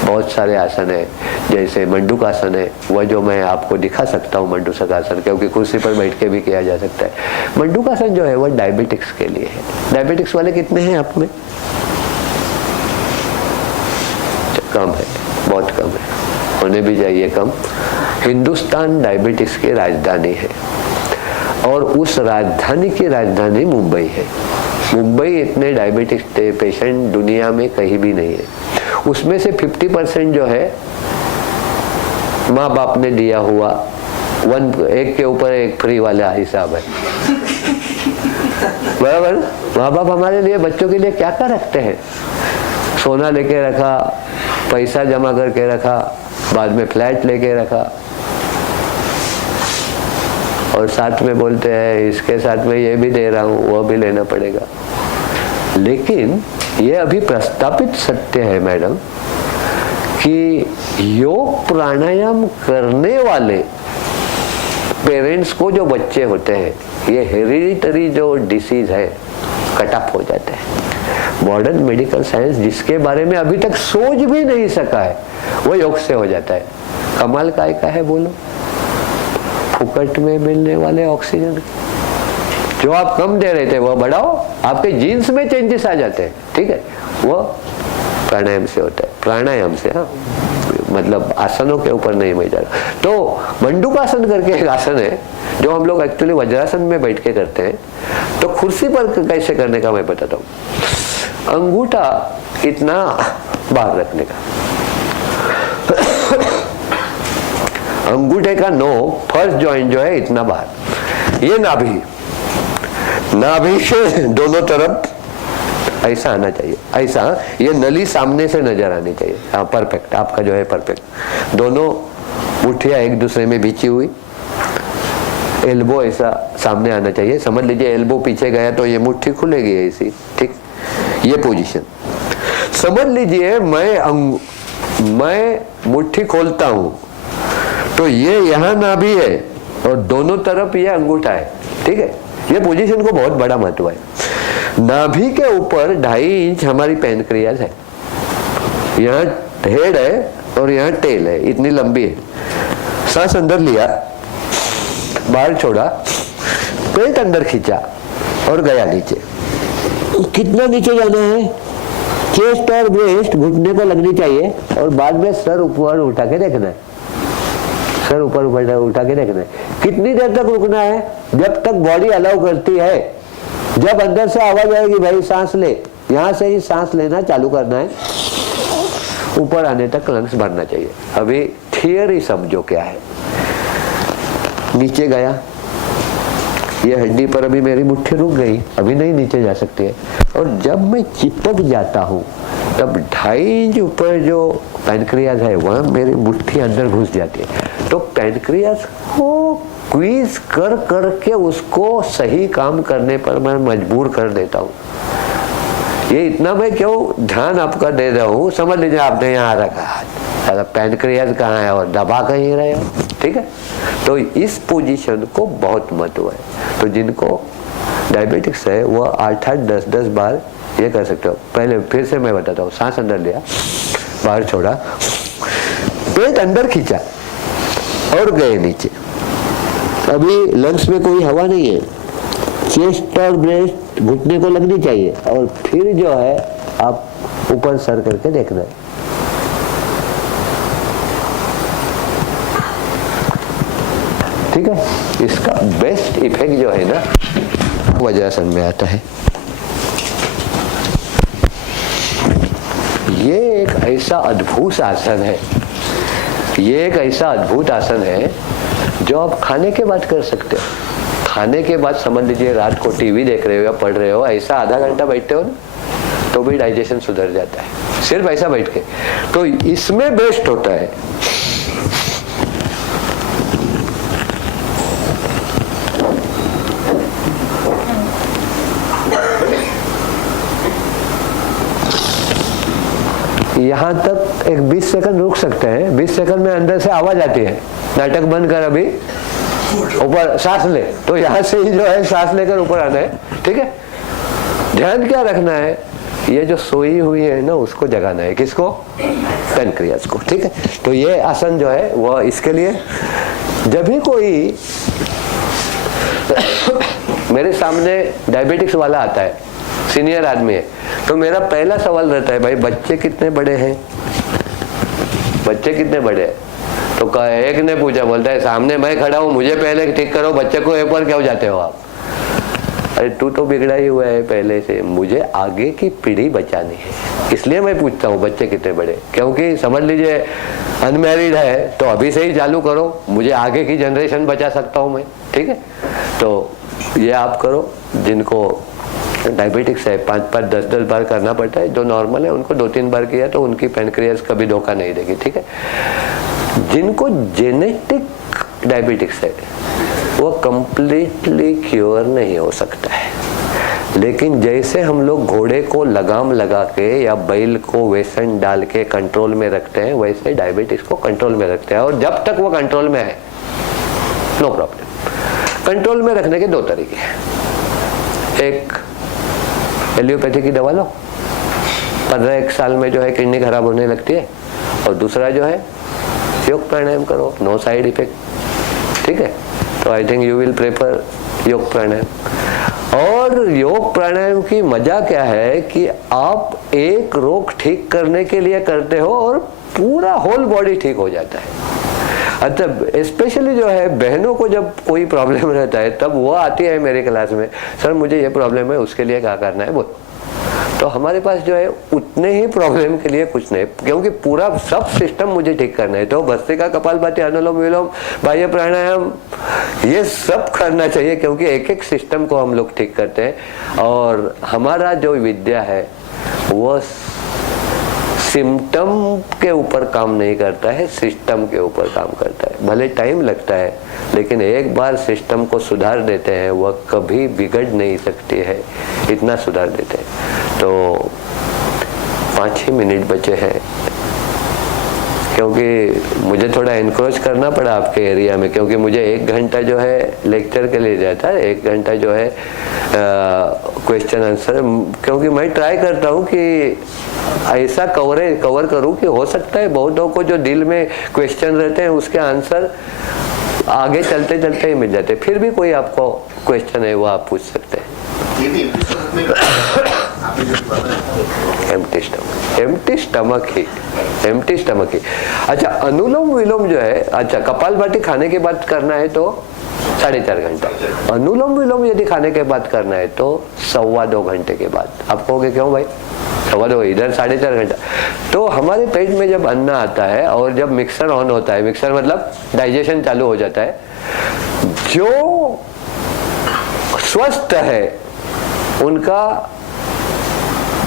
बहुत सारे आसन है, जैसे मंडूकासन है, वह जो मैं आपको दिखा सकता हूँ मंडूकासन, क्योंकि कुर्सी पर बैठ के भी किया जा सकता है। मंडूकासन जो है वह डायबिटिक्स के लिए है। डायबिटिक्स वाले कितने हैं आप में? कम है, बहुत कम है, होने भी चाहिए कम। हिंदुस्तान डायबिटिक्स की राजधानी है और उस राजधानी की राजधानी मुंबई है। मुंबई इतने डायबिटिक्स पेशेंट दुनिया में कहीं भी नहीं है। उसमें से 50% जो है माँ बाप ने दिया हुआ, एक के ऊपर एक फ्री वाला हिसाब है। बराबर, माँ बाप हमारे लिए बच्चों के लिए क्या क्या रखते हैं? सोना लेके रखा, पैसा जमा करके रखा, बाद में फ्लैट लेके रखा, और साथ में बोलते हैं इसके साथ में ये भी दे रहा हूँ, वो भी लेना पड़ेगा। लेकिन ये अभी प्रस्तापित सत्य है मैडम कि योग प्राणायाम करने वाले पेरेंट्स को जो बच्चे होते हैं, ये हेरिडिटरी जो डिसीज है, कट ऑफ हो जाते हैं। मॉडर्न मेडिकल साइंस जिसके बारे में अभी तक सोच भी नहीं सका है, वो योग से हो जाता है। कमाल काय का है बोलो? फुकट में मिलने वाले ऑक्सीजन जो आप कम दे रहे थे वो बढ़ाओ, आपके जीन्स में चेंजेस आ जाते हैं। ठीक है, वो प्राणायाम से होता है, प्राणायाम से। हाँ, मतलब आसनों के ऊपर नहीं मैं जा रहा। तो मंडूकासन करके एक आसन है जो हम लोग एक्चुअली वज्रासन में बैठ के करते हैं। तो कुर्सी पर कैसे करने का मैं बताता हूँ। अंगूठा इतना बाहर रखने का, अंगूठे का नोक फर्स्ट जॉइंट जो है इतना बाहर, ये नाभि से दोनों तरफ ऐसा आना चाहिए, ऐसा। ये नली सामने से नजर आनी चाहिए। हाँ, परफेक्ट, आपका जो है परफेक्ट। दोनों मुठ्ठियां एक दूसरे में बिछी हुई, एल्बो ऐसा सामने आना चाहिए। समझ लीजिए एल्बो पीछे गया तो ये मुट्ठी खुलेगी ऐसी। ठीक, ये पोजीशन समझ लीजिए। मैं मुट्ठी खोलता हूं तो ये यहाँ नाभि है और दोनों तरफ ये अंगूठा है। ठीक है, ये पोजीशन को बहुत बड़ा महत्व है। नाभि के ऊपर 2.5 इंच हमारी पैनक्रियाज है, यहाँ हेड है और यहाँ टेल है, इतनी लंबी है। सांस अंदर लिया, बाहर छोड़ा, पेट अंदर खींचा और गया नीचे। कितना नीचे जाना है? चेस्ट और ब्रेस्ट घुटने को लगनी चाहिए और बाद में सर ऊपर उठा के देखना है। सर ऊपर उठा के देखना है। कितनी देर तक रुकना है? जब तक बॉडी अलाउ करती है। जब अंदर से आवाज आएगी भाई सांस ले, यहां से ही सांस लेना चालू करना है, ऊपर आने तक लंग्स भरना चाहिए। अभी थियरी समझो क्या है। नीचे गया, ये हड्डी पर अभी मेरी मुट्ठी रुक गई, अभी नहीं नीचे जा सकती है। और जब मैं चिपक जाता हूं तब 2.5 इंच ऊपर जो पैनक्रियाज है वहां मेरी मुट्ठी अंदर घुस जाती है। तो पैनक्रियाज को क्वीज कर करके उसको सही काम करने पर मैं मजबूर कर देता हूँ। ये इतना मैं क्यों ध्यान आपका दे रहा हूँ, समझ लीजिए आपने यहाँ रखा, पैनक्रियाज कहाँ है और दबा कहीं रहे हो। ठीक है, तो इस पोजीशन को बहुत महत्व है। तो जिनको डायबिटिक्स है वो 8-8, 10-10 बार ये कर सकते हो। पहले फिर से मैं बताता हूँ। सांस अंदर लिया, बाहर छोड़ा, पेट अंदर खींचा और गए नीचे। अभी लंग्स में कोई हवा नहीं है, चेस्ट और ब्रेस्ट घुटने को लगनी चाहिए और फिर जो है आप ऊपर सर करके देखना है। ठीक है, इसका बेस्ट इफेक्ट जो है ना वज्रासन में आता है। ये एक ऐसा अद्भुत आसन है, ये एक ऐसा अद्भुत आसन है जो आप खाने के बाद कर सकते हो। खाने के बाद समझ लीजिए रात को टीवी देख रहे हो या पढ़ रहे हो, ऐसा आधा घंटा बैठते हो ना तो भी डाइजेशन सुधर जाता है, सिर्फ ऐसा बैठ के। तो इसमें बेस्ट होता है यहाँ तक एक 20 सेकंड रुक सकते हैं। 20 सेकंड में अंदर से आवाज आती है, नाटक बंद कर, अभी ऊपर सांस ले, तो यहाँ से ही जो है सांस लेकर ऊपर आना है, ठीक है। ध्यान क्या रखना है, ये जो सोई हुई है ना उसको जगाना है, किसको, पैनक्रियास को, ठीक है। तो ये आसन जो है वो इसके लिए, जब भी कोई मेरे सामने डायबिटिक्स वाला आता है, सीनियर आदमी है, तो मेरा पहला सवाल रहता है, भाई बच्चे कितने बड़े हैं, बच्चे कितने बड़े हैं। तो एक ने पूछा, बोलता है सामने मैं खड़ा हूँ, मुझे पहले ठीक करो, बच्चे को एक बार क्यों जाते हो आप। अरे तू तो बिगड़ा ही हुआ है पहले से, मुझे आगे की पीढ़ी बचानी है, इसलिए मैं पूछता हूँ बच्चे कितने बड़े। क्योंकि समझ लीजिए अनमैरिड है तो अभी से ही चालू करो, मुझे आगे की जनरेशन बचा सकता हूँ मैं, ठीक है। तो ये आप करो, जिनको डायबिटिक्स है 5-5, 10-10 बार करना पड़ता है, जो नॉर्मल है उनको 2-3 बार किया तो उनकी पैनक्रियास कभी धोखा नहीं देगी, ठीक है। जिनको जेनेटिक डायबिटिक्स है वो कंप्लीटली क्योर नहीं हो सकता है, लेकिन जैसे हम लोग घोड़े को लगाम लगा के या बैल को वेसन डाल के कंट्रोल में रखते हैं, वैसे डायबिटिक्स को कंट्रोल में रखते हैं। और जब तक वो कंट्रोल में है नो प्रॉब्लम। कंट्रोल में रखने के 2 तरीके हैं, एक एलियोपैथी की दवा लो, 15-1 साल में जो है किडनी खराब होने लगती है, और दूसरा जो है योग प्राणायाम करो, नो साइड इफेक्ट, ठीक है। तो I think you will prefer योग प्राणायाम। और योग प्राणायाम की मजा क्या है कि आप एक रोग ठीक करने के लिए करते हो और पूरा होल बॉडी ठीक हो जाता है। अच्छा, स्पेशली जो है बहनों को जब कोई प्रॉब्लम रहता है तब वो आती है मेरे क्लास में, सर मुझे ये प्रॉब्लम है, उसके लिए क्या करना है बोलो। तो हमारे पास जो है उतने ही प्रॉब्लम के लिए कुछ नहीं, क्योंकि पूरा सब सिस्टम मुझे ठीक करना है। तो भस्त्रिका, कपालभाति, अनुलोम विलोम, बाह्य प्राणायाम, ये सब करना चाहिए, क्योंकि एक एक सिस्टम को हम लोग ठीक करते हैं। और हमारा जो विद्या है वो सिम्टम के ऊपर काम नहीं करता है, सिस्टम के ऊपर काम करता है। भले टाइम लगता है, लेकिन एक बार सिस्टम को सुधार देते हैं वह कभी बिगड़ नहीं सकती है, इतना सुधार देते हैं। तो 5-6 मिनट बचे हैं, क्योंकि मुझे थोड़ा एनक्रोच करना पड़ा आपके एरिया में, क्योंकि मुझे 1 घंटा जो है लेक्चर के लिए जाता है, 1 घंटा जो है क्वेश्चन आंसर, क्योंकि मैं ट्राई करता हूँ कि ऐसा कवर करूँ कि हो सकता है बहुत लोगों को जो दिल में क्वेश्चन रहते हैं उसके आंसर आगे चलते चलते ही मिल जाते हैं। फिर भी कोई आपको क्वेश्चन है वो आप पूछ सकते हैं। एम्प्टी स्टमक ही। अच्छा, अनुलोम विलोम जो है, अच्छा कपालभाति खाने के बाद करना है तो 4.5 घंटा, अनुलोम विलोम यदि खाने के बाद करना है तो 1.25-2 घंटे के बाद। आप कहोगे क्यों भाई 1.25, इधर 4.5 घंटा। तो हमारे पेट में जब अन्न आता है और जब मिक्सर ऑन होता है, मिक्सर मतलब डाइजेशन चालू हो जाता है, जो स्वस्थ है उनका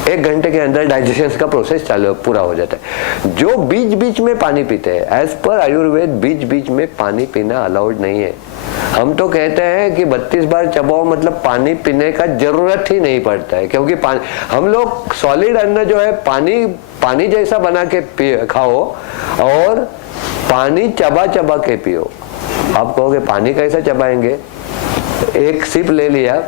1 घंटे के अंदर डाइजेशन का प्रोसेस चालू पूरा हो जाता है। जो बीच बीच में पानी पीते हैं, एज पर आयुर्वेद बीच बीच में पानी पीना अलाउड नहीं है। हम तो कहते हैं कि 32 बार चबाओ, मतलब पानी पीने का जरूरत ही नहीं पड़ता है, क्योंकि हम लोग सॉलिड अन्न जो है पानी जैसा बना के खाओ और पानी चबा चबा के पियो। आप कहोगे पानी कैसा चबाएंगे, 1 सिप ले लिया,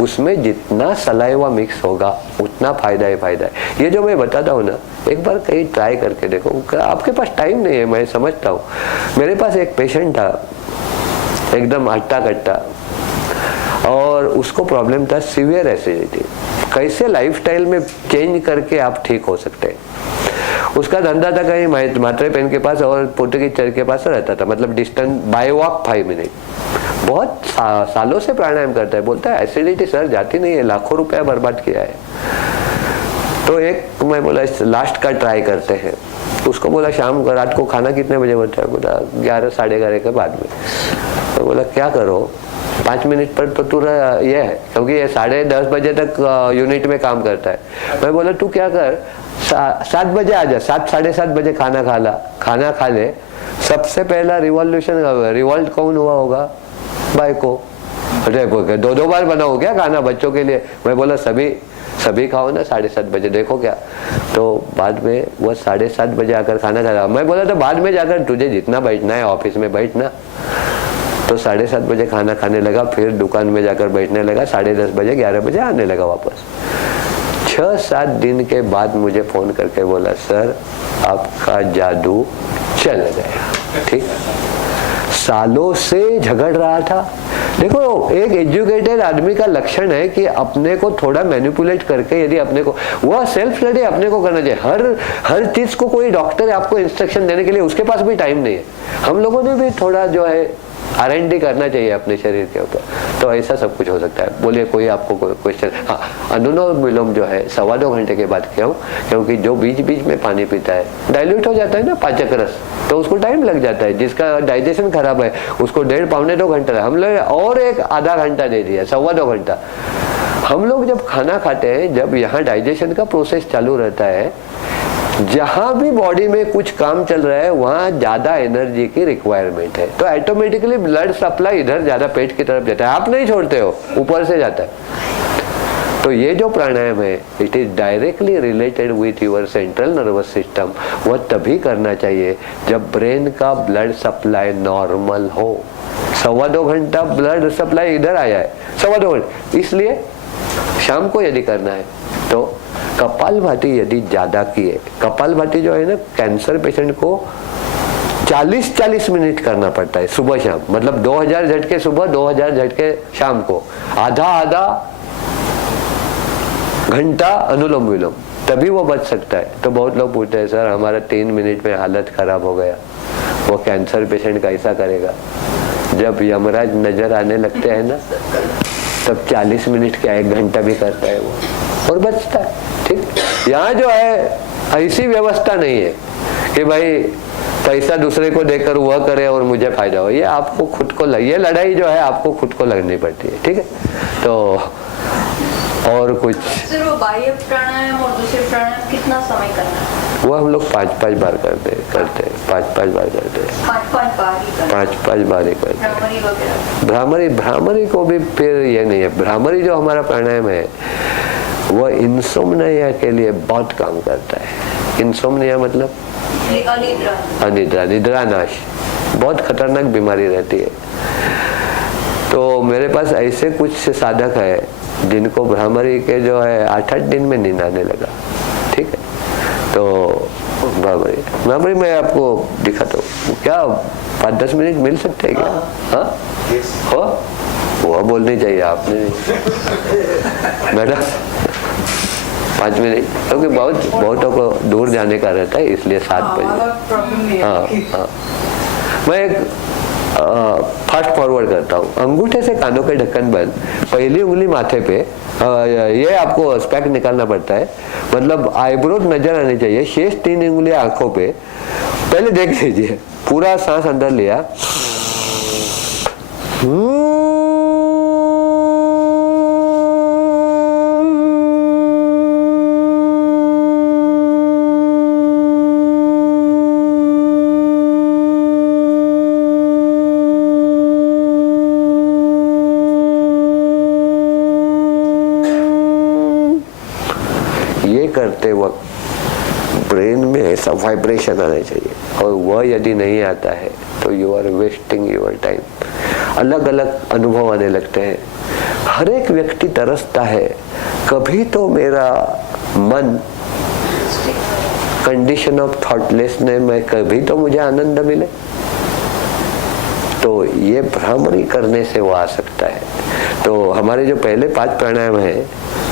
उसमें जितना सलाइवा मिक्स होगा उतना फायदा ही फायदा है। ये जो मैं बताता हूँ ना, एक बार कहीं ट्राई करके देखो। आपके पास टाइम नहीं है, मैं समझता हूँ। मेरे पास एक पेशेंट था एकदम हट्टा कट्टा, और उसको प्रॉब्लम था सीवियर एसिडिटी। कैसे लाइफस्टाइल में चेंज करके आप ठीक हो सकते हैं। उसका धंधा था कहीं मात्रे पेन के पास और पोर्टुगीज चर्च के पास रहता था, मतलब डिस्टेंस बाय वॉक 5 मिनट। बहुत सालों से प्राणायाम करता है, बोलता है एसिडिटी सर जाती नहीं है, लाखों रुपया बर्बाद किया है। तो एक मैं बोला लास्ट का ट्राई करते हैं। उसको बोला शाम को रात को खाना कितने बजे बनता है? बोला 11 साढ़े 11 के बाद में। तो बोला क्या करो 5 मिनट पर तो तू ये है, क्योंकि ये 10:30 बजे तक यूनिट में काम करता है। मैं बोला तू क्या कर 7 बजे आ जा, 7 साढ़े 7 बजे खाना खा ले। सबसे पहला रिवॉल्ट कौन हुआ होगा? भाई को। अरे 2 बार बनाओ क्या खाना बच्चों के लिए? मैं बोला सभी खाओ ना 7:30 बजे, देखो क्या। तो बाद में वो 7:30 बजे आकर खाना खा रहा। मैं बोला तो बाद में जाकर तुझे जितना बैठना है ऑफिस में बैठना। तो 7:30 बजे खाना खाने लगा, फिर दुकान में जाकर बैठने लगा, 10:30 बजे 11 बजे आने लगा वापस। 6-7 दिन के बाद मुझे फोन करके बोला सर आपका जादू चल गया। ठीक, सालों से झगड़ रहा था। देखो एक एजुकेटेड आदमी का लक्षण है कि अपने को थोड़ा मैनिपुलेट करके, यदि अपने को वह सेल्फ स्टडी अपने को करना चाहिए। हर चीज को कोई डॉक्टर आपको इंस्ट्रक्शन देने के लिए उसके पास भी टाइम नहीं है। हम लोगों ने भी थोड़ा जो है R&D करना चाहिए अपने शरीर के ऊपर, तो ऐसा सब कुछ हो सकता है। बोलिए कोई आपको क्वेश्चन? हाँ, अनुलोम विलोम जो है 1.25 घंटे के बाद क्यों? क्योंकि जो बीच बीच में पानी पीता है डाइल्यूट हो जाता है ना पाचक रस, तो उसको टाइम लग जाता है। जिसका डाइजेशन खराब है उसको 1.5-2 घंटा, हम लोग और एक आधा घंटा दे दिया, 1.25 घंटा। हम लोग जब खाना खाते हैं, जब यहाँ डाइजेशन का प्रोसेस चालू रहता है, जहां भी बॉडी में कुछ काम चल रहा है वहां ज्यादा एनर्जी की रिक्वायरमेंट है, तो ऑटोमेटिकली ब्लड सप्लाई इधर ज्यादा पेट की तरफ जाता है। आप नहीं छोड़ते हो, ऊपर से जाता है। तो ये जो प्राणायाम है it is directly related with your central nervous system. वह तभी करना चाहिए जब ब्रेन का ब्लड सप्लाई नॉर्मल हो। 2.25 घंटा ब्लड सप्लाई इधर आया है, 2.25 घंटा। इसलिए शाम को यदि करना है तो कपालभाति यदि ज्यादा किए, कपालभाति जो है ना कैंसर पेशेंट को 40-40 मिनट करना पड़ता है सुबह शाम, मतलब 2000 झटके सुबह, 2000 झटके शाम को, आधा घंटा अनुलोम विलोम, तभी वो बच सकता है। तो बहुत लोग पूछते हैं सर हमारा 3 मिनट में हालत खराब हो गया, वो कैंसर पेशेंट कैसा करेगा? जब यमराज नजर आने लगते हैं ना तब 40 मिनट क्या 1 घंटा भी करता है वो और बचता है। ठीक, यहाँ जो है ऐसी व्यवस्था नहीं है कि भाई पैसा दूसरे को देकर वह करे और मुझे फायदा हो। ये आपको खुद को ये लड़ाई जो है आपको खुद को लड़नी पड़ती है। ठीक है, तो और कुछ सिर्फ बाह्य प्राणायाम और दूसरे प्राणायाम कितना समय करना है? वो हम लोग 5-5 बार करते हैं 5-5 बार करते हैं 5-5 बार ही करते हैं। भ्रामरी को भी फिर ये नहीं है। भ्रामरी जो हमारा प्राणायाम है वह इंसोम्निया के लिए बहुत काम करता है। इंसोम्निया मतलब अनिद्रा, निद्रानाश, बहुत खतरनाक बीमारी रहती है। तो मेरे पास ऐसे कुछ साधक है जिनको भ्रामरी के जो है 8-8 दिन में नींद आने लगा। ठीक है, तो भ्रामरी मैं आपको दिखाता हूँ। क्या 5-10 मिनट मिल सकते हैं क्या? हाँ हो, वो बोलनी चाहिए आपने मैडम 5 मिनट, क्योंकि बहुतों को दूर जाने का रहता है इसलिए 7 बजे। हाँ, मैं एक फास्ट फॉरवर्ड करता हूँ। अंगूठे से कानों के ढक्कन बंद, पहली उंगली माथे पे, ये आपको स्पेक्ट निकालना पड़ता है, मतलब आईब्रो नजर आनी चाहिए, शेष 3 उंगलियां आंखों पे। पहले देख लीजिए, पूरा सांस अंदर लिया, करते वक्त ब्रेन में ऐसा वाइब्रेशन आना चाहिए, और वह यदि नहीं आता है तो you are wasting your time. अलग अलग अनुभव आने लगते हैं। हर एक व्यक्ति तरसता है कभी तो मेरा मन कंडीशन ऑफ थॉटलेसनेस में, कभी तो मुझे आनंद मिले। तो ये भ्रामरी करने से वो आ सकता है। तो हमारे जो पहले 5 प्राणायाम है,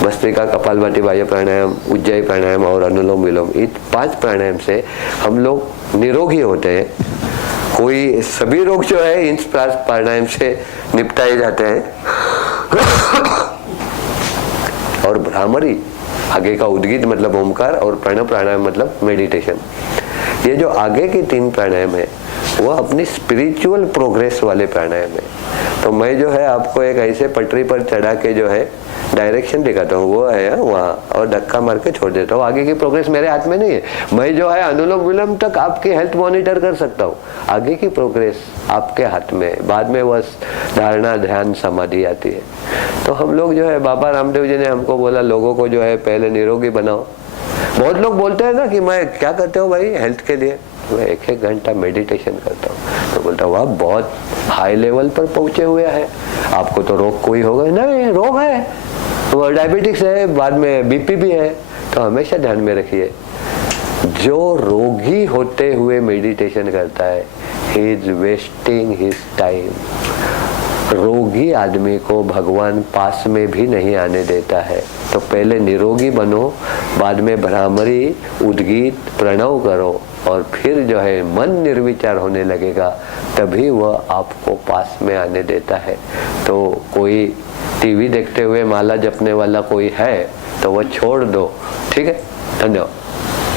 भस्त्रिका, कपालभाति, बाह्य प्राणायाम, उज्जाई प्राणायाम और अनुलोम विलोम, इन 5 प्राणायाम से हम लोग निरोगी होते हैं। कोई सभी रोग जो है इन प्राणायाम से निपटाए जाते हैं। और भ्रामरी आगे का उद्गीत मतलब ओमकार और प्रणव प्राणायाम मतलब मेडिटेशन। ये जो आगे की 3 प्राणायाम है वो अपनी स्पिरिचुअल प्रोग्रेस वाले प्राणायाम है। तो मैं जो है आपको एक ऐसे पटरी पर चढ़ा के जो है डायरेक्शन दिखाता हूँ, वो है वहाँ, और धक्का मार के छोड़ देता हूँ। आगे की प्रोग्रेस मेरे हाथ में नहीं है। मैं जो है अनुलोम विलोम तक आपकी हेल्थ मॉनिटर कर सकता हूँ, आगे की प्रोग्रेस आपके हाथ में। बाद में बस धारणा ध्यान समाधि आती है। तो हम लोग जो है, बाबा रामदेव जी ने हमको बोला लोगों को जो है पहले निरोगी बनाओ। बहुत लोग बोलते हैं ना कि मैं क्या करते हो भाई हेल्थ के लिए, मैं 1-1 घंटा मेडिटेशन करता हूँ। तो बोलता वाह बहुत हाई लेवल पर पहुंचे हुए हैं, आपको तो रोग कोई होगा नहीं, रोग है, तो डायबिटिक्स है, बाद में बीपी भी है। तो हमेशा ध्यान में रखिए, जो रोगी होते हुए मेडिटेशन करता है he is wasting his time. रोगी आदमी को भगवान पास में भी नहीं आने देता है। तो पहले निरोगी बनो, बाद में भ्रामरी उद्गीत प्रणव करो, और फिर जो है मन निर्विचार होने लगेगा, तभी वह आपको पास में आने देता है। तो कोई टीवी देखते हुए माला जपने वाला कोई है तो वह छोड़ दो, ठीक है। धन्यवाद।